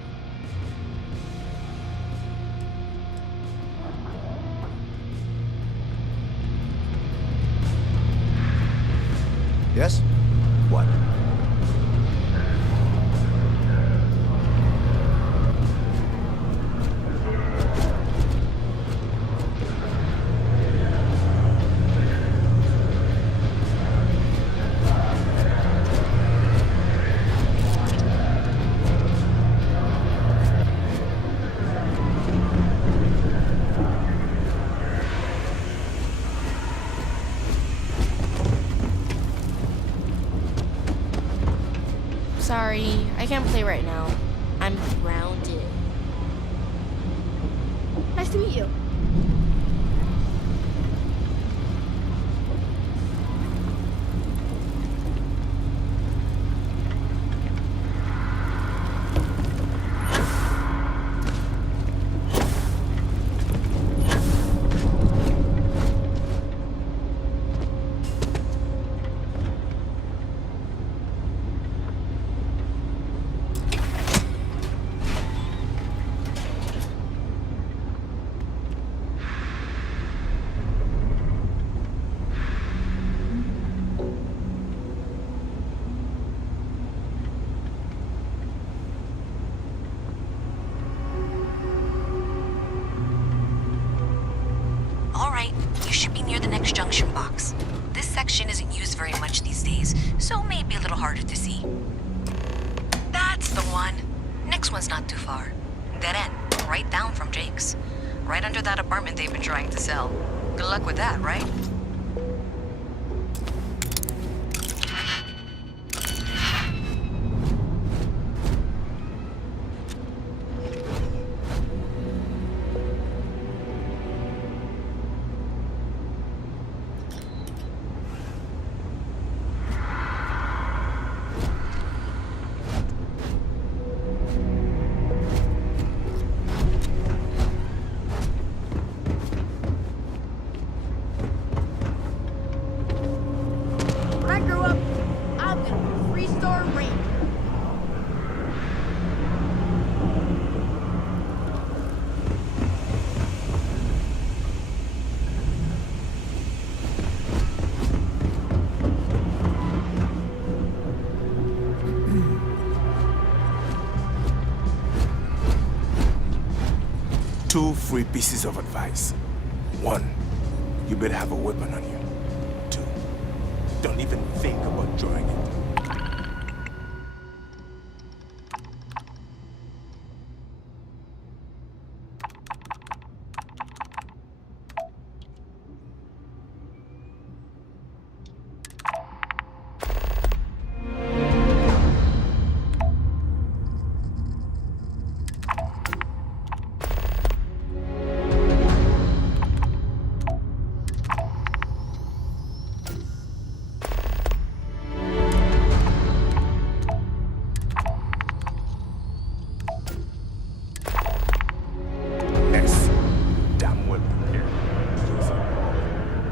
Yes? What? Sorry, I can't play right now. I'm grounded. Nice to meet you. junction box. This section isn't used very much these days, so maybe a little harder to see. That's the one. Next one's not too far. Dead end, right down from Jake's. Right under that apartment they've been trying to sell. Good luck with that, right? When I grow up, I'm gonna be a three-star ranger. Two free pieces of advice. One, you better have a weapon on you. Two, don't even think about drawing it.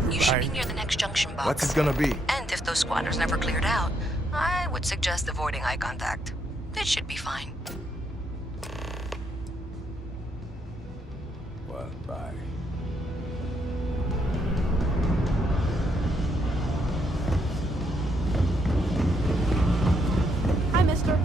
You should be near the next junction box. What's it gonna be? And if those squatters never cleared out, I would suggest avoiding eye contact. It should be fine. Well, bye. Hi, mister.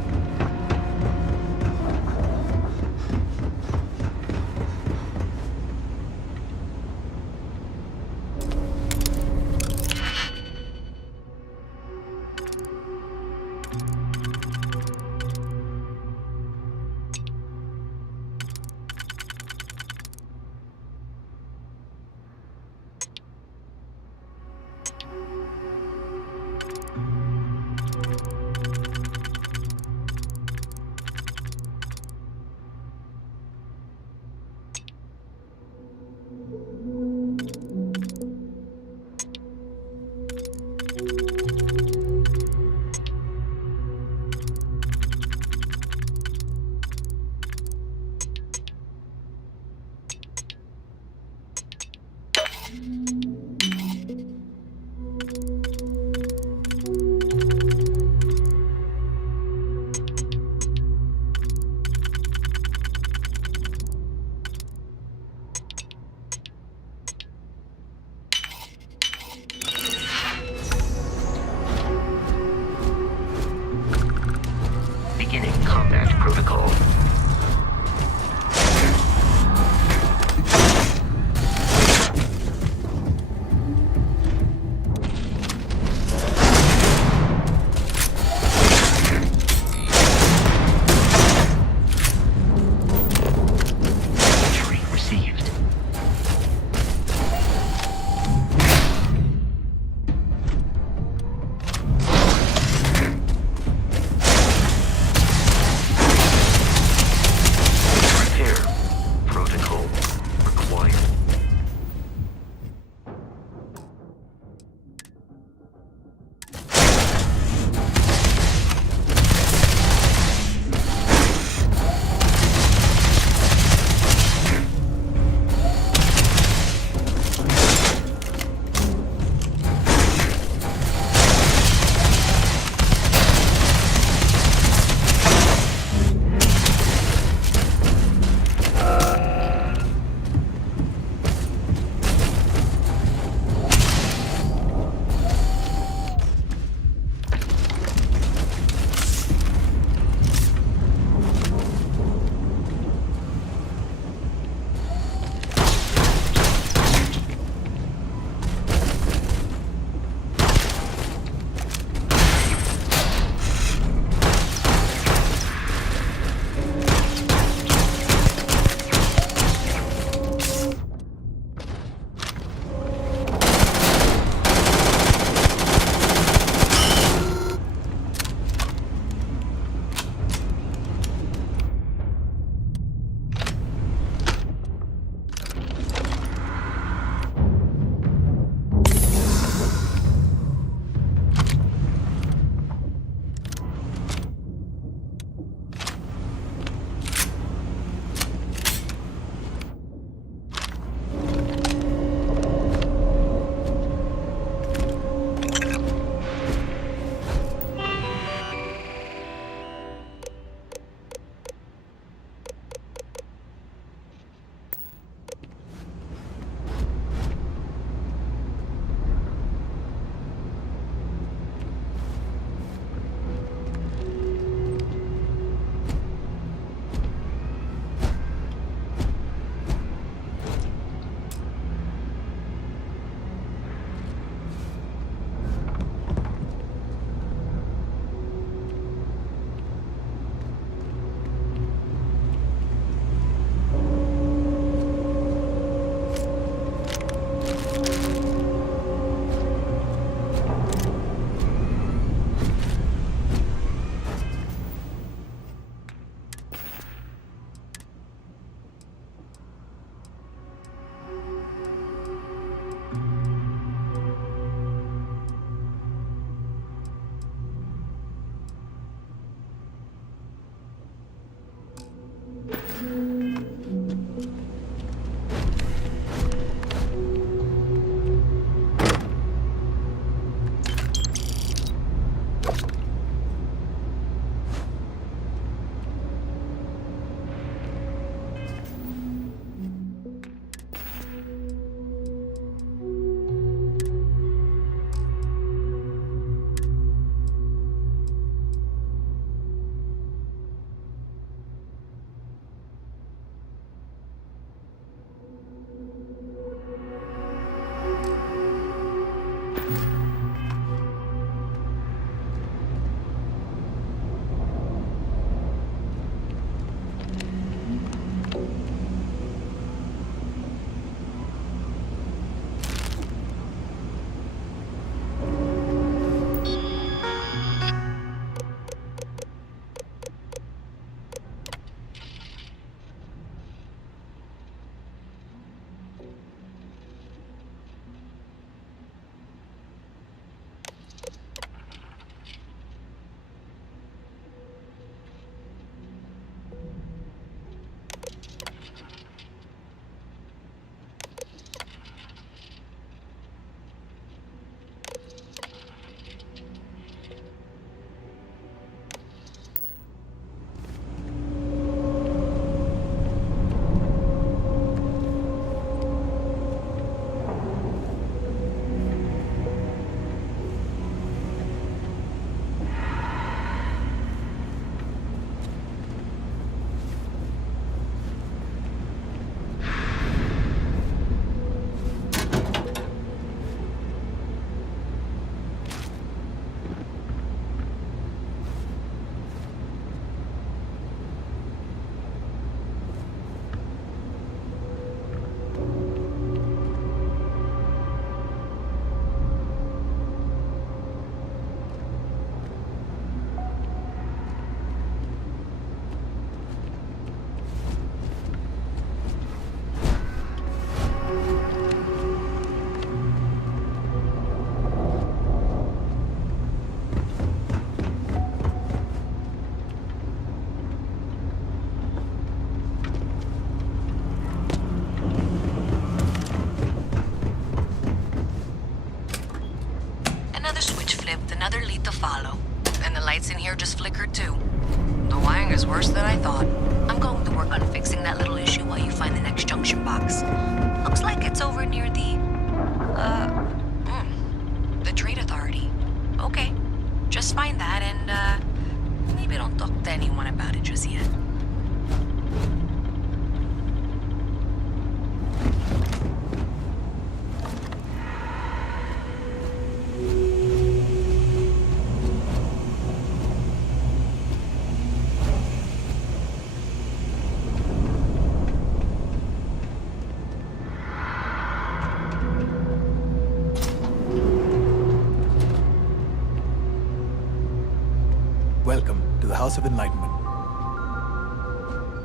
House of Enlightenment.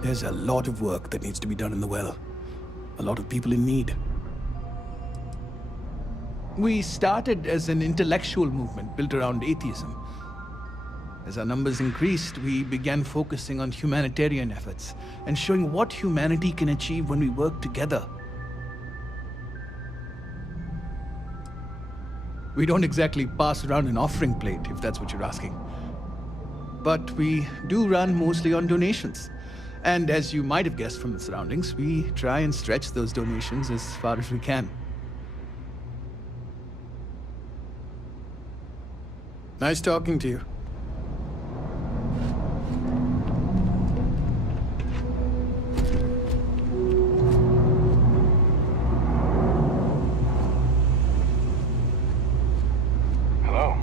There's a lot of work that needs to be done in the well. A lot of people in need. We started as an intellectual movement built around atheism. As our numbers increased, we began focusing on humanitarian efforts and showing what humanity can achieve when we work together. We don't exactly pass around an offering plate, if that's what you're asking. But we do run mostly on donations. And as you might have guessed from the surroundings, we try and stretch those donations as far as we can. Nice talking to you. Hello?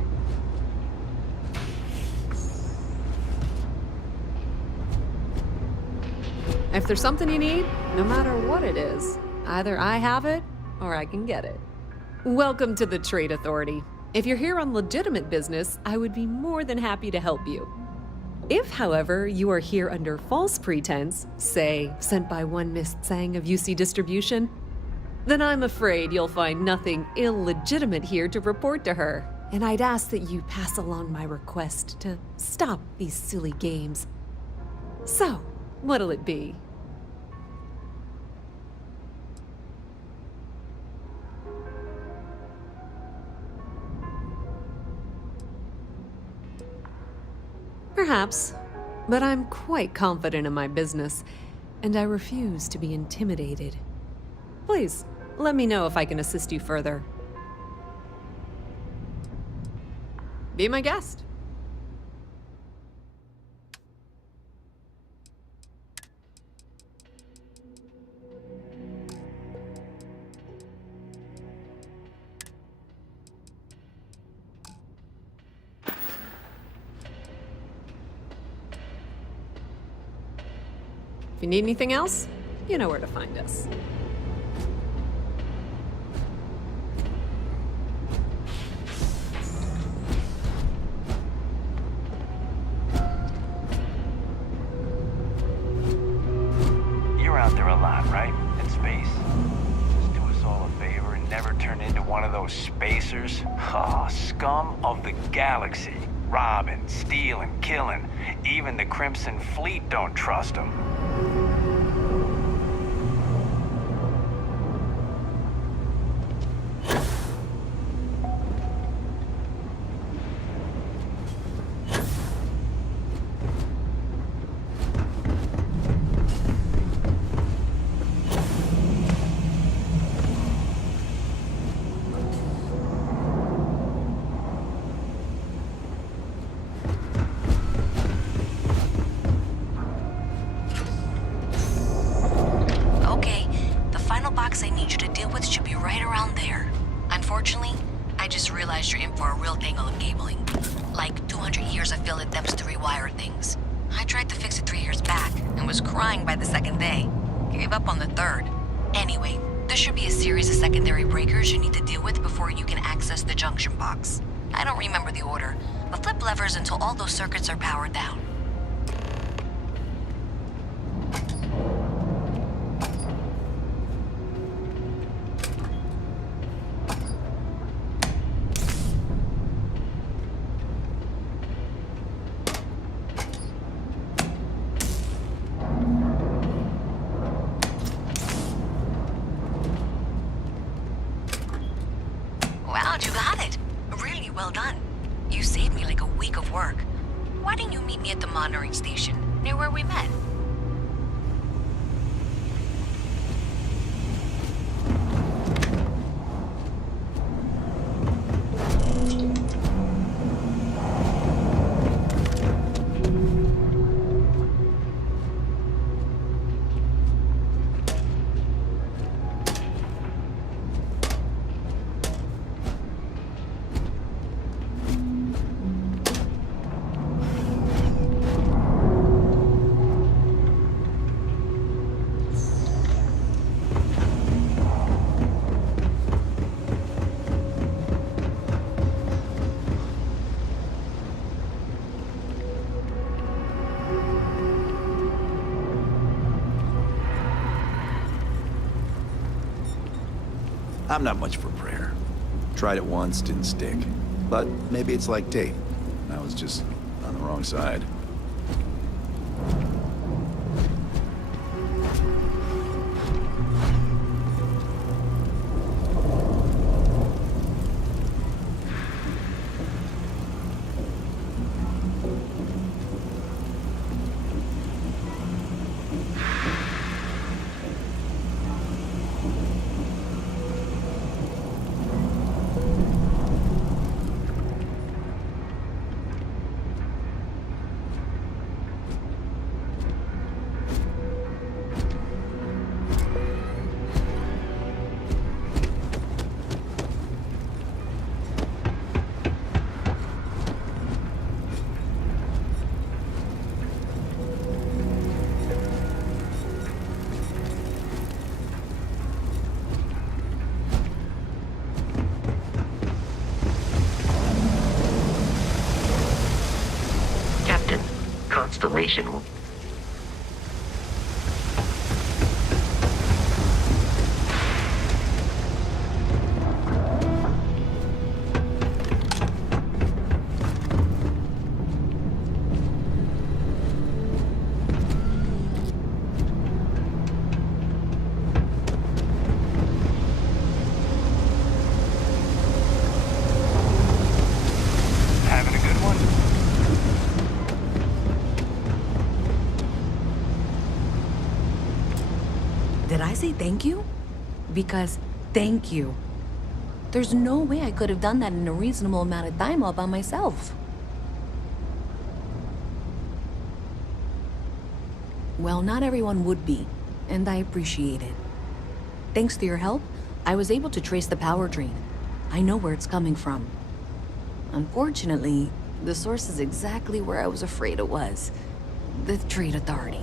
If there's something you need, no matter what it is, either I have it or I can get it. Welcome to the Trade Authority. If you're here on legitimate business, I would be more than happy to help you. If, however, you are here under false pretense, say, sent by one Miss Tsang of UC Distribution, then I'm afraid you'll find nothing illegitimate here to report to her, and I'd ask that you pass along my request to stop these silly games. So, what'll it be? Perhaps, but I'm quite confident in my business, and I refuse to be intimidated. Please, let me know if I can assist you further. Be my guest. If you need anything else, you know where to find us. You're out there a lot, right? In space? Just do us all a favor and never turn into one of those spacers. Oh, scum of the galaxy. Robbing, stealing, killing. Even the Crimson Fleet don't trust them. I need you to deal with should be right around there. Unfortunately, I just realized you're in for a real tangle of cabling. Like 200 years of field attempts to rewire things. I tried to fix it 3 years back and was crying by the second day. Gave up on the third. Anyway, there should be a series of secondary breakers you need to deal with before you can access the junction box. I don't remember the order, but flip levers until all those circuits are powered down. Wow, you got it. Really well done. You saved me like a week of work. Why didn't you meet me at the monitoring station, near where we met? I'm not much for prayer. Tried it once, didn't stick. But maybe it's like Tate. I was just on the wrong side. Constellation. Having a good one? Did I say thank you? Because thank you. There's no way I could have done that in a reasonable amount of time all by myself. Well, not everyone would be, and I appreciate it. Thanks to your help, I was able to trace the power drain. I know where it's coming from. Unfortunately, the source is exactly where I was afraid it was. The Trade Authority.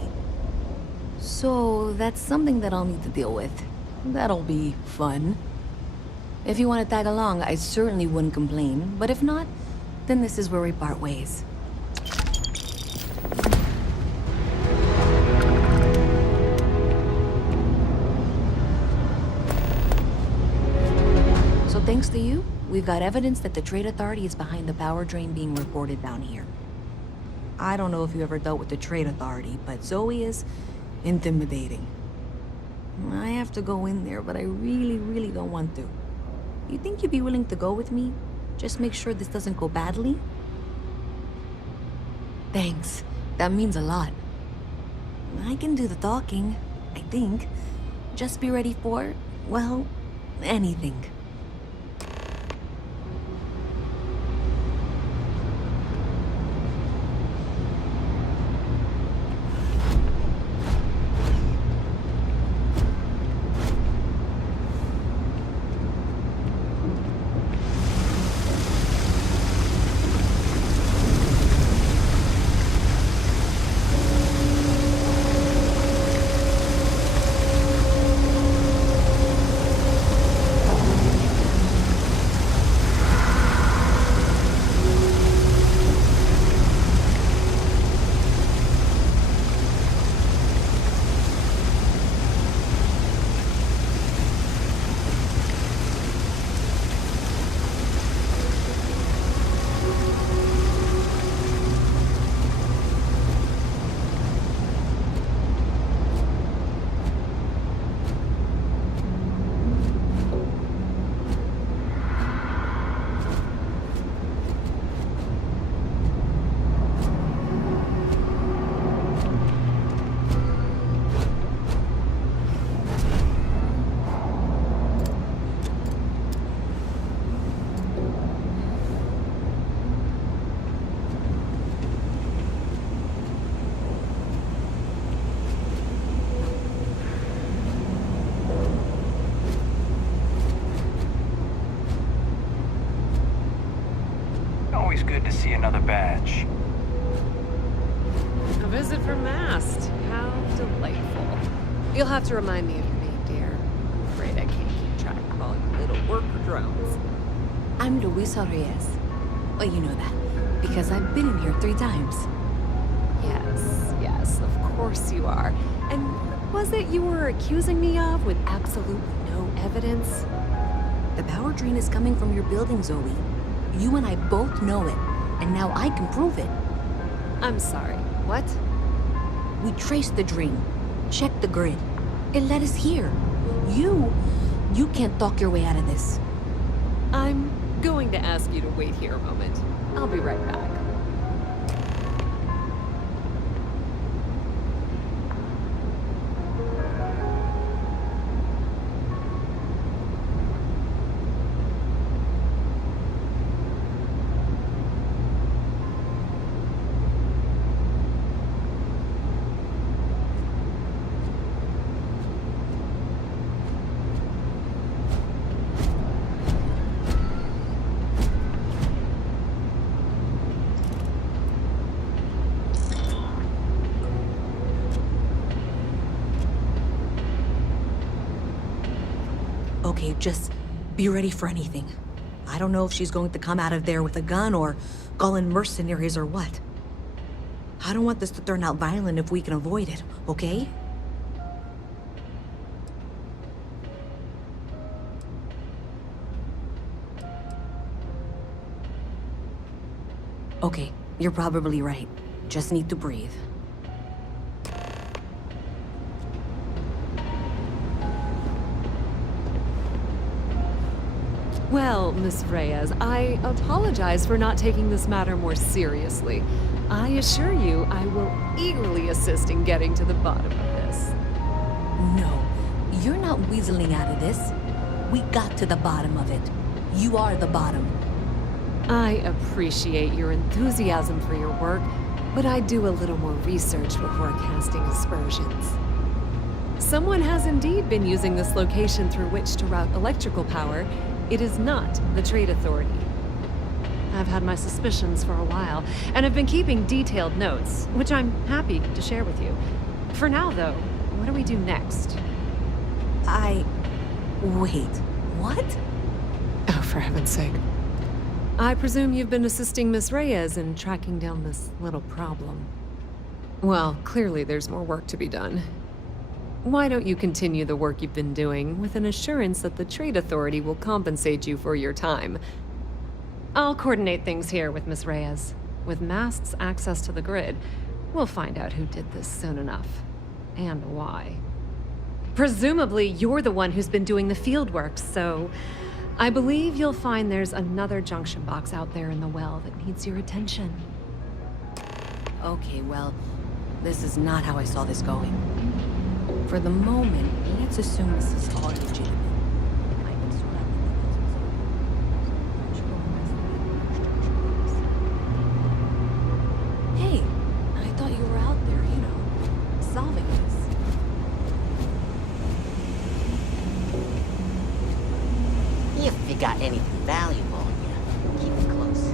So, that's something that I'll need to deal with. That'll be fun. If you want to tag along, I certainly wouldn't complain, but if not, then this is where we part ways. So thanks to you, we've got evidence that the Trade Authority is behind the power drain being reported down here. I don't know if you ever dealt with the Trade Authority, but Zoe is intimidating. I have to go in there, but I really don't want to. You think you'd be willing to go with me? Just make sure this doesn't go badly? Thanks. That means a lot. I can do the talking, I think. Just be ready for, well, anything. Always good to see another badge. A visit from Mast. How delightful. You'll have to remind me of your name, dear. I'm afraid I can't keep track of all your little worker drones. I'm Luisa Reyes. Oh, you know that, because I've been in here 3 times. Yes, of course you are. And what was it you were accusing me of with absolutely no evidence? The power drain is coming from your building, Zoe. You and I both know it, and now I can prove it. I'm sorry, what? We traced the drain, checked the grid. It led us here. You can't talk your way out of this. I'm going to ask you to wait here a moment. I'll be right back. Okay, just be ready for anything. I don't know if she's going to come out of there with a gun or call in mercenaries or what. I don't want this to turn out violent if we can avoid it, okay? Okay, you're probably right. Just need to breathe. Well, Miss Reyes, I apologize for not taking this matter more seriously. I assure you, I will eagerly assist in getting to the bottom of this. No, you're not weaseling out of this. We got to the bottom of it. You are the bottom. I appreciate your enthusiasm for your work, but I do a little more research before casting aspersions. Someone has indeed been using this location through which to route electrical power. It is not the Trade Authority. I've had my suspicions for a while, and have been keeping detailed notes, which I'm happy to share with you. For now, though, what do we do next? Wait, what? Oh, for heaven's sake. I presume you've been assisting Miss Reyes in tracking down this little problem. Well, clearly there's more work to be done. Why don't you continue the work you've been doing with an assurance that the Trade Authority will compensate you for your time? I'll coordinate things here with Miss Reyes. With Mast's access to the grid, we'll find out who did this soon enough. And why. Presumably, you're the one who's been doing the field work, so I believe you'll find there's another junction box out there in the well that needs your attention. Okay, well, this is not how I saw this going. For the moment, let's assume this is all legitimate. Hey, I thought you were out there, solving this. If you got anything valuable on you, keep it close.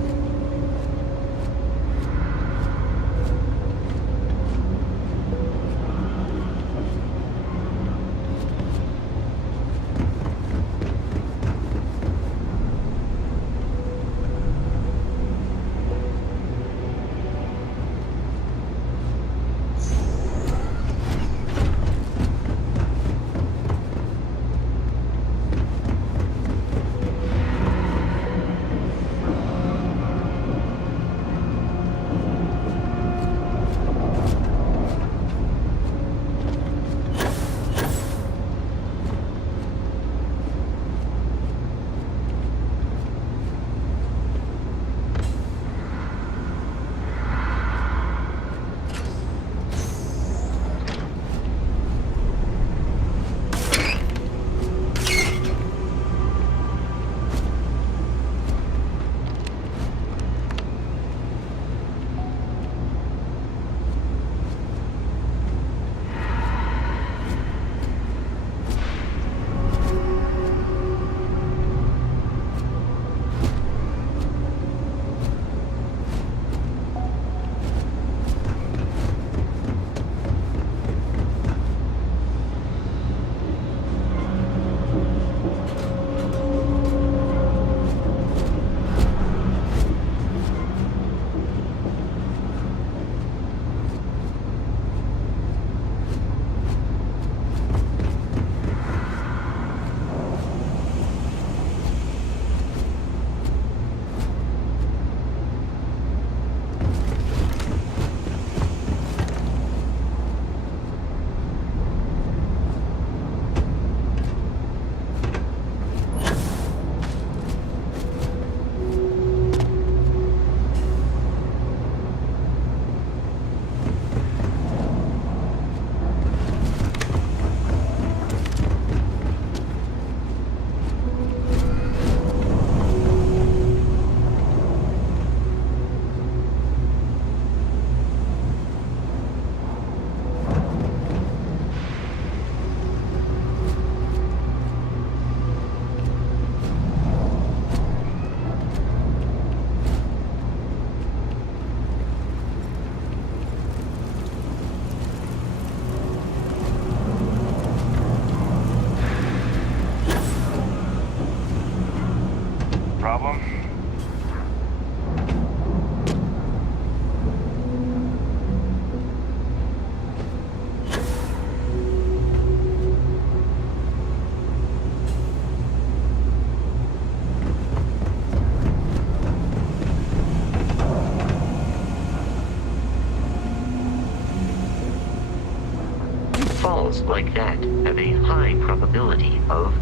Chemicals like that have a high probability of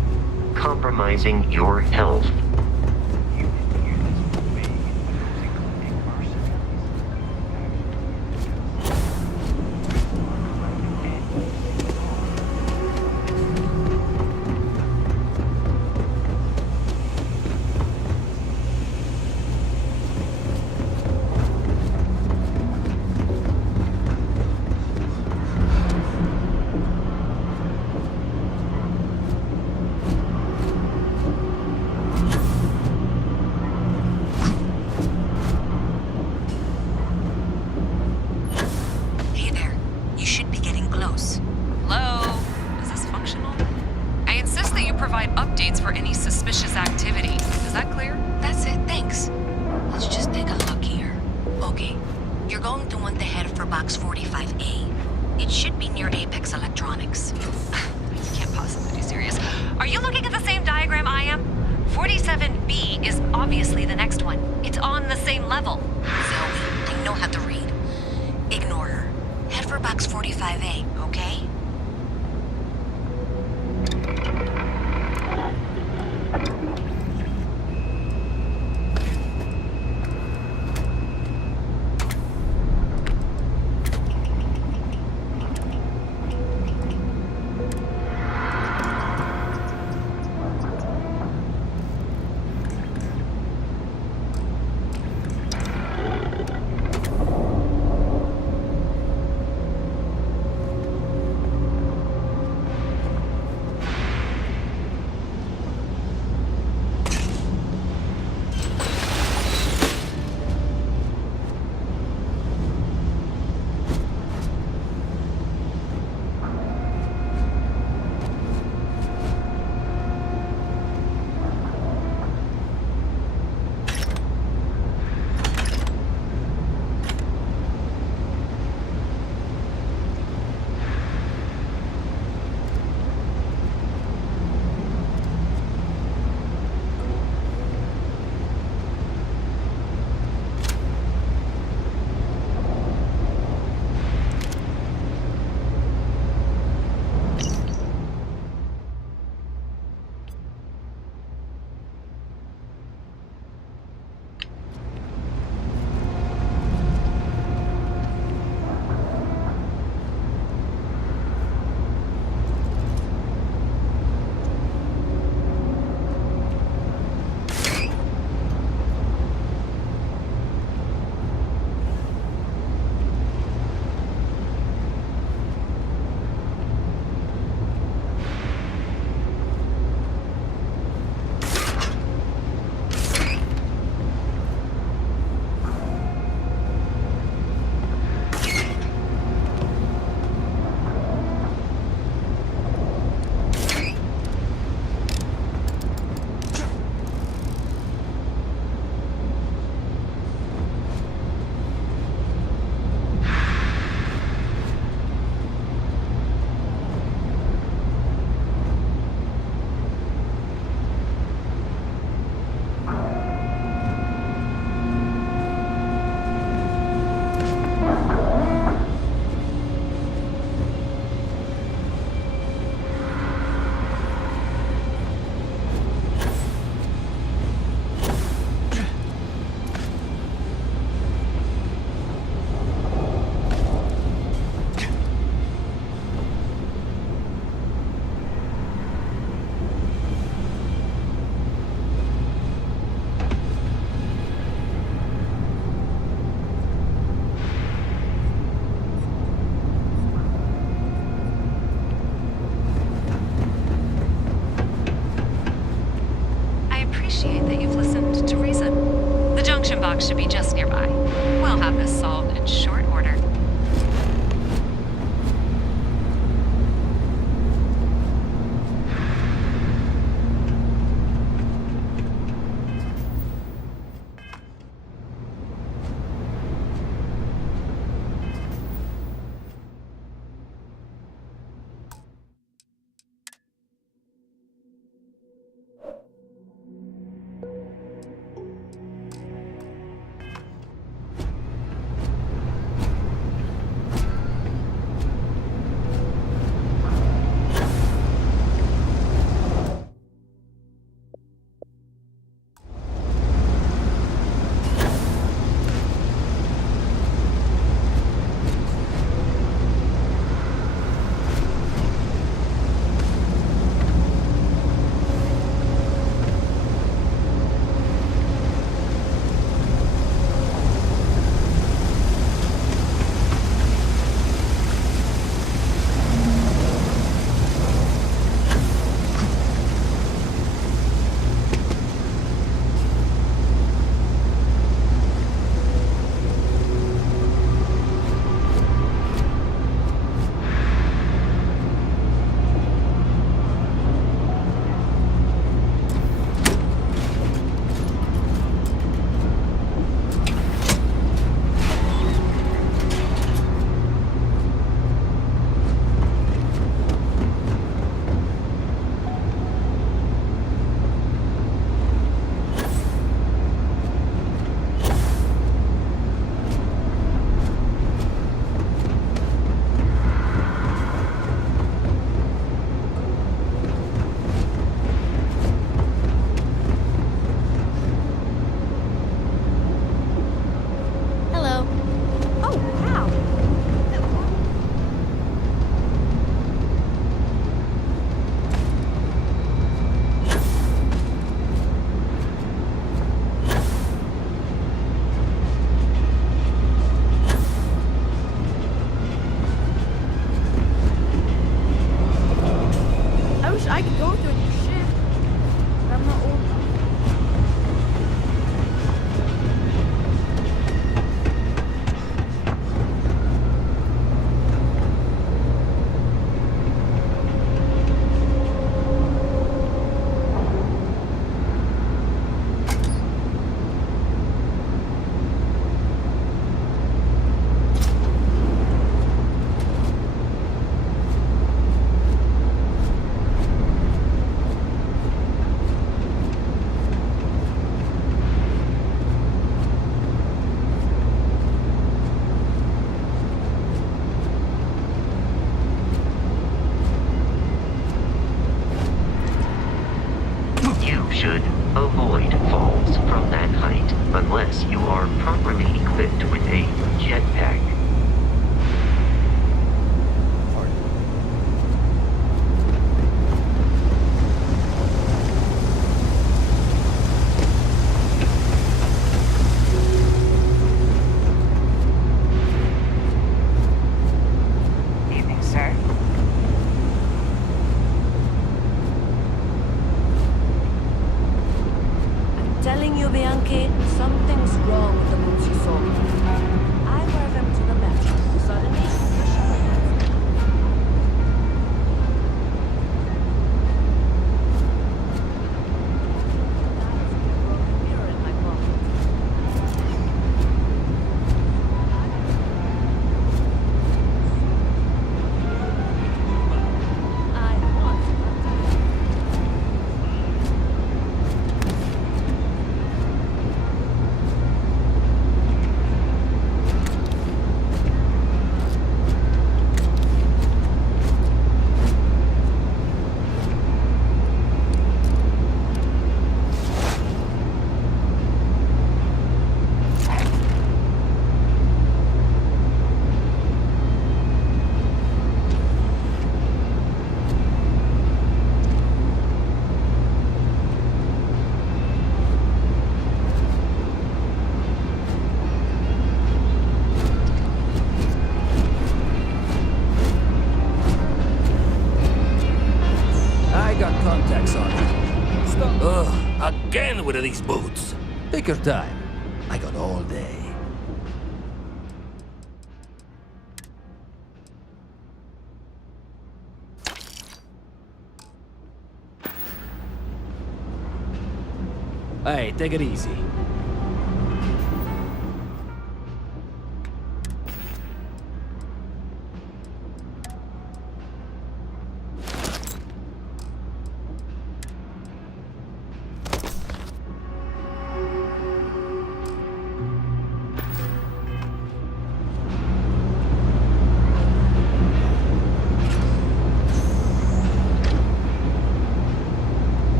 compromising your health. Hey there. You should be getting close. Hello? Is this functional? I insist that you provide updates for any suspicious activity. Is that clear? That's it, thanks. Let's just take a look here. Okay, you're going to want to head for box 45A. It should be near Apex Electronics. You can't possibly be serious. Are you looking at the same diagram I am? 47B is obviously the next one. It's on the same level. Zoe, I know how to read. Ignore her. Head for box 45A, okay? box should be just nearby. We'll have this solved in short order. I can go through your shit. But I'm not old enough. You should avoid falls from that height unless you are properly equipped with a jetpack. Evening, sir. Telling you, Bianchi, something's wrong with the boots you sold me. I wear them to the metro. Suddenly, the shuttle gets mirror in my pocket. I want I got contacts on it. Stop. Ugh, again with these boots. Take your time. I got all day. Hey, take it easy.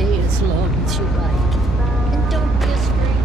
stay as long as you like. And don't be a stranger.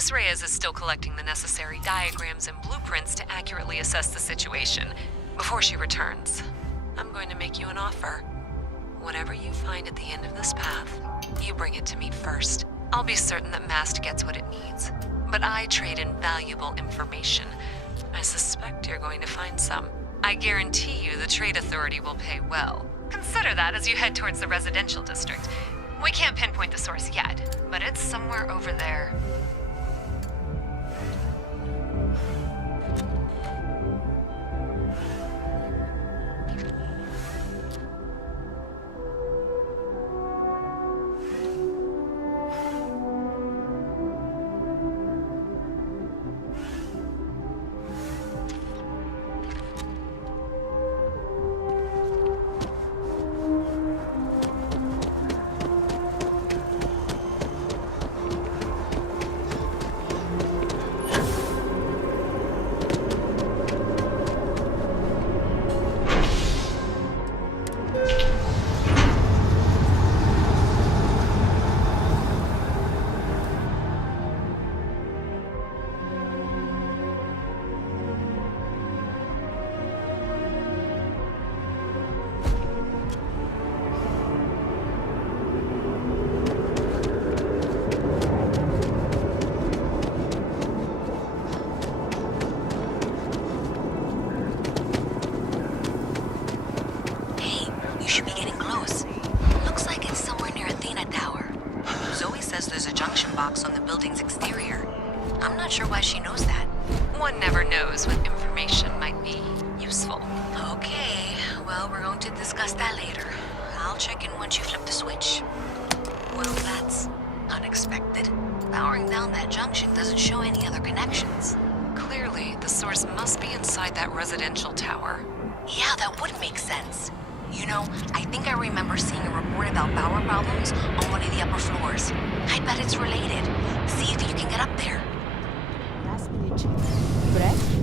Miss Reyes is still collecting the necessary diagrams and blueprints to accurately assess the situation before she returns. I'm going to make you an offer. Whatever you find at the end of this path, you bring it to me first. I'll be certain that Mast gets what it needs, but I trade in valuable information. I suspect you're going to find some. I guarantee you the Trade Authority will pay well. Consider that as you head towards the residential district. We can't pinpoint the source yet, but it's somewhere over there. On the building's exterior. I'm not sure why she knows that. One never knows what information might be useful. Okay, well, we're going to discuss that later. I'll check in once you flip the switch. Well, that's unexpected. Powering down that junction doesn't show any other connections. Clearly, the source must be inside that residential tower. Yeah, that would make sense. You know, I think I remember seeing a report about power problems on one of the upper floors. I bet it's related. See if you can get up there. Last minute check. Breath?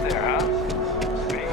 up there, huh? Space.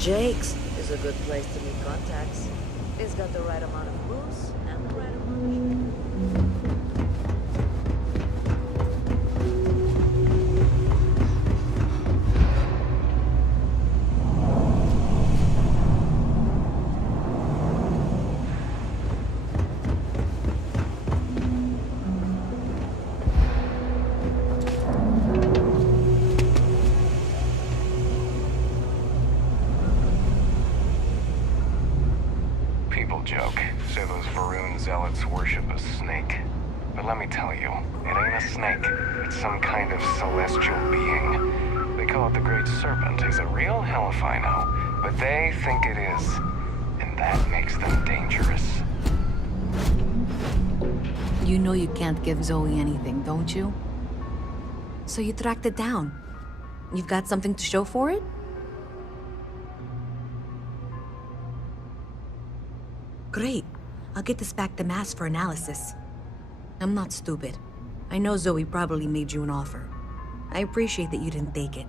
Jake's is a good place to meet contacts. It's got the right amount of booze and the right amount of... Joke. Say those Varun zealots worship a snake. But let me tell you, it ain't a snake. It's some kind of celestial being. They call it the Great Serpent. He's a real hell if I know. But they think it is. And that makes them dangerous. You know you can't give Zoe anything, don't you? So you tracked it down. You've got something to show for it? Great. I'll get this back to Mass for analysis. I'm not stupid. I know Zoe probably made you an offer. I appreciate that you didn't take it.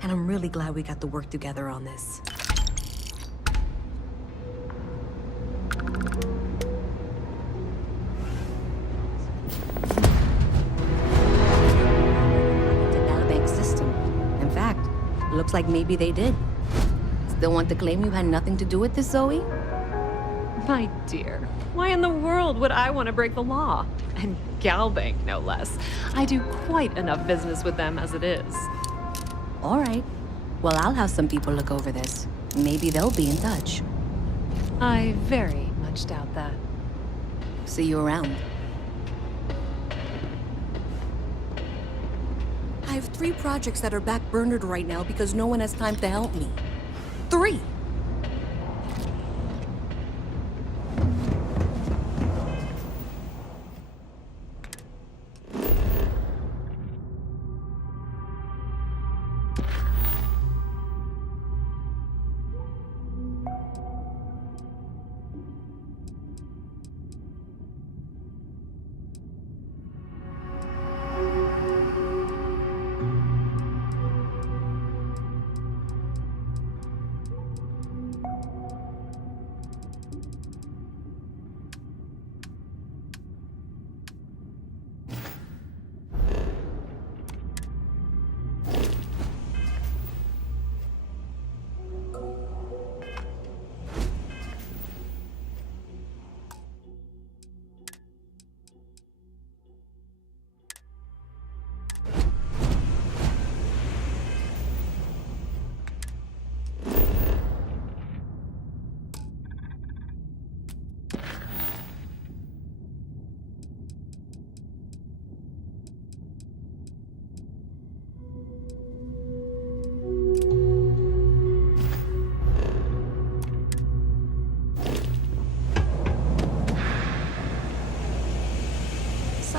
And I'm really glad we got to work together on this. System. In fact, looks like maybe they did. Still want to claim you had nothing to do with this, Zoe? My dear, why in the world would I want to break the law? And Galbank, no less. I do quite enough business with them as it is. All right. Well, I'll have some people look over this. Maybe they'll be in touch. I very much doubt that. See you around. I have 3 projects that are backburnered right now because no one has time to help me. 3!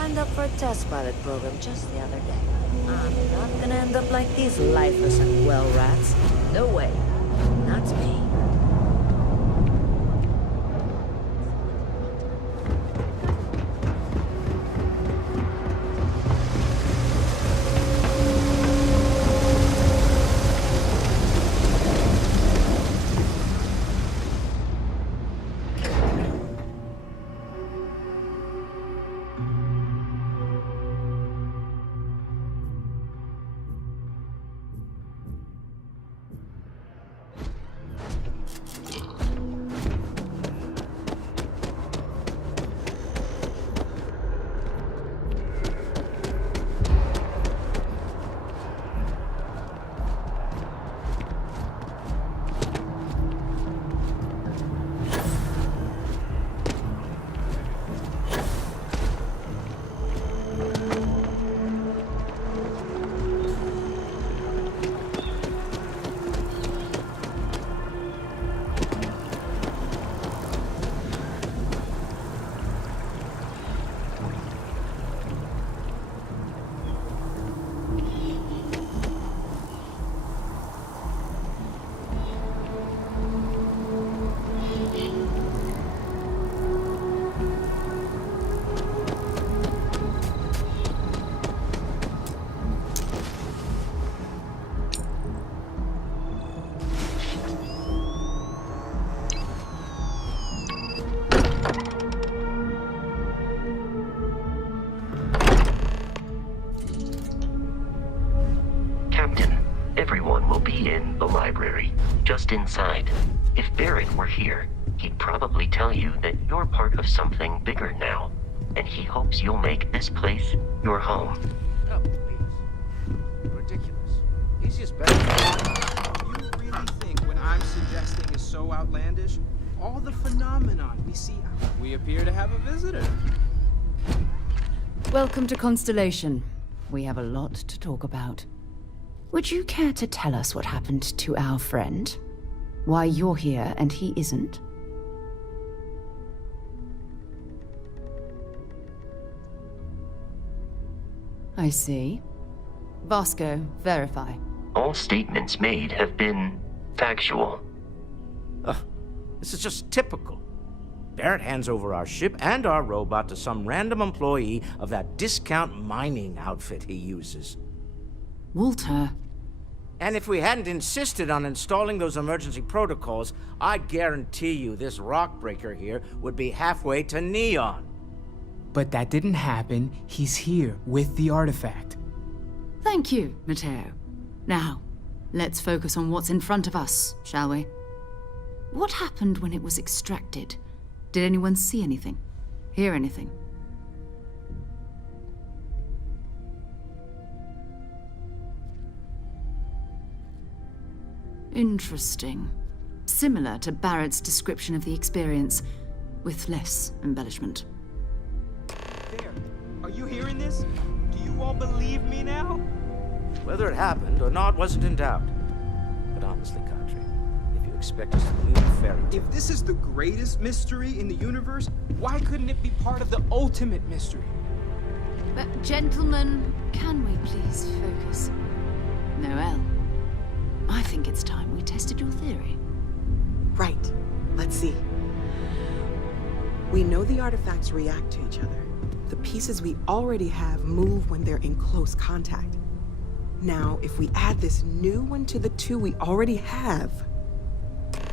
signed up for a test pilot program just the other day. I'm not gonna end up like these lifeless and well rats. No way. Not me. Everyone will be in the library, just inside. If Barrett were here, he'd probably tell you that you're part of something bigger now, and he hopes you'll make this place your home. Oh, please. Ridiculous. He's just better. You really think what I'm suggesting is so outlandish? All the phenomenon we see out. We appear to have a visitor. Welcome to Constellation. We have a lot to talk about. Would you care to tell us what happened to our friend? Why you're here and he isn't? I see. Vasco, verify. All statements made have been factual. This is just typical. Barrett hands over our ship and our robot to some random employee of that discount mining outfit he uses. Walter. And if we hadn't insisted on installing those emergency protocols, I guarantee you this rock breaker here would be halfway to Neon. But that didn't happen. He's here with the artifact. Thank you, Matteo. Now, let's focus on what's in front of us, shall we? What happened when it was extracted? Did anyone see anything? Hear anything? Interesting. Similar to Barrett's description of the experience, with less embellishment. There. Are you hearing this? Do you all believe me now? Whether it happened or not wasn't in doubt. But honestly, Country, if you expect us to believe a fairy tale... If this is the greatest mystery in the universe, why couldn't it be part of the ultimate mystery? But gentlemen, can we please focus? Noel, I think it's time we tested your theory. Right. Let's see. We know the artifacts react to each other. The pieces we already have move when they're in close contact. Now, if we add this new one to the two we already have...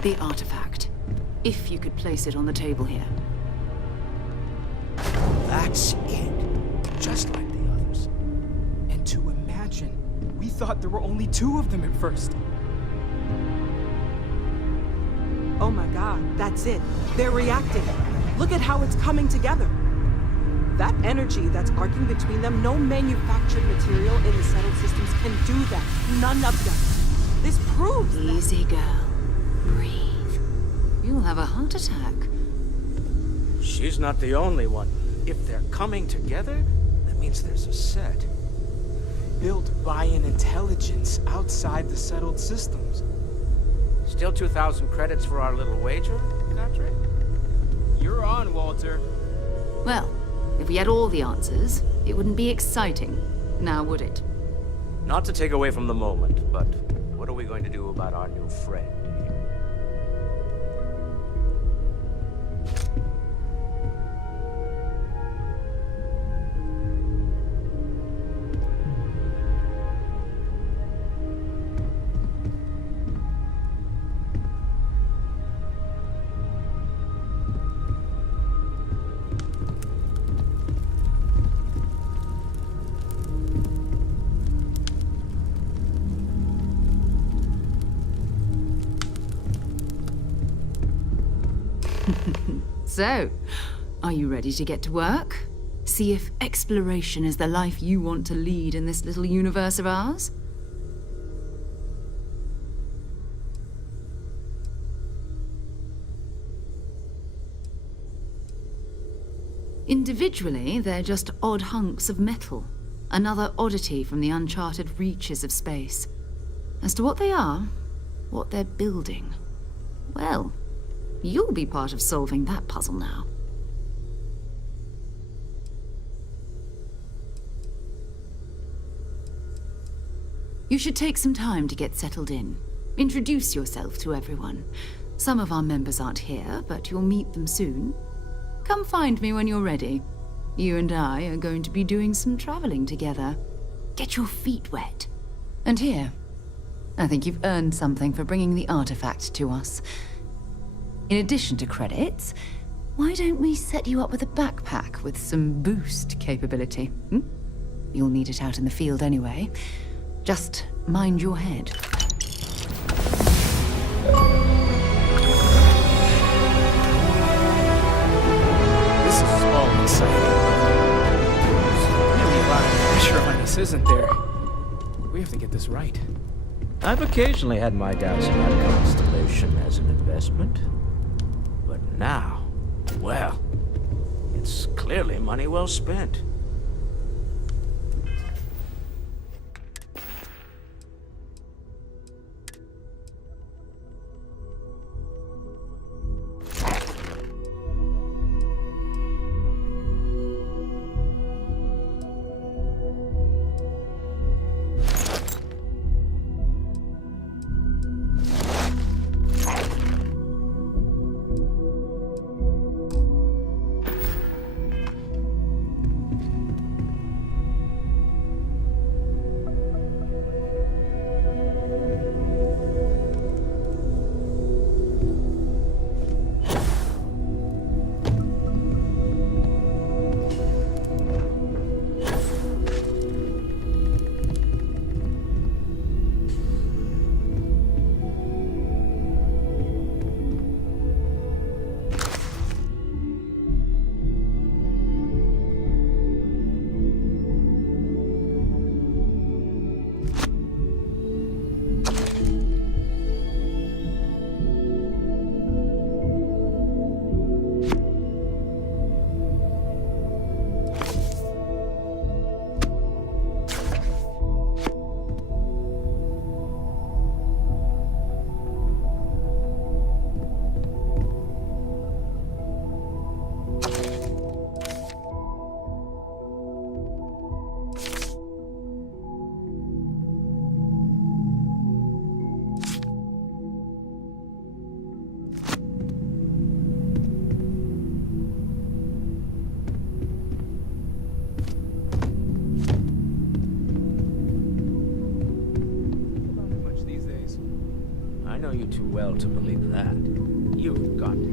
The artifact. If you could place it on the table here. That's it. Just like the others. And to imagine, we thought there were only two of them at first. Oh my god, that's it. They're reacting. Look at how it's coming together. That energy that's arcing between them, no manufactured material in the settled systems can do that. None of them. This proves Easy, girl. Breathe. You'll have a heart attack. She's not the only one. If they're coming together, that means there's a set. Built by an intelligence outside the settled systems. Still 2,000 credits for our little wager, Country? You're on, Walter. Well, If we had all the answers, it wouldn't be exciting, now would it? Not to take away from the moment, but what are we going to do about our new friend? So, are you ready to get to work? See if exploration is the life you want to lead in this little universe of ours? Individually, they're just odd hunks of metal. Another oddity from the uncharted reaches of space. As to what they are, what they're building, well, you'll be part of solving that puzzle now. You should take some time to get settled in. Introduce yourself to everyone. Some of our members aren't here, but you'll meet them soon. Come find me when you're ready. You and I are going to be doing some traveling together. Get your feet wet. And here, I think you've earned something for bringing the artifact to us. In addition to credits, why don't we set you up with a backpack with some boost capability? You'll need it out in the field anyway. Just mind your head. This is all exciting. There's really a lot of pressure on us, isn't there? We have to get this right. I've occasionally had my doubts about Constellation as an investment. But now, well, it's clearly money well spent. I know you too well to believe that. You've got it.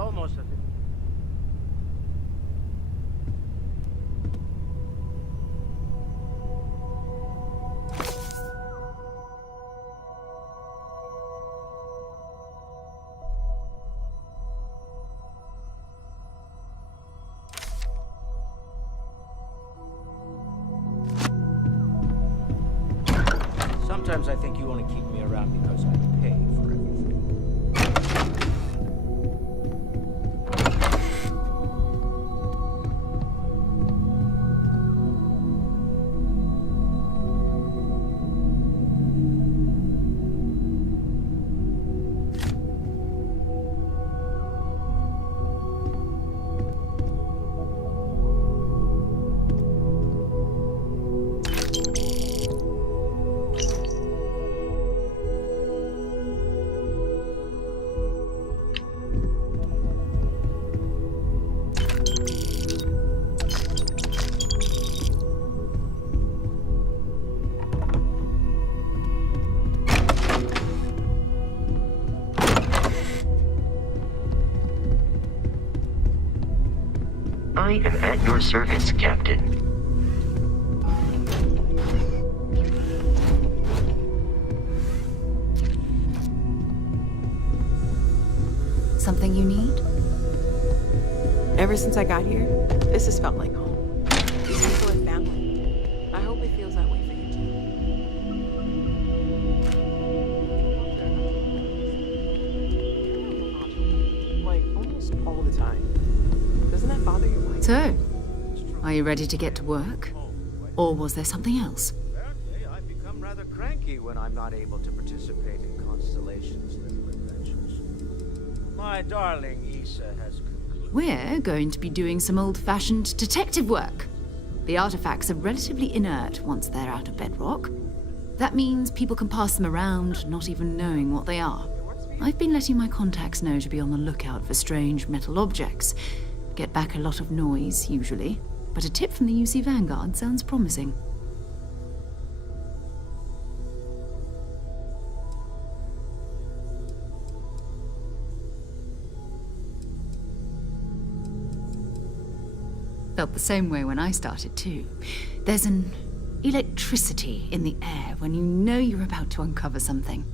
almost a... Sometimes I think you only keep me around because I pay for everything. I am at your service, Captain. Something you need? Ever since I got here, this has felt like home. These people are family. I hope it feels that way for you too. Like, almost all the time. Doesn't that bother your wife? So, are you ready to get to work? Or was there something else? Apparently, I've become rather cranky when I'm not able to participate in Constellation's little adventures. My darling Issa has concluded. We're going to be doing some old-fashioned detective work. The artifacts are relatively inert once they're out of bedrock. That means people can pass them around, not even knowing what they are. I've been letting my contacts know to be on the lookout for strange metal objects. Get back a lot of noise, usually, but a tip from the UC Vanguard sounds promising. Felt the same way when I started too. There's an electricity in the air when you know you're about to uncover something.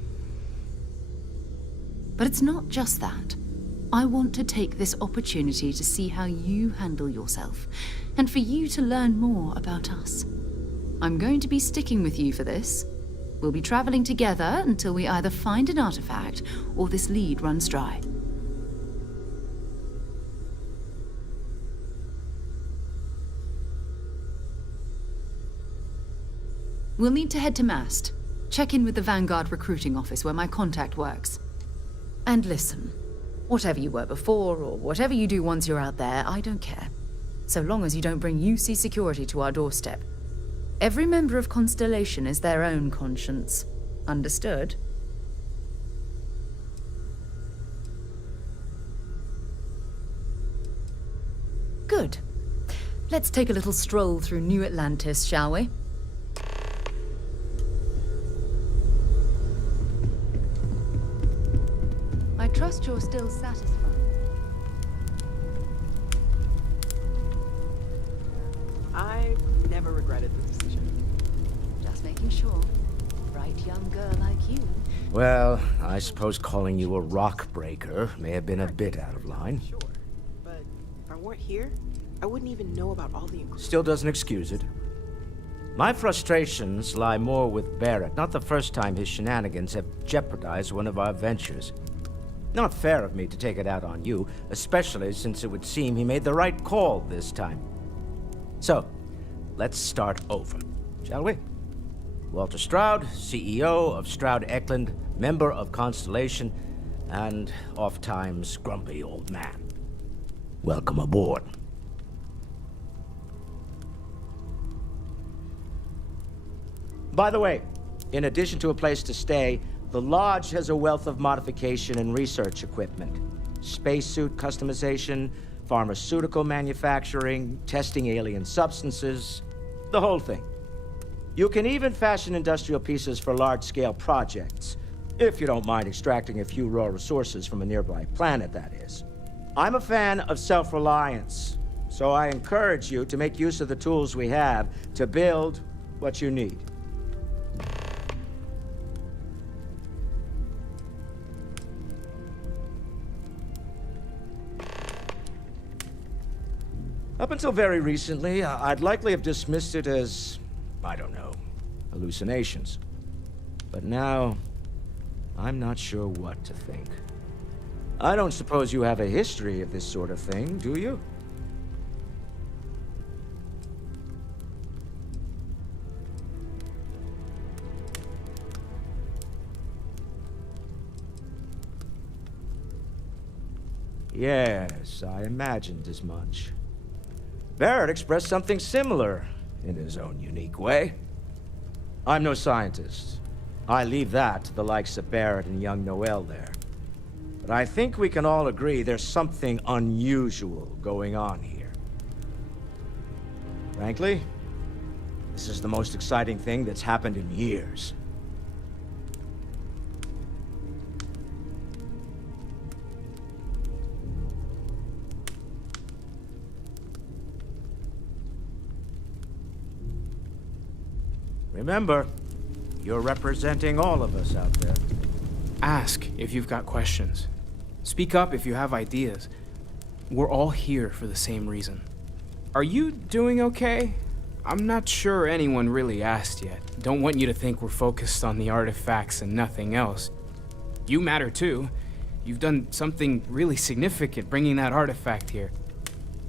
But it's not just that. I want to take this opportunity to see how you handle yourself, and for you to learn more about us. I'm going to be sticking with you for this. We'll be traveling together until we either find an artifact or this lead runs dry. We'll need to head to Mast. Check in with the Vanguard recruiting office where my contact works. And listen. Whatever you were before, or whatever you do once you're out there, I don't care. So long as you don't bring UC security to our doorstep. Every member of Constellation is their own conscience. Understood? Good. Let's take a little stroll through New Atlantis, shall we? I trust you're still satisfied. I've never regretted the decision. Just making sure. Bright young girl like you. Well, I suppose calling you a rock breaker may have been a bit out of line. Sure, but if I weren't here, I wouldn't even know about all the... Still doesn't excuse it. My frustrations lie more with Barrett. Not the first time his shenanigans have jeopardized one of our ventures. Not fair of me to take it out on you, especially since it would seem he made the right call this time. So, let's start over, shall we? Walter Stroud, CEO of Stroud Eklund, member of Constellation, and oft-times grumpy old man. Welcome aboard. By the way, in addition to a place to stay, the Lodge has a wealth of modification and research equipment. Spacesuit customization, pharmaceutical manufacturing, testing alien substances, the whole thing. You can even fashion industrial pieces for large-scale projects, if you don't mind extracting a few raw resources from a nearby planet, that is. I'm a fan of self-reliance, so I encourage you to make use of the tools we have to build what you need. Up until very recently, I'd likely have dismissed it as, I don't know, hallucinations. But now, I'm not sure what to think. I don't suppose you have a history of this sort of thing, do you? Yes, I imagined as much. Barrett expressed something similar, in his own unique way. I'm no scientist. I leave that to the likes of Barrett and young Noel there. But I think we can all agree there's something unusual going on here. Frankly, this is the most exciting thing that's happened in years. Remember, you're representing all of us out there. Ask if you've got questions. Speak up if you have ideas. We're all here for the same reason. Are you doing okay? I'm not sure anyone really asked yet. Don't want you to think we're focused on the artifacts and nothing else. You matter too. You've done something really significant bringing that artifact here.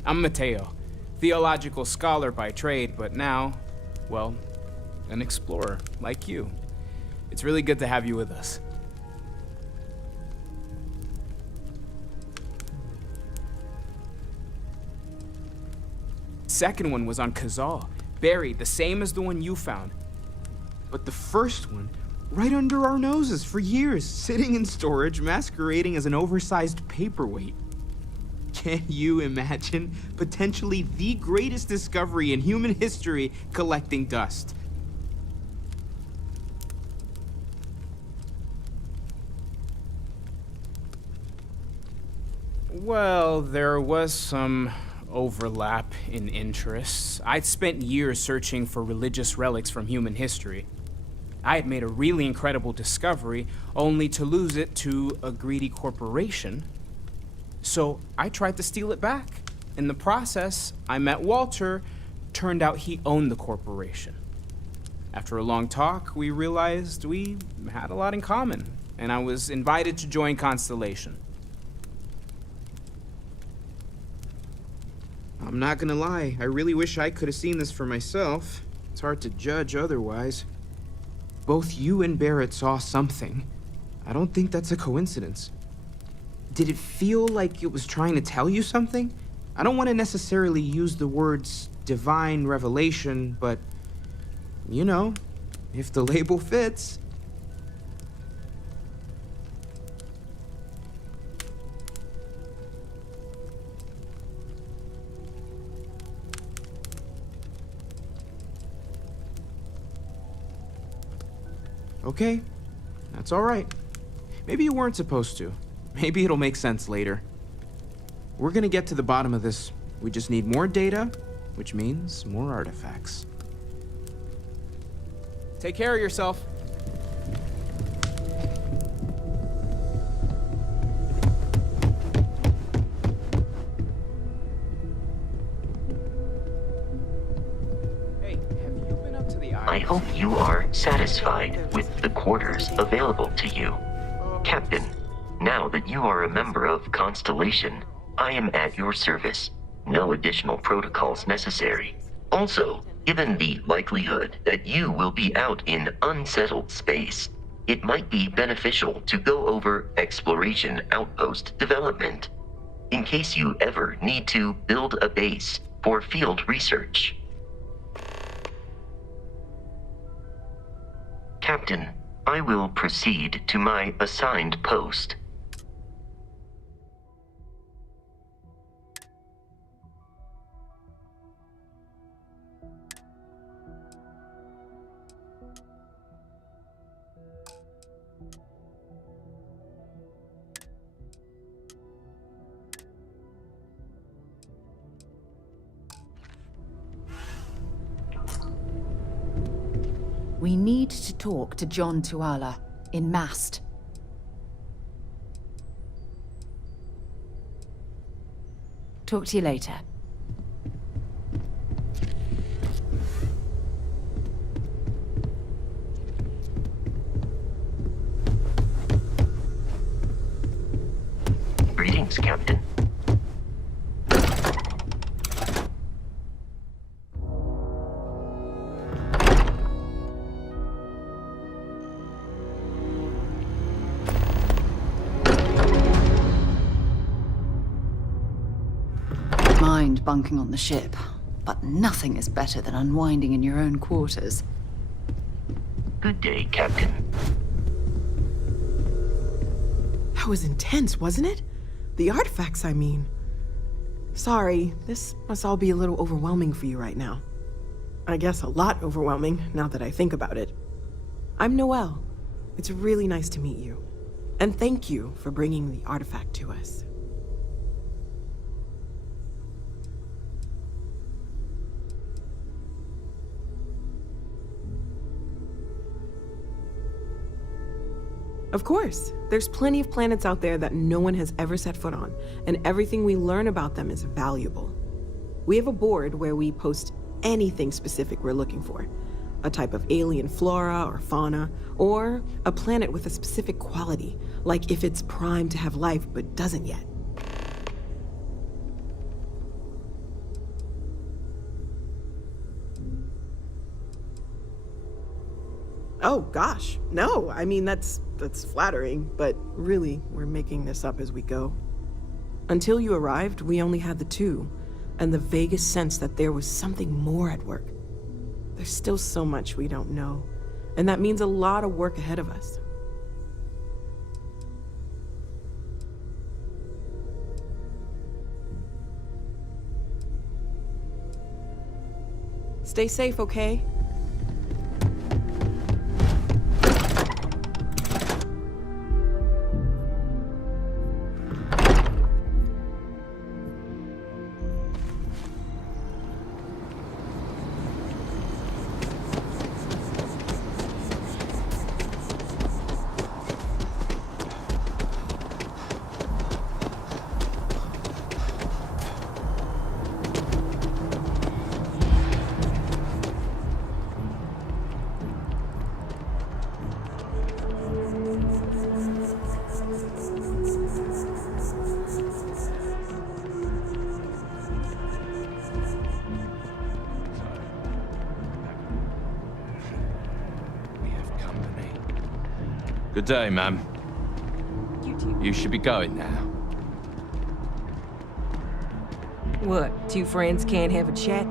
I'm Mateo, theological scholar by trade, but now, well, an explorer like you. It's really good to have you with us. Second one was on Kazal, buried the same as the one you found. But the first one, right under our noses for years, sitting in storage, masquerading as an oversized paperweight. Can you imagine potentially the greatest discovery in human history collecting dust? Well, there was some overlap in interests. I'd spent years searching for religious relics from human history. I had made a really incredible discovery, only to lose it to a greedy corporation. So I tried to steal it back. In the process, I met Walter. Turned out he owned the corporation. After a long talk, we realized we had a lot in common, and I was invited to join Constellation. I'm not gonna lie, I really wish I could have seen this for myself. It's hard to judge otherwise. Both you and Barrett saw something. I don't think that's a coincidence. Did it feel like it was trying to tell you something? I don't want to necessarily use the words divine revelation, but, you know, if the label fits. Okay, that's all right. Maybe you weren't supposed to. Maybe it'll make sense later. We're gonna get to the bottom of this. We just need more data, which means more artifacts. Take care of yourself. I hope you are satisfied with the quarters available to you. Captain, now that you are a member of Constellation, I am at your service. No additional protocols necessary. Also, given the likelihood that you will be out in unsettled space, it might be beneficial to go over exploration outpost development, in case you ever need to build a base for field research. Captain, I will proceed to my assigned post. We need to talk to John Tuala in Mast. Talk to you later. Greetings, Captain. Mind bunking on the ship, but nothing is better than unwinding in your own quarters. Good day, Captain. That was intense, wasn't it? The artifacts, I mean. Sorry, this must all be a little overwhelming for you right now. I guess a lot overwhelming, now that I think about it. I'm Noelle. It's really nice to meet you. And thank you for bringing the artifact to us. Of course. There's plenty of planets out there that no one has ever set foot on, and everything we learn about them is valuable. We have a board where we post anything specific we're looking for. A type of alien flora or fauna, or a planet with a specific quality, like if it's primed to have life but doesn't yet. Oh gosh, no, I mean that's flattering, but really, we're making this up as we go. Until you arrived, we only had the two, and the vaguest sense that there was something more at work. There's still so much we don't know, and that means a lot of work ahead of us. Stay safe, okay? Good day, ma'am. You should be going now. What, two friends can't have a chat?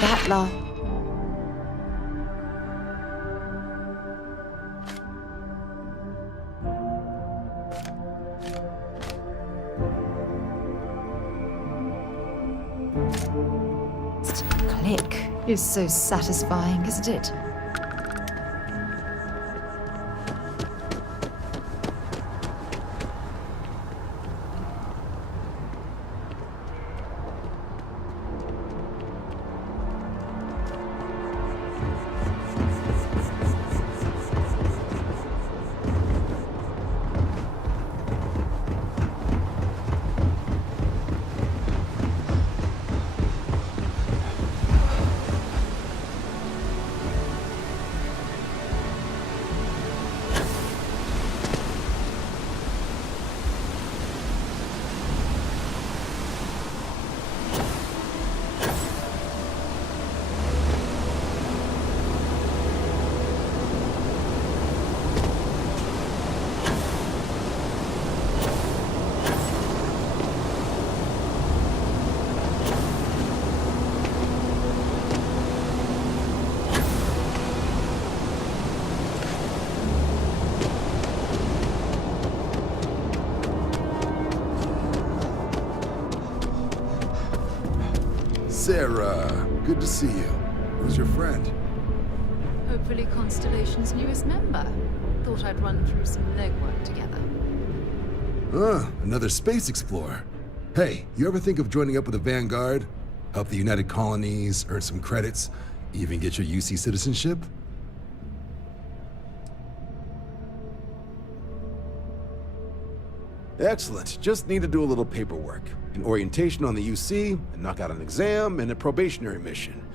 Battler. Click is so satisfying, isn't it? to see you. Who's your friend? Hopefully Constellation's newest member. Thought I'd run through some legwork together. Another space explorer. Hey, you ever think of joining up with the Vanguard? Help the United Colonies, earn some credits, even get your UC citizenship? Excellent. Just need to do a little paperwork. An orientation on the UC, and knock out an exam, and a probationary mission.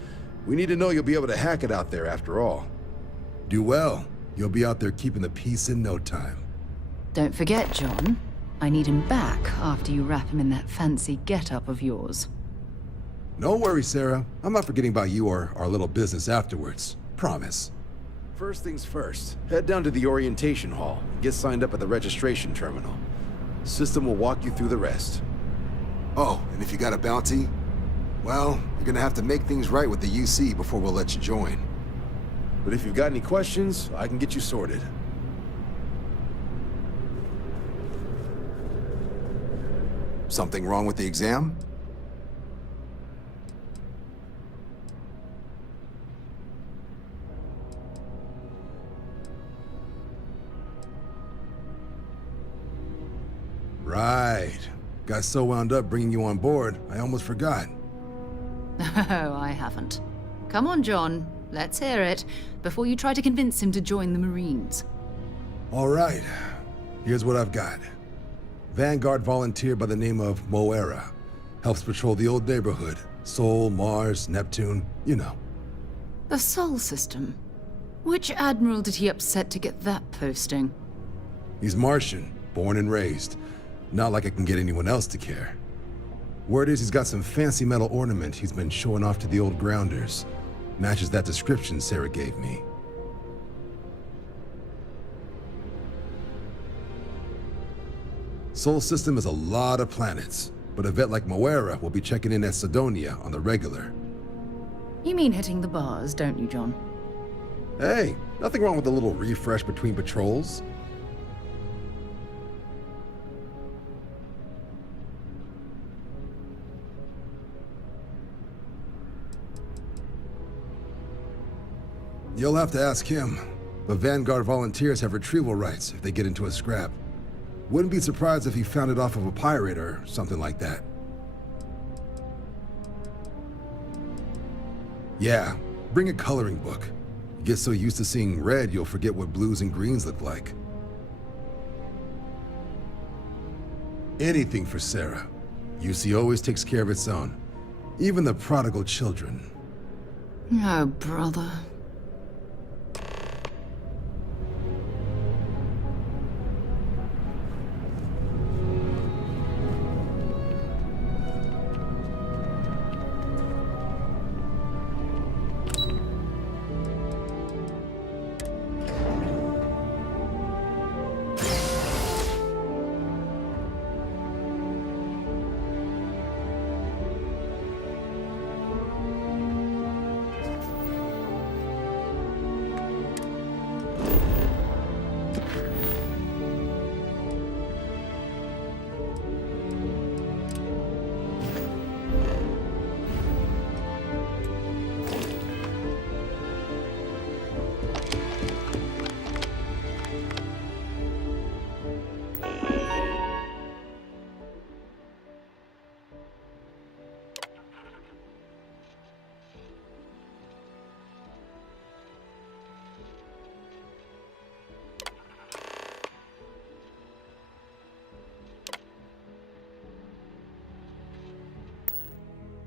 We need to know you'll be able to hack it out there after all. Do well. You'll be out there keeping the peace in no time. Don't forget, John. I need him back after you wrap him in that fancy get-up of yours. No worries, Sarah. I'm not forgetting about you or our little business afterwards. Promise. First things first, head down to the orientation hall and get signed up at the registration terminal. System will walk you through the rest. Oh, and if you got a bounty, well, you're gonna have to make things right with the UC before we'll let you join. But if you've got any questions, I can get you sorted. Something wrong with the exam? Right. Got so wound up bringing you on board, I almost forgot. Oh, I haven't. Come on, John. Let's hear it, before you try to convince him to join the Marines. All right. Here's what I've got. Vanguard volunteer by the name of Moira. Helps patrol the old neighborhood. Sol, Mars, Neptune, you know. The Sol system? Which admiral did he upset to get that posting? He's Martian, born and raised. Not like I can get anyone else to care. Word is he's got some fancy metal ornament he's been showing off to the old grounders. Matches that description Sarah gave me. Sol system has a lot of planets, but a vet like Moira will be checking in at Sidonia on the regular. You mean hitting the bars, don't you, John? Hey, nothing wrong with a little refresh between patrols. You'll have to ask him, but Vanguard volunteers have retrieval rights if they get into a scrap. Wouldn't be surprised if he found it off of a pirate or something like that. Yeah, bring a coloring book. You get so used to seeing red, you'll forget what blues and greens look like. Anything for Sarah. UC always takes care of its own. Even the prodigal children. Oh, brother.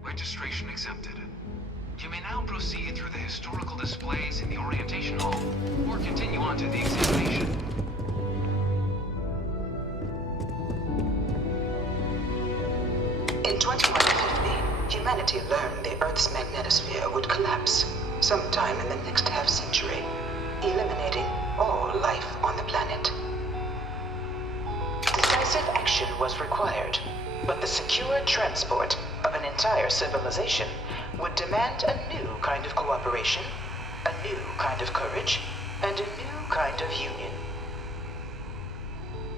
Registration accepted. You may now proceed through the historical displays in the orientation hall, or continue on to the examination. In 2150, humanity learned the Earth's magnetosphere would collapse sometime in the next half-century, eliminating all life on the planet. Decisive action was required, but the secure transport of an entire civilization would demand a new kind of cooperation, a new kind of courage, and a new kind of union.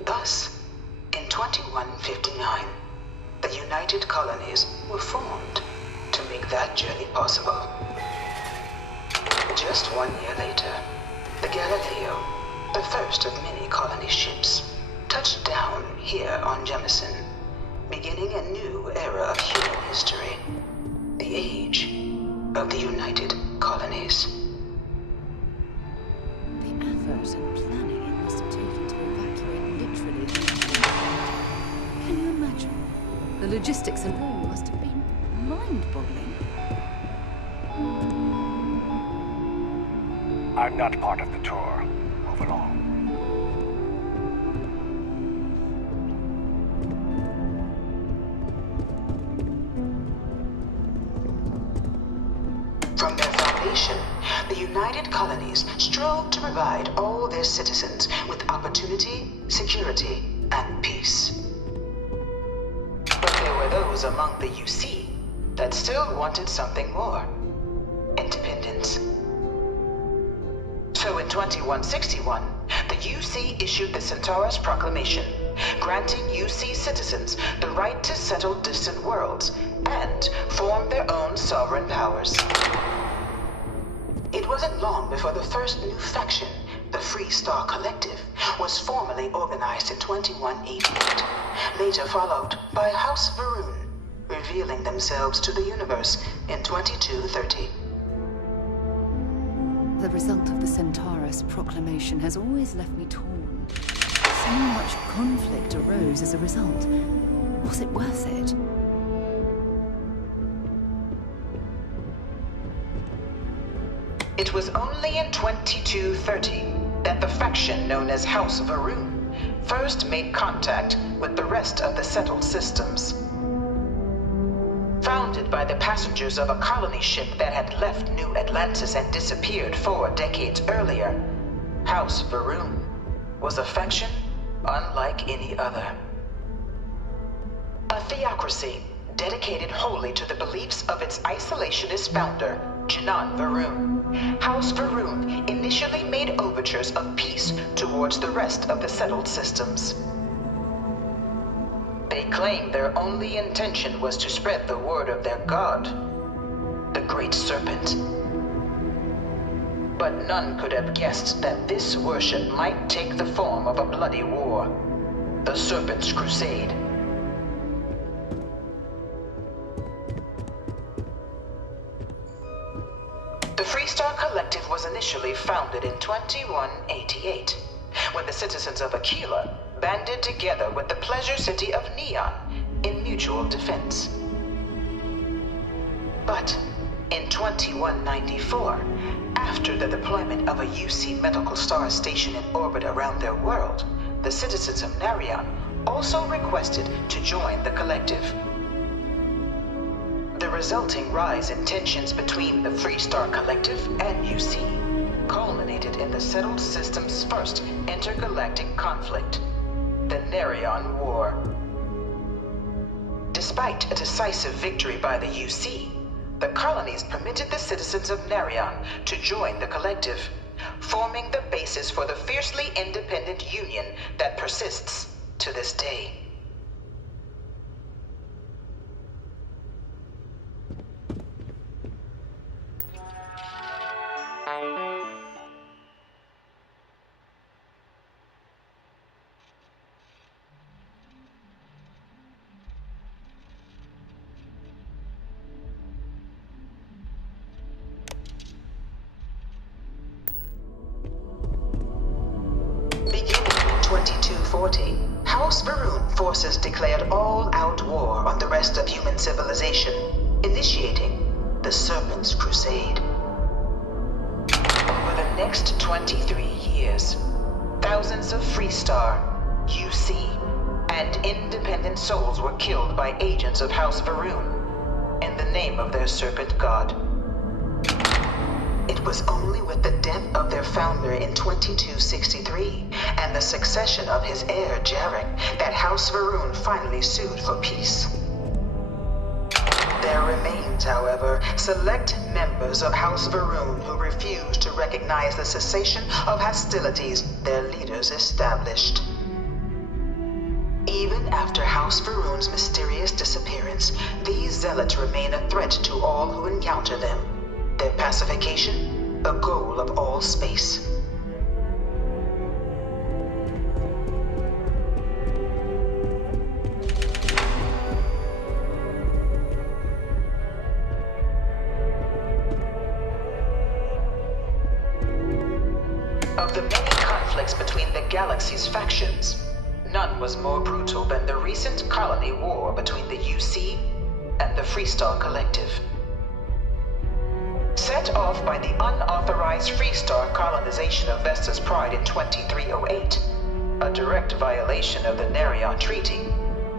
Thus, in 2159, the United Colonies were formed to make that journey possible. Just 1 year later, the Galileo, the first of many colony ships, touched down here on Jemison, beginning a new era of human history, the age of the United Colonies. The effort and planning it must have taken to evacuate literally the entire. Can you imagine? The logistics and all must have been mind-boggling. I'm not part of the tour. Move along. From their foundation, the United Colonies strove to provide all their citizens with opportunity, security, and peace. But there were those among the UC that still wanted something more. Independence. So in 2161, the UC issued the Centaurus Proclamation, granting UC citizens the right to settle distant worlds and form their own sovereign powers. It wasn't long before the first new faction, the Free Star Collective, was formally organized in 2188, later followed by House Varun, revealing themselves to the universe in 2230. The result of the Centaurus Proclamation has always left me torn. So much conflict arose as a result. Was it worth it? It was only in 2230 that the faction known as House Varun first made contact with the rest of the settled systems. Founded by the passengers of a colony ship that had left New Atlantis and disappeared 4 decades earlier, House Varun was a faction unlike any other. A theocracy dedicated wholly to the beliefs of its isolationist founder, Janan Varun. House Varun initially made overtures of peace towards the rest of the settled systems. They claimed their only intention was to spread the word of their god, the Great Serpent. But none could have guessed that this worship might take the form of a bloody war, the Serpent's Crusade. The Free Star Collective was initially founded in 2188, when the citizens of Aquila banded together with the pleasure city of Neon in mutual defense. But in 2194, after the deployment of a UC medical star station in orbit around their world, the citizens of Narion also requested to join the collective. The resulting rise in tensions between the Free Star Collective and UC culminated in the settled system's first intergalactic conflict, the Narion War. Despite a decisive victory by the UC, the colonies permitted the citizens of Narion to join the collective, forming the basis for the fiercely independent union that persists to this day. Beginning in 2240, House Varun forces declared all-out war on the rest of human civilization, initiating the Serpent's Crusade. Over the next 23 years, thousands of Free Star, UC, and independent souls were killed by agents of House Varun in the name of their serpent god. It was only with the death of their founder in 2263 and the succession of his heir, Jarek, that House Varun finally sued for peace. There remains, however, select members of House Varun who refuse to recognize the cessation of hostilities their leaders established. Even after House Faroon's mysterious disappearance, these zealots remain a threat to all who encounter them. Their pacification, a goal of all space. Of the many conflicts between the galaxy's factions, none was more brutal than the recent colony war between the UC and the Freestar Collective. Set off by the unauthorized Freestar colonization of Vesta's Pride in 2308, a direct violation of the Nerion Treaty,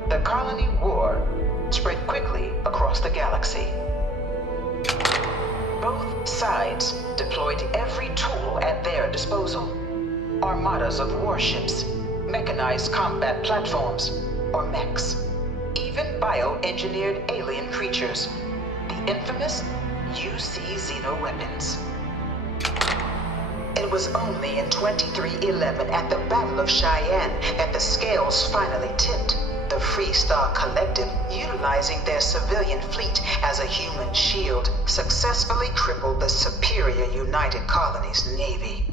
the colony war spread quickly across the galaxy. Both sides deployed every tool at their disposal. Armadas of warships, mechanized combat platforms, or mechs, even bioengineered alien creatures, the infamous UC xeno-weapons. It was only in 2311 at the Battle of Cheyenne that the scales finally tipped. The Freestar Collective, utilizing their civilian fleet as a human shield, successfully crippled the superior United Colonies Navy.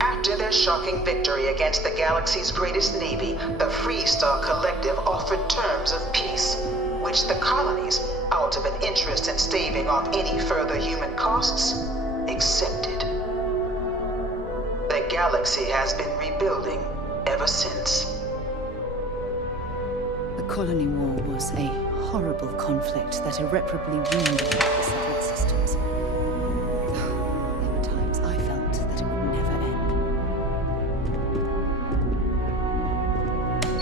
After their shocking victory against the galaxy's greatest navy, the Freestar Collective offered terms of peace, which the colonies, out of an interest in staving off any further human costs, accepted. The galaxy has been rebuilding ever since. The colony war was a horrible conflict that irreparably wounded the settled systems. There were times I felt that it would never end.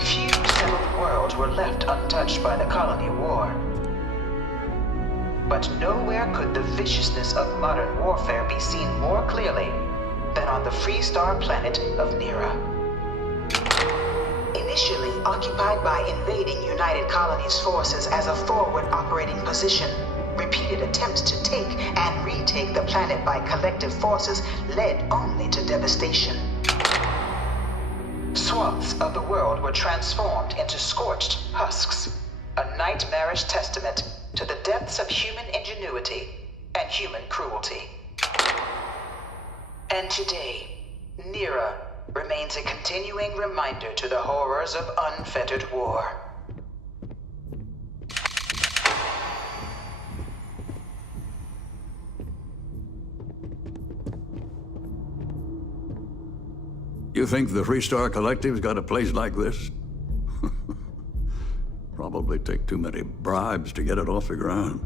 Few settled worlds were left untouched by the colony war. But nowhere could the viciousness of modern warfare be seen more clearly than on the Freestar planet of Nera. Initially occupied by invading United Colonies forces as a forward operating position, repeated attempts to take and retake the planet by collective forces led only to devastation. Swaths of the world were transformed into scorched husks, a nightmarish testament to the depths of human ingenuity and human cruelty. And today, Nera remains a continuing reminder to the horrors of unfettered war. You think the Freestar Collective's got a place like this? Probably take too many bribes to get it off the ground.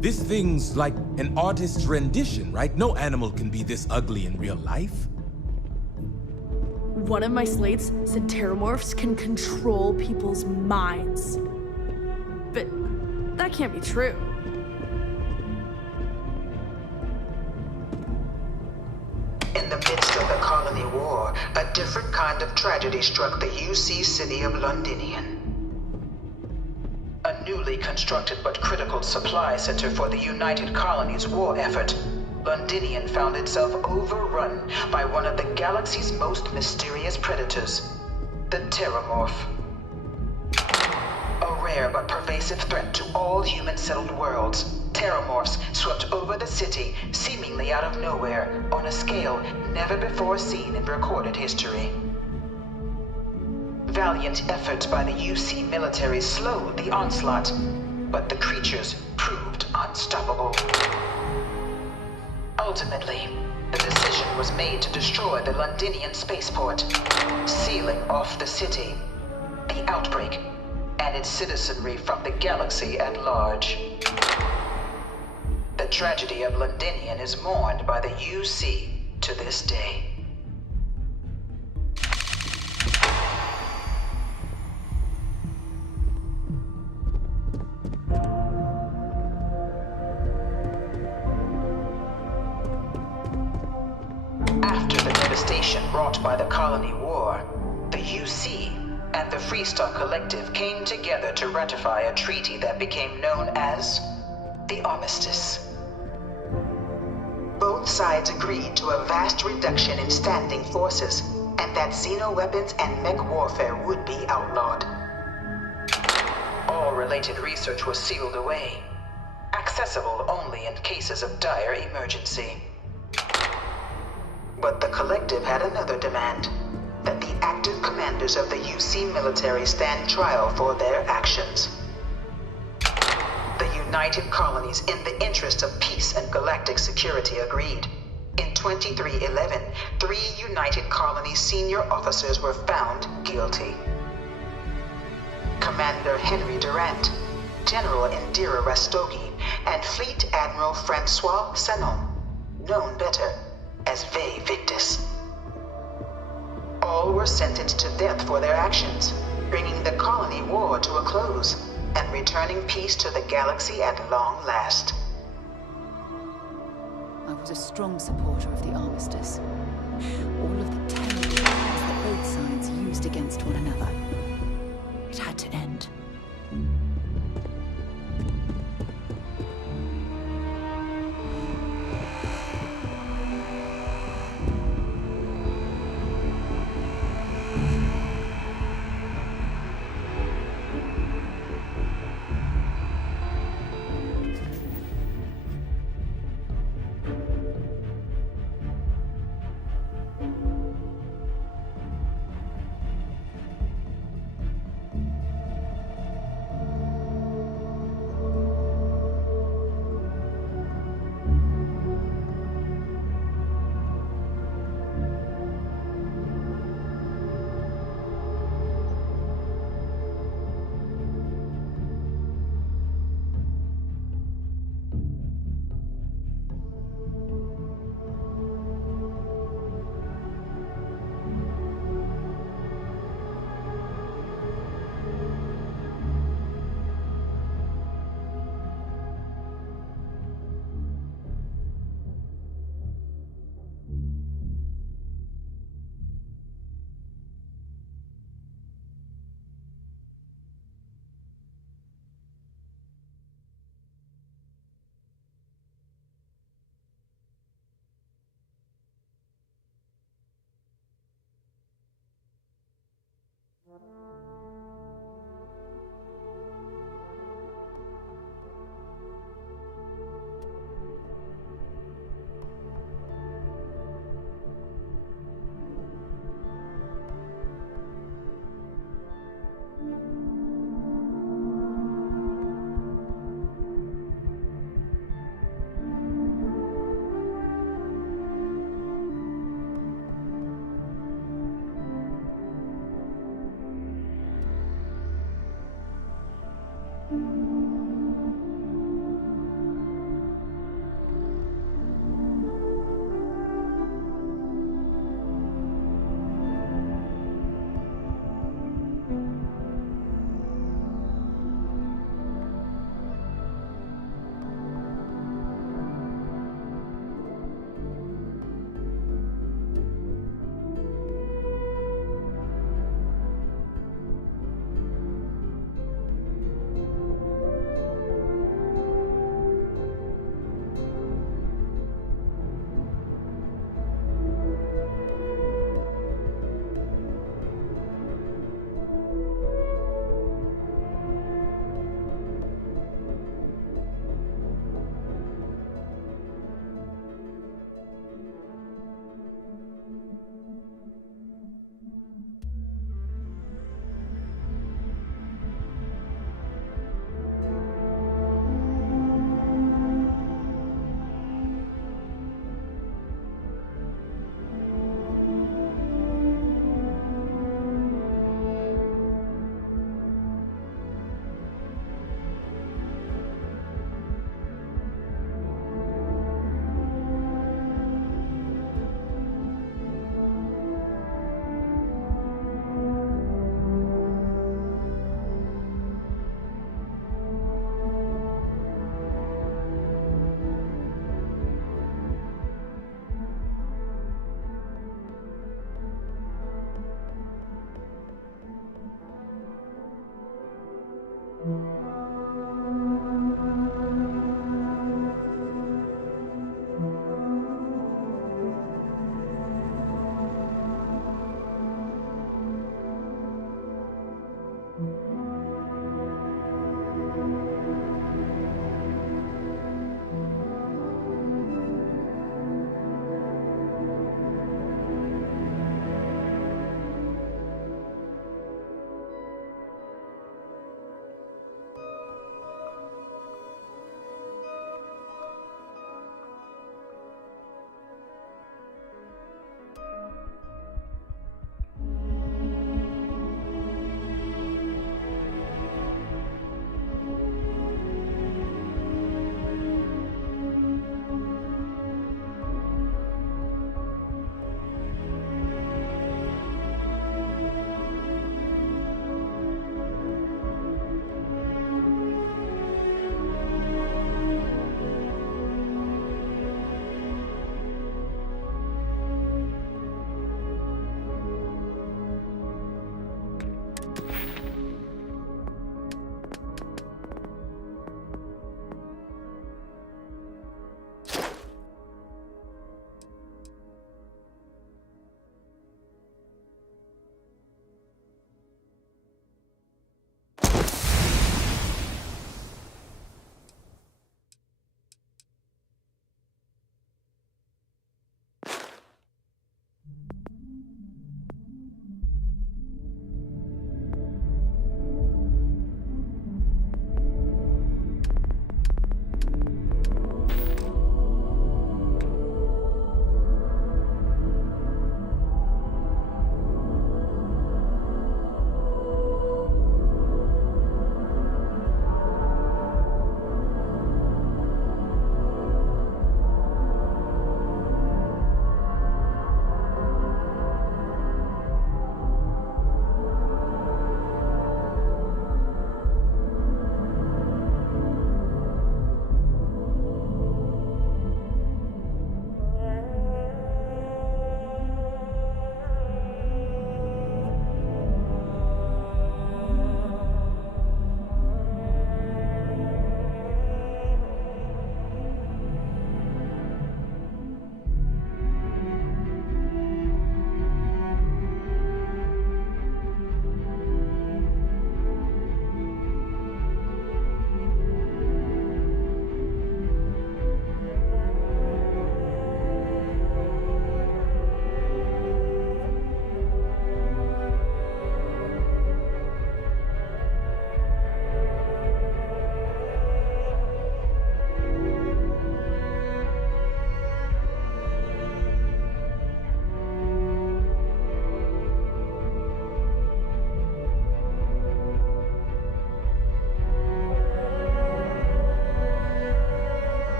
This thing's like an artist's rendition, right? No animal can be this ugly in real life. One of my slates said terramorphs can control people's minds. But that can't be true. In the midst of the colony war, a different kind of tragedy struck the UC city of Londinian. A newly constructed but critical supply center for the United Colonies' war effort, Londinian found itself overrun by one of the galaxy's most mysterious predators, the Terramorph. A rare but pervasive threat to all human-settled worlds, Terramorphs swept over the city, seemingly out of nowhere, on a scale never before seen in recorded history. Valiant efforts by the UC military slowed the onslaught, but the creatures proved unstoppable. Ultimately, the decision was made to destroy the Londinian spaceport, sealing off the city, the outbreak, and its citizenry from the galaxy at large. The tragedy of Londinian is mourned by the UC to this day. After the devastation wrought by the colony war, the UC and the Freestar Collective came together to ratify a treaty that became known as the Armistice. Both sides agreed to a vast reduction in standing forces and that xeno-weapons and mech warfare would be outlawed. All related research was sealed away, accessible only in cases of dire emergency. But the Collective had another demand, that the active commanders of the UC military stand trial for their actions. The United Colonies, in the interest of peace and galactic security, agreed. In 2311, 3 United Colonies senior officers were found guilty. Commander Henry Durant, General Indira Rastogi, and Fleet Admiral Francois Sanon, known better as Ve Victus. All were sentenced to death for their actions, bringing the colony war to a close and returning peace to the galaxy at long last. I was a strong supporter of the armistice. All of the terrible lies that both sides used against one another. It had to end.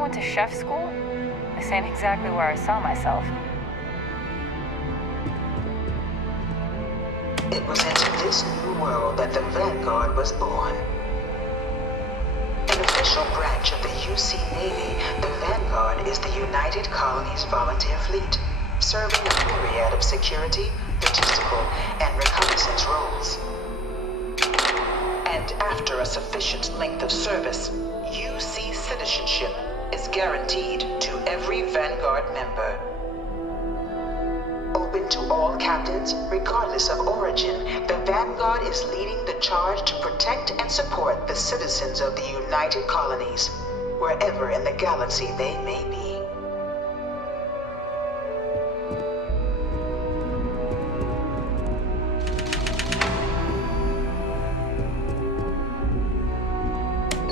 went to chef school? This ain't exactly where I saw myself. It was into this new world that the Vanguard was born. An official branch of the UC Navy, the Vanguard is the United Colonies Volunteer Fleet, serving a myriad of security, logistical, and reconnaissance roles. And after a sufficient length of service, UC citizenship is guaranteed to every Vanguard member. Open to all captains, regardless of origin, the Vanguard is leading the charge to protect and support the citizens of the United Colonies, wherever in the galaxy they may be.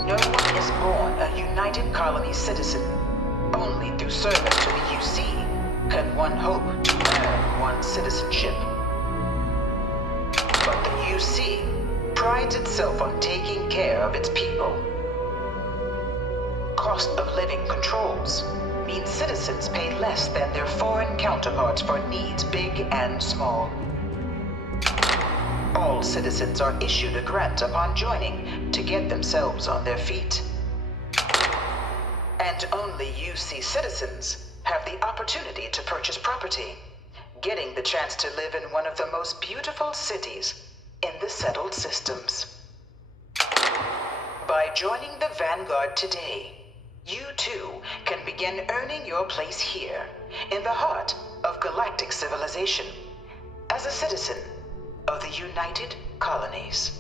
No one is born a United Colonies citizen. Only through service to the UC can one hope to earn one's citizenship. But the UC prides itself on taking care of its people. Cost of living controls means citizens pay less than their foreign counterparts for needs big and small. All citizens are issued a grant upon joining to get themselves on their feet. And only UC citizens have the opportunity to purchase property, getting the chance to live in one of the most beautiful cities in the settled systems. By joining the Vanguard today, you too can begin earning your place here, in the heart of galactic civilization, as a citizen of the United Colonies.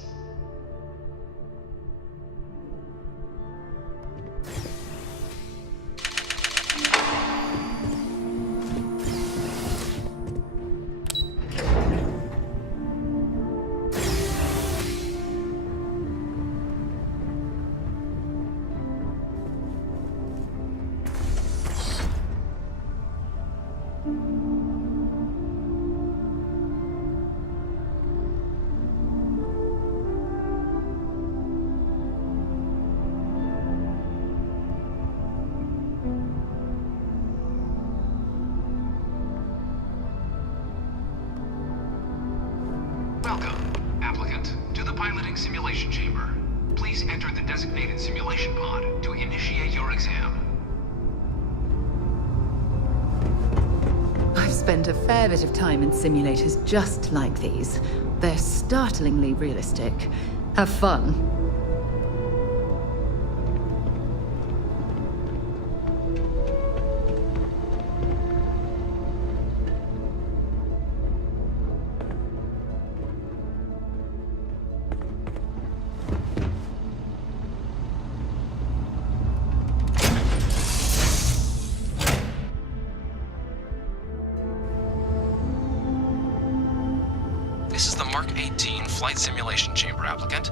Welcome, applicant, to the piloting simulation chamber. Please enter the designated simulation pod to initiate your exam. I've spent a fair bit of time in simulators just like these. They're startlingly realistic. Have fun. This is the Mark 18 Flight Simulation Chamber applicant,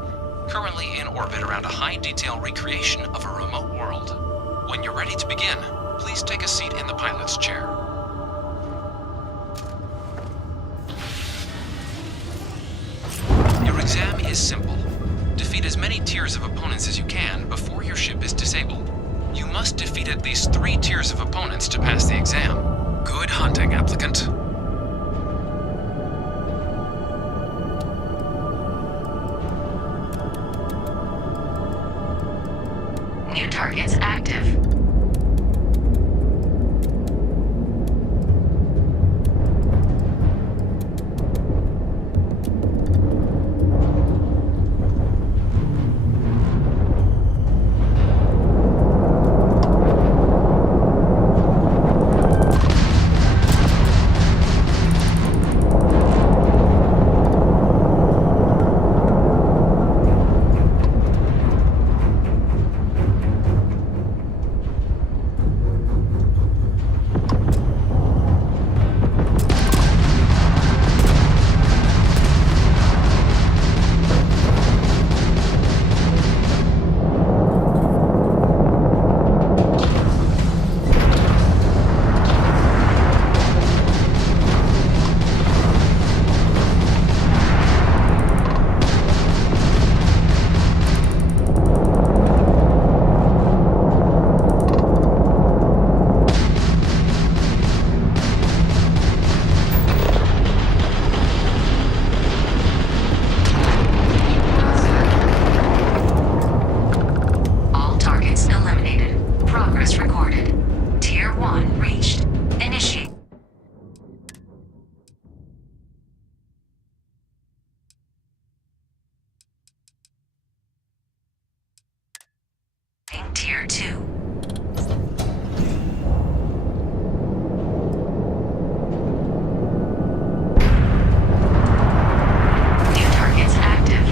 currently in orbit around a high-detail recreation of a remote world. When you're ready to begin, please take a seat in the pilot's chair. Your exam is simple. Defeat as many tiers of opponents as you can before your ship is disabled. You must defeat at least 3 tiers of opponents to pass the exam. Good hunting, applicant. New targets active. Sector 2. New targets active.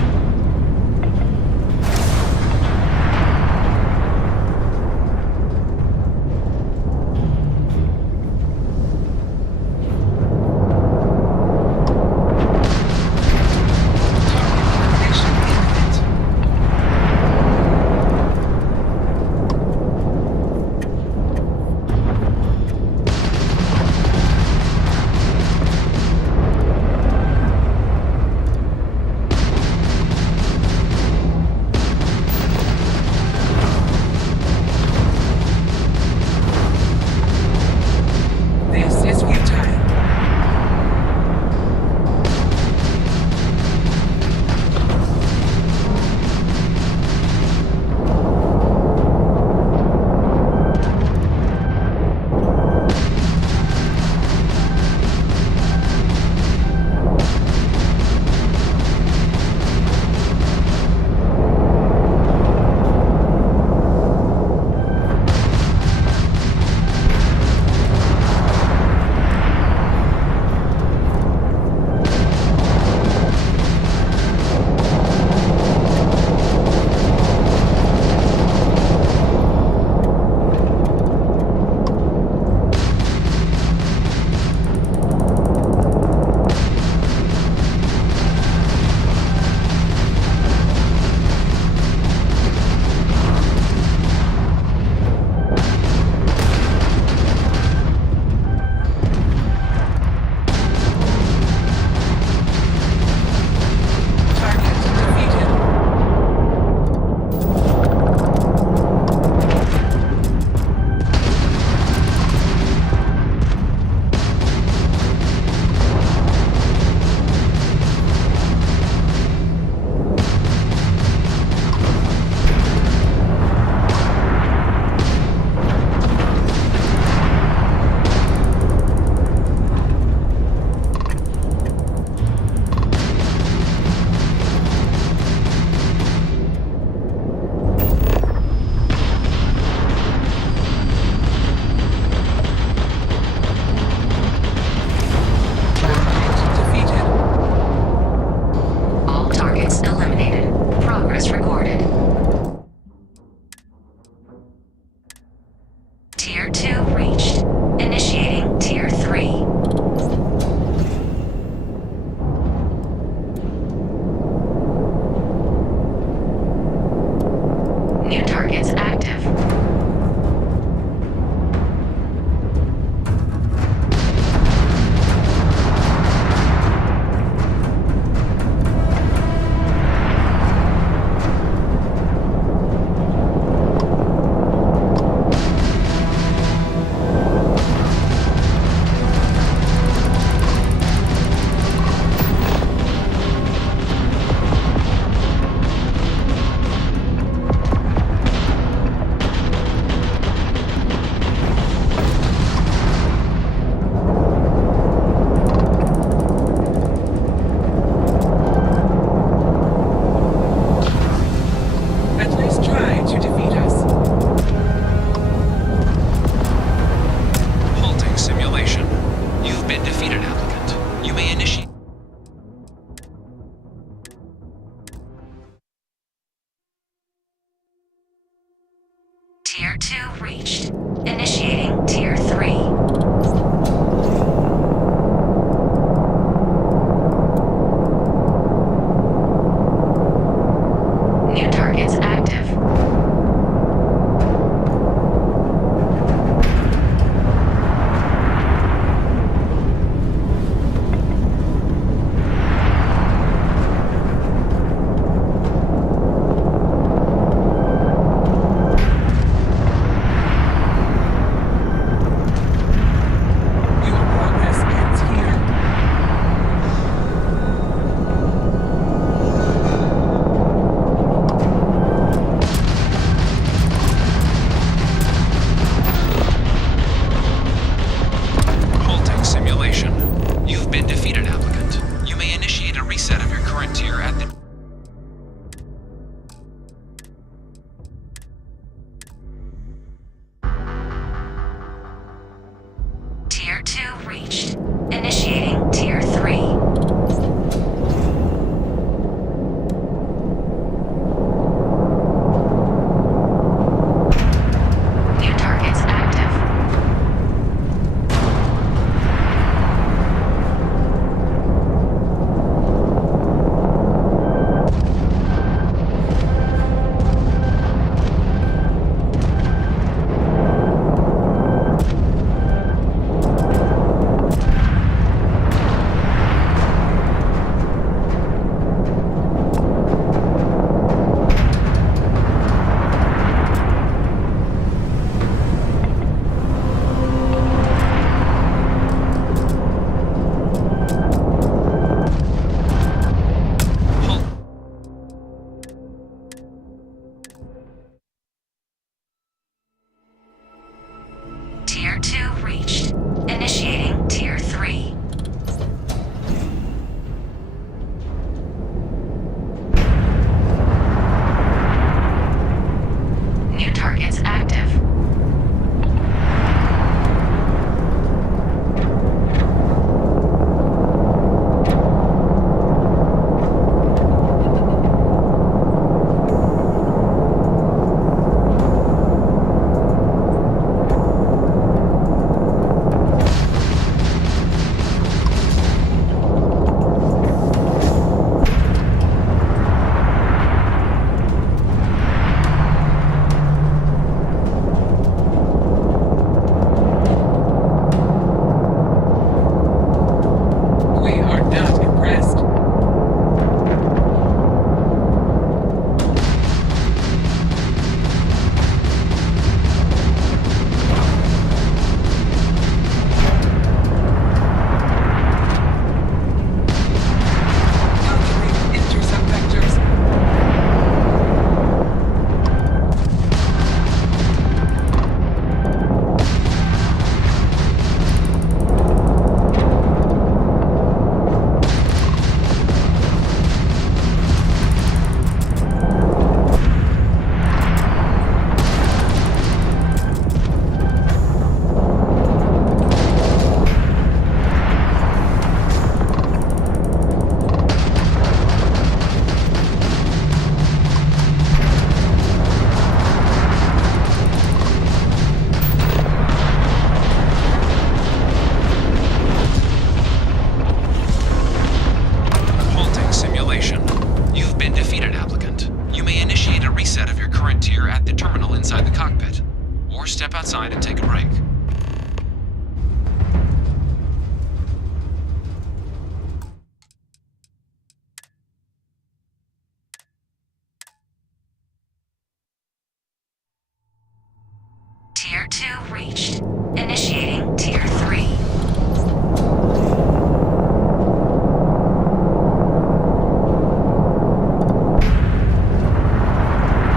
Tier 2 reached. Initiating Tier 3.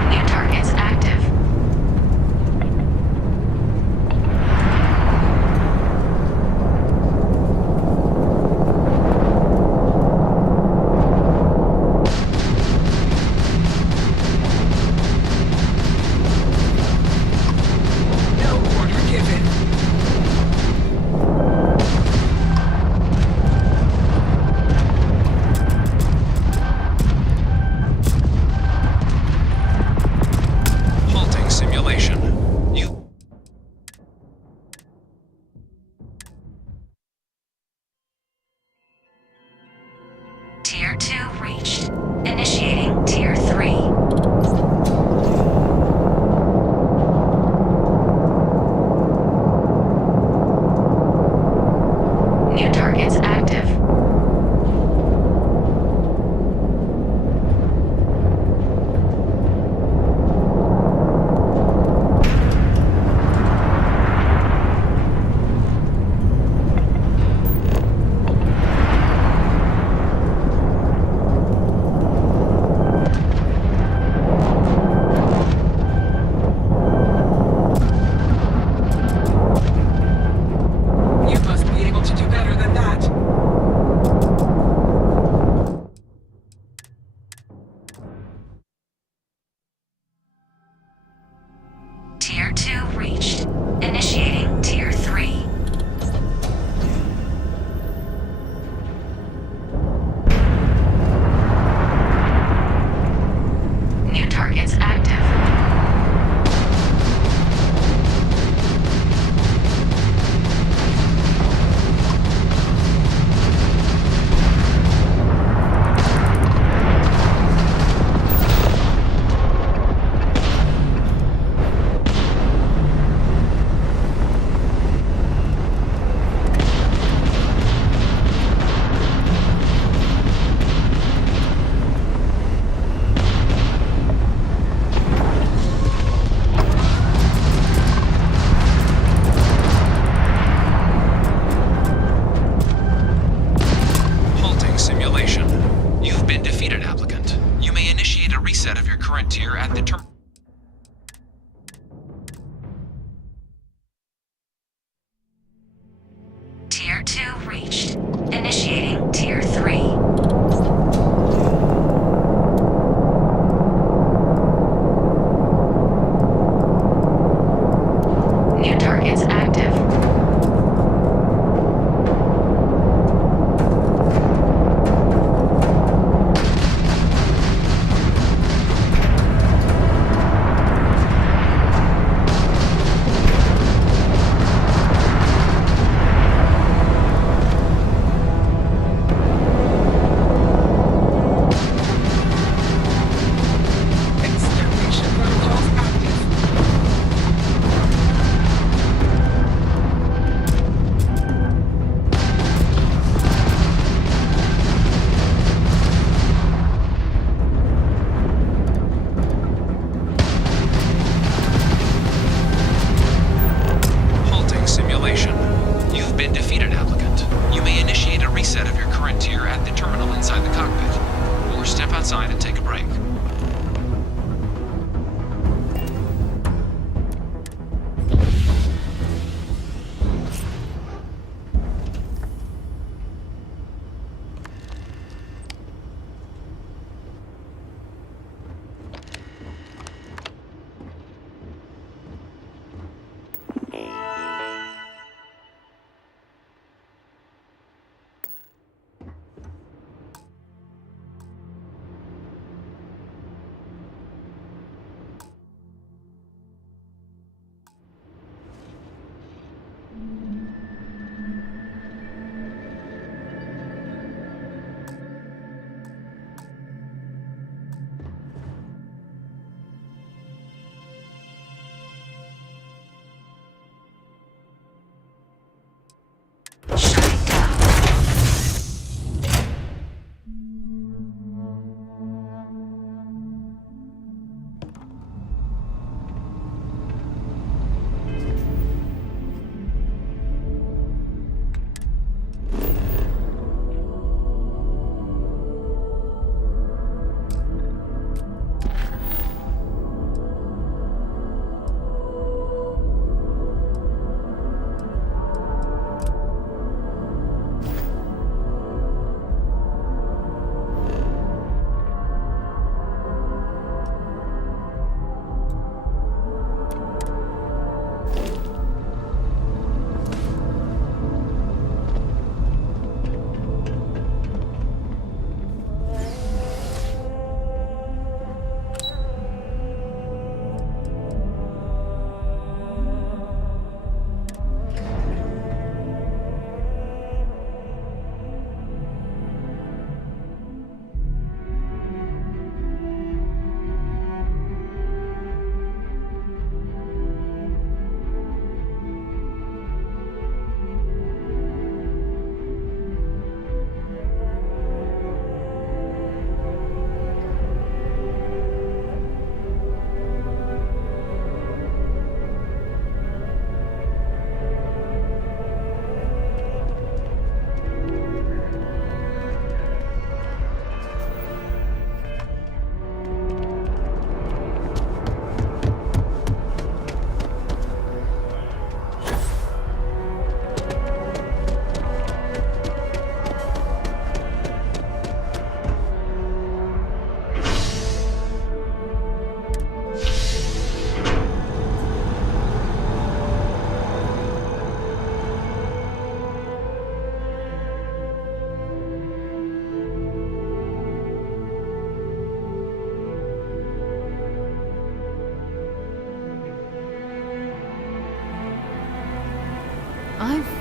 New targets active. Halting simulation. You... Tier 2 reached. Initiating Tier 3. New targets active. You must be able to do better than that. Tier 2 reached. Initiating Tier 3. New targets active. Halting simulation. You've been defeated, applicant. You may initiate a reset of your current tier at the term... Tier 2 reached. Initiating Tier 3. New targets active. Extermination protocols active. Halting simulation. You've been defeated, applicant. You may initiate a reset of your current tier at the terminal inside the cockpit, or step outside and take a break.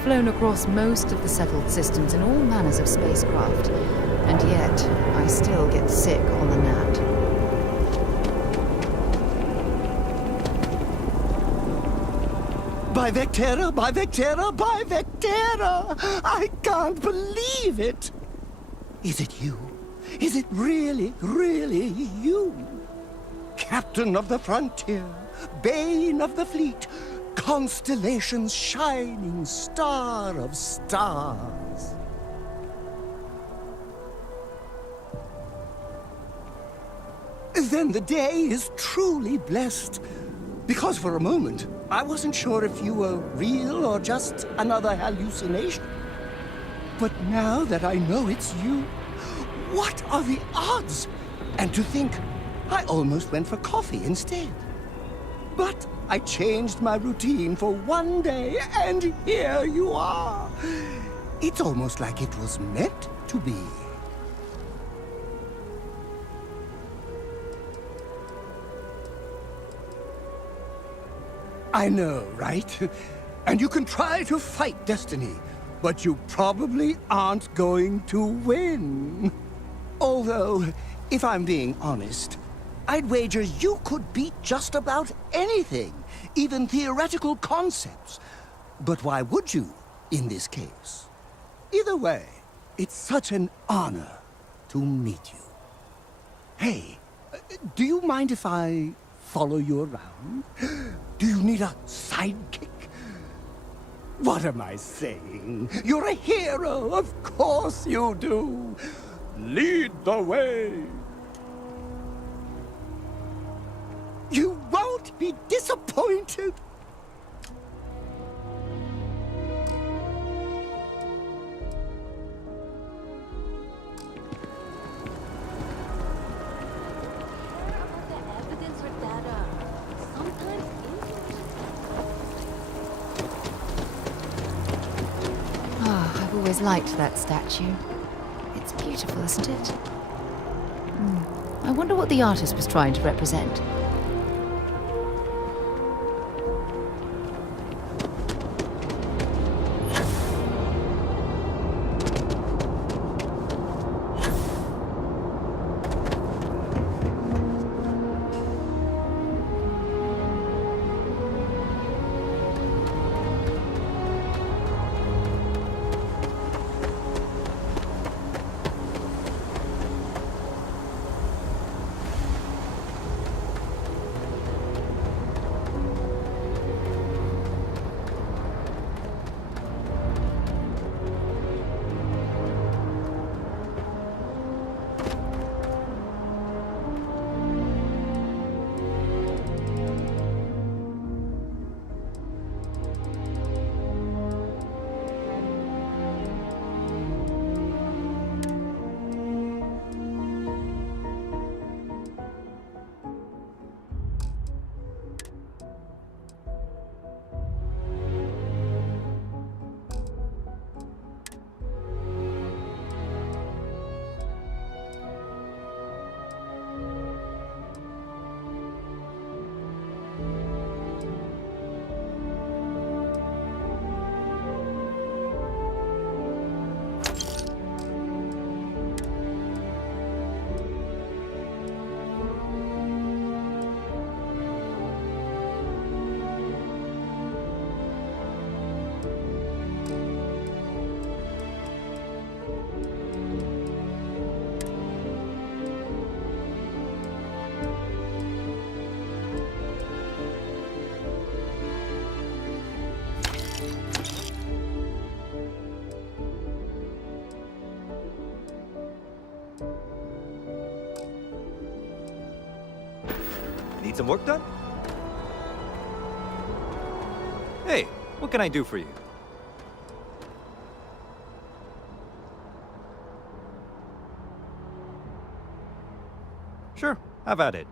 flown across most of the settled systems in all manners of spacecraft, and yet I still get sick on the gnat. By Vectera, by Vectera, by Vectera! I can't believe it! Is it you? Is it really, really you? Captain of the frontier, bane of the fleet, constellation's shining star of stars. Then the day is truly blessed, because for a moment, I wasn't sure if you were real or just another hallucination. But now that I know it's you, what are the odds? And to think, I almost went for coffee instead. But I changed my routine for one day, and here you are. It's almost like it was meant to be. I know, right? And you can try to fight destiny, but you probably aren't going to win. Although, if I'm being honest, I'd wager you could beat just about anything, even theoretical concepts. But why would you, in this case? Either way, it's such an honor to meet you. Hey, do you mind if I follow you around? Do you need a sidekick? What am I saying? You're a hero, of course you do. Lead the way. You won't be disappointed. I've always liked that statue. It's beautiful, isn't it? I wonder what the artist was trying to represent. Need some work done? Hey, what can I do for you? Sure, have at it.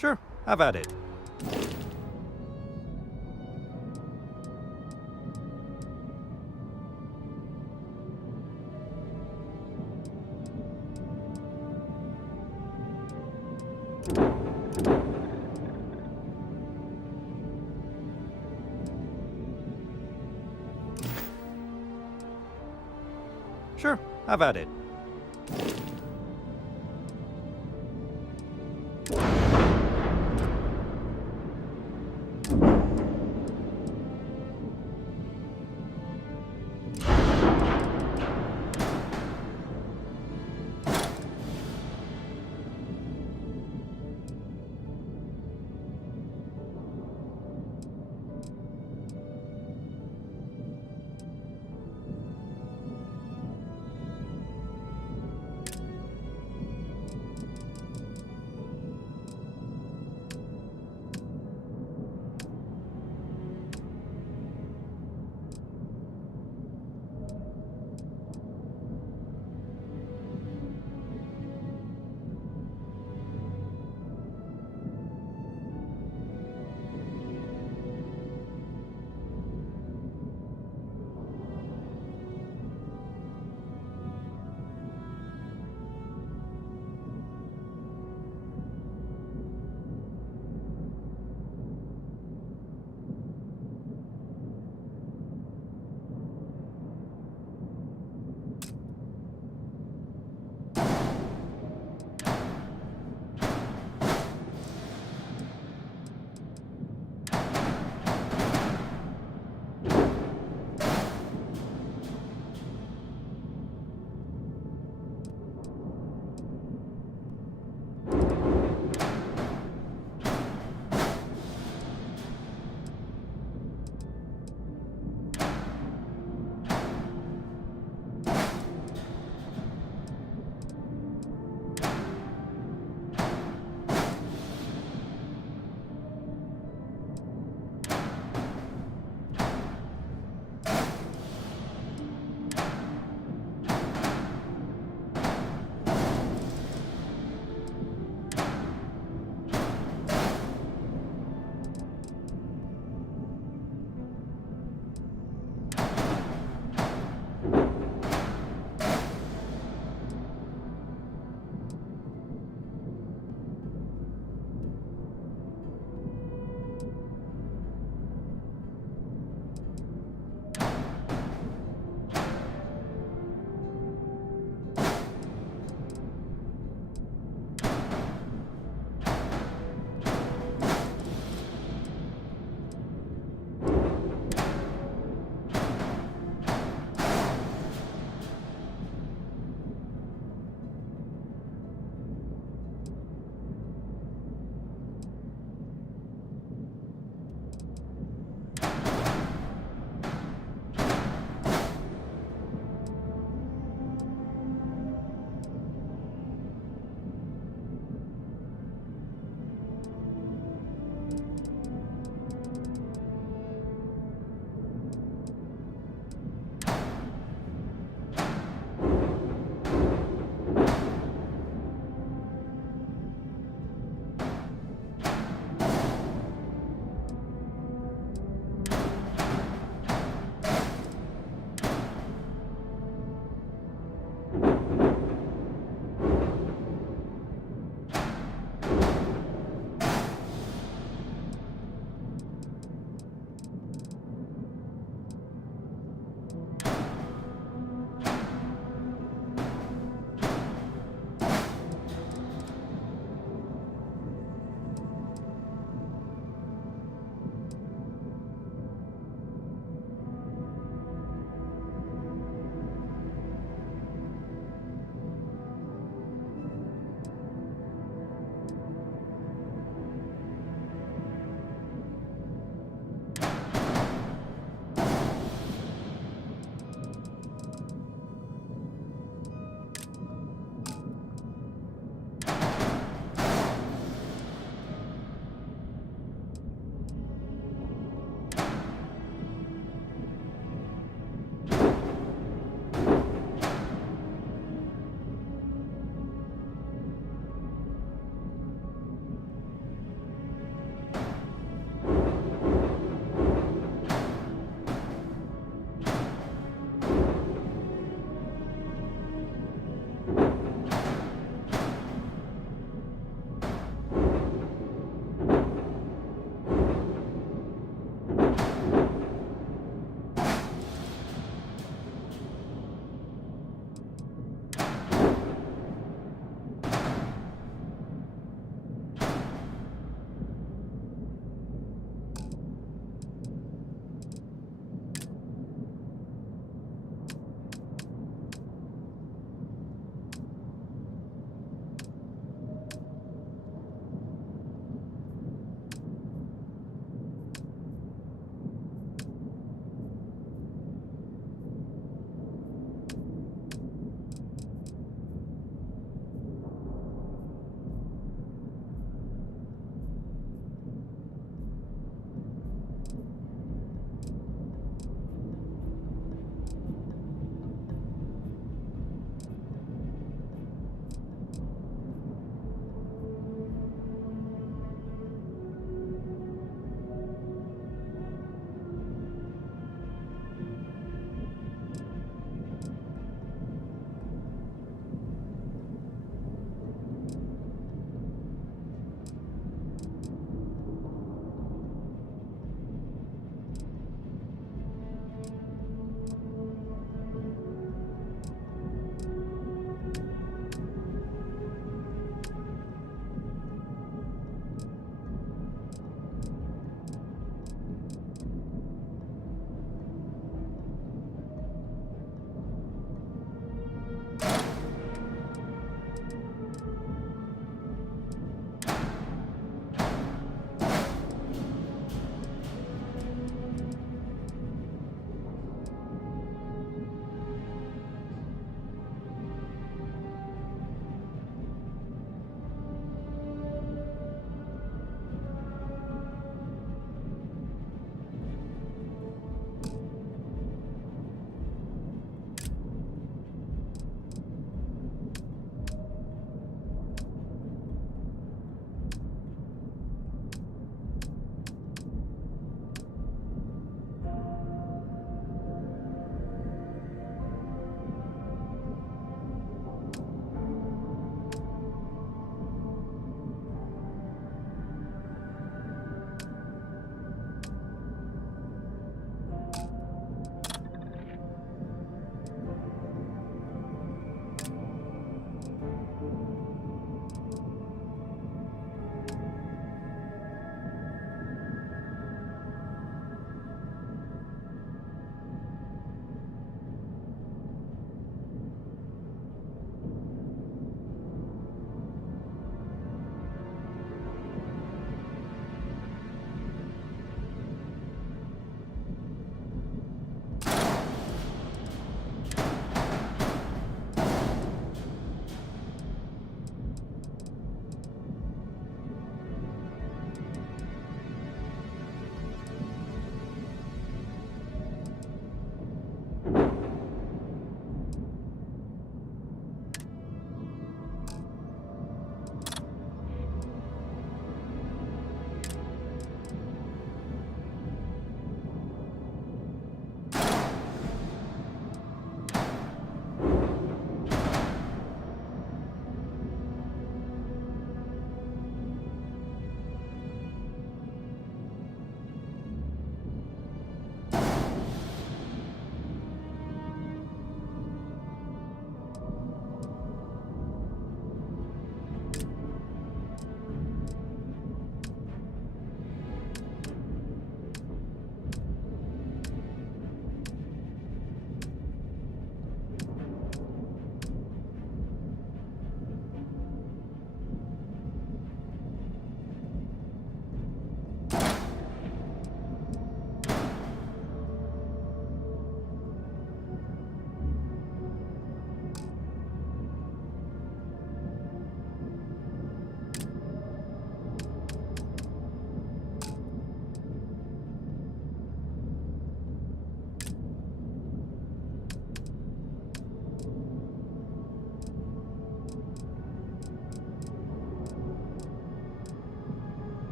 Sure, have at it. Sure, have at it.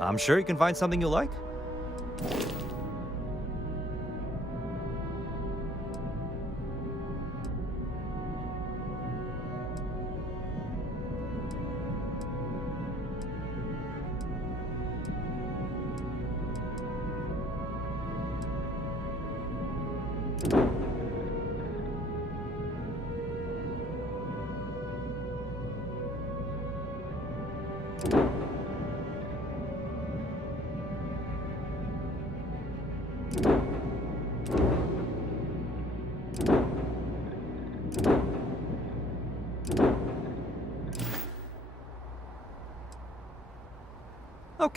I'm sure you can find something you like.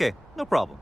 Okay, no problem.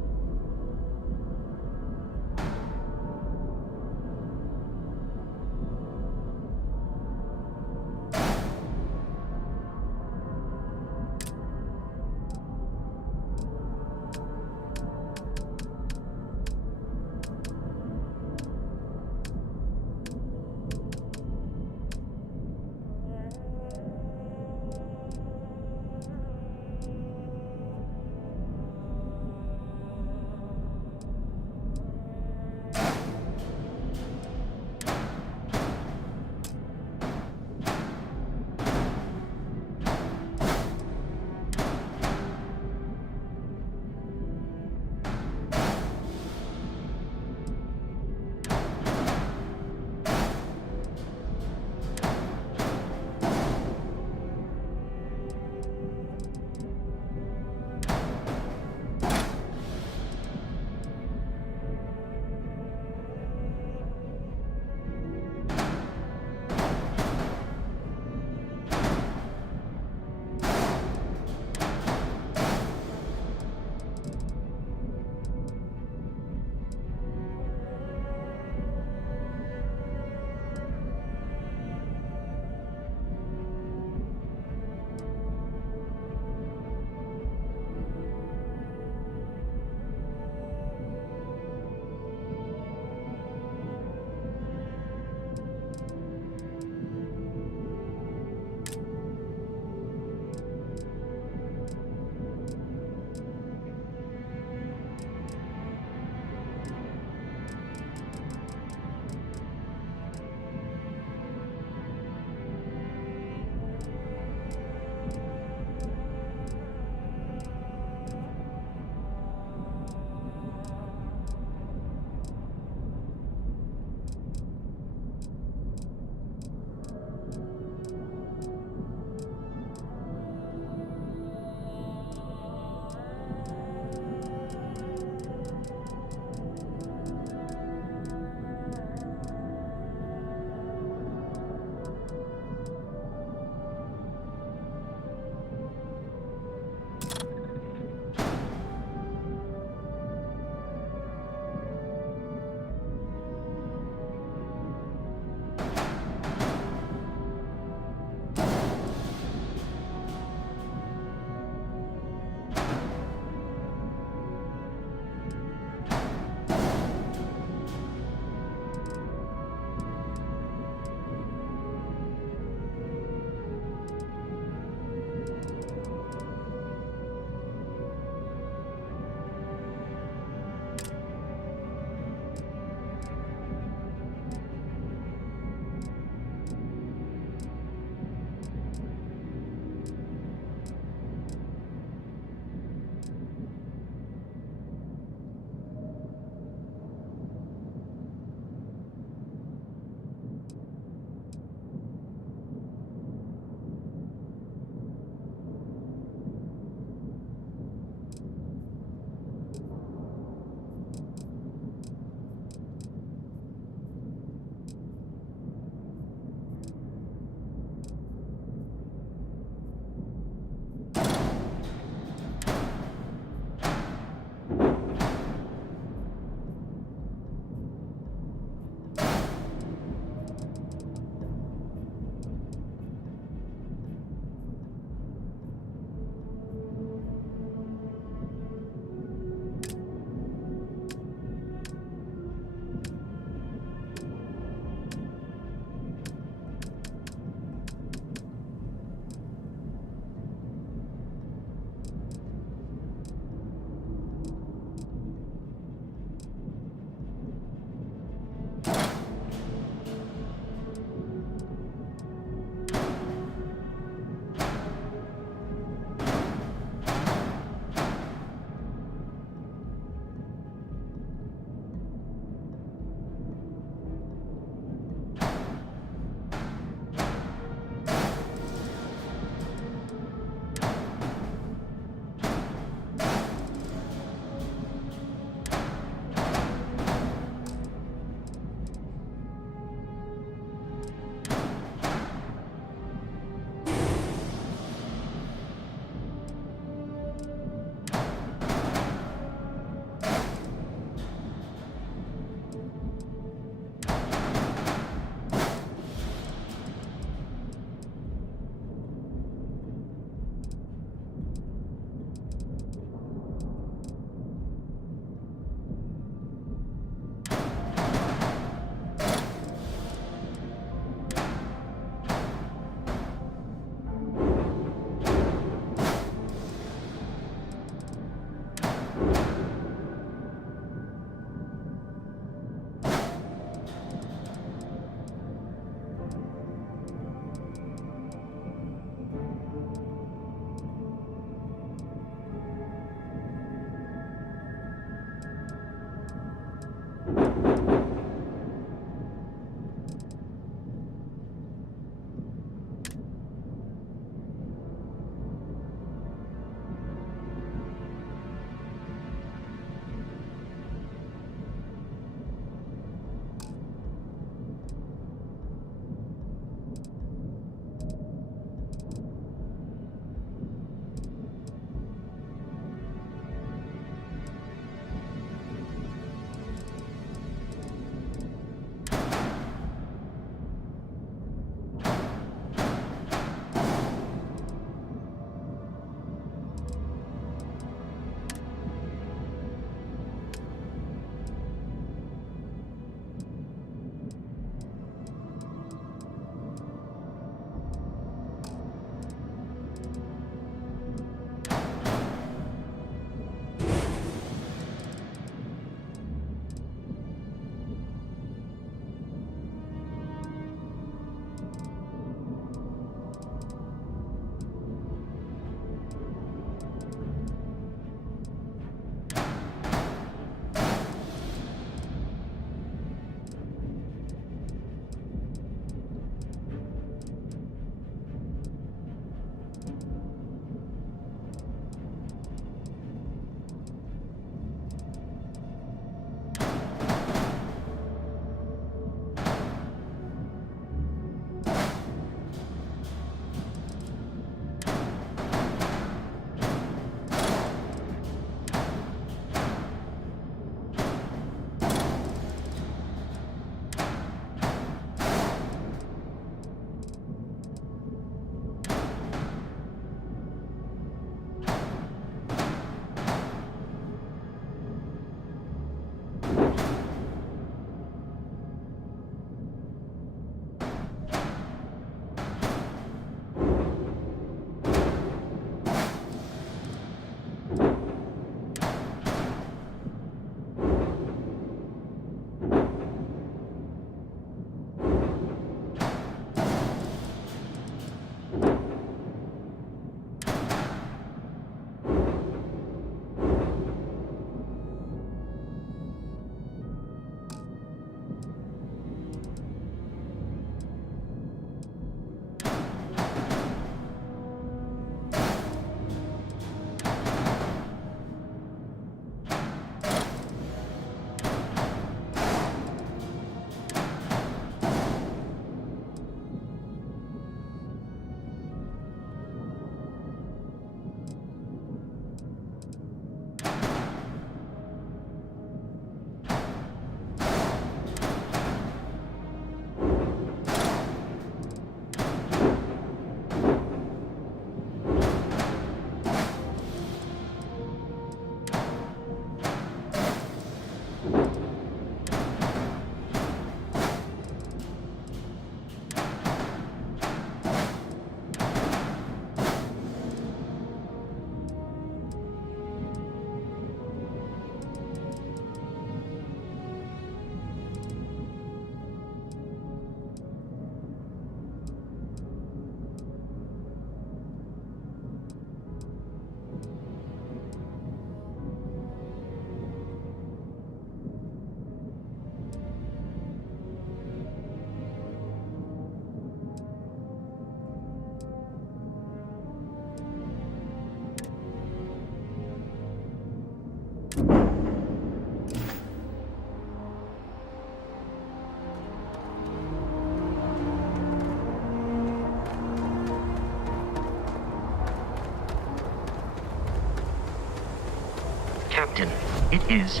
Captain, it is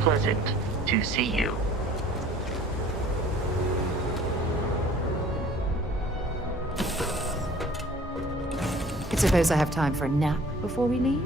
pleasant to see you. I suppose I have time for a nap before we leave?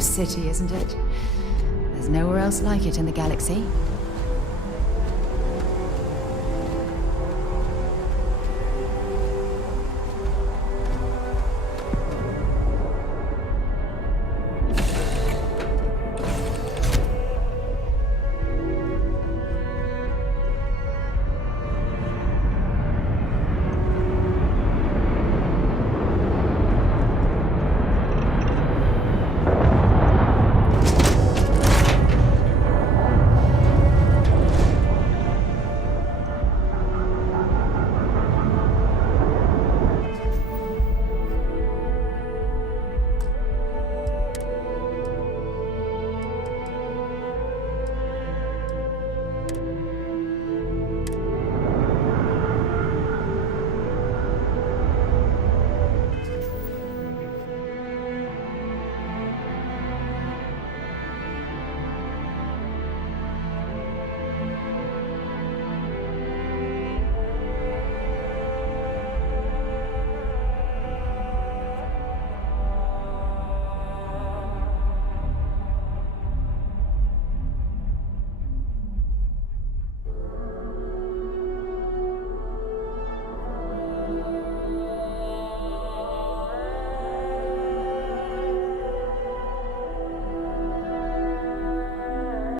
of city, isn't it? There's nowhere else like it in the galaxy.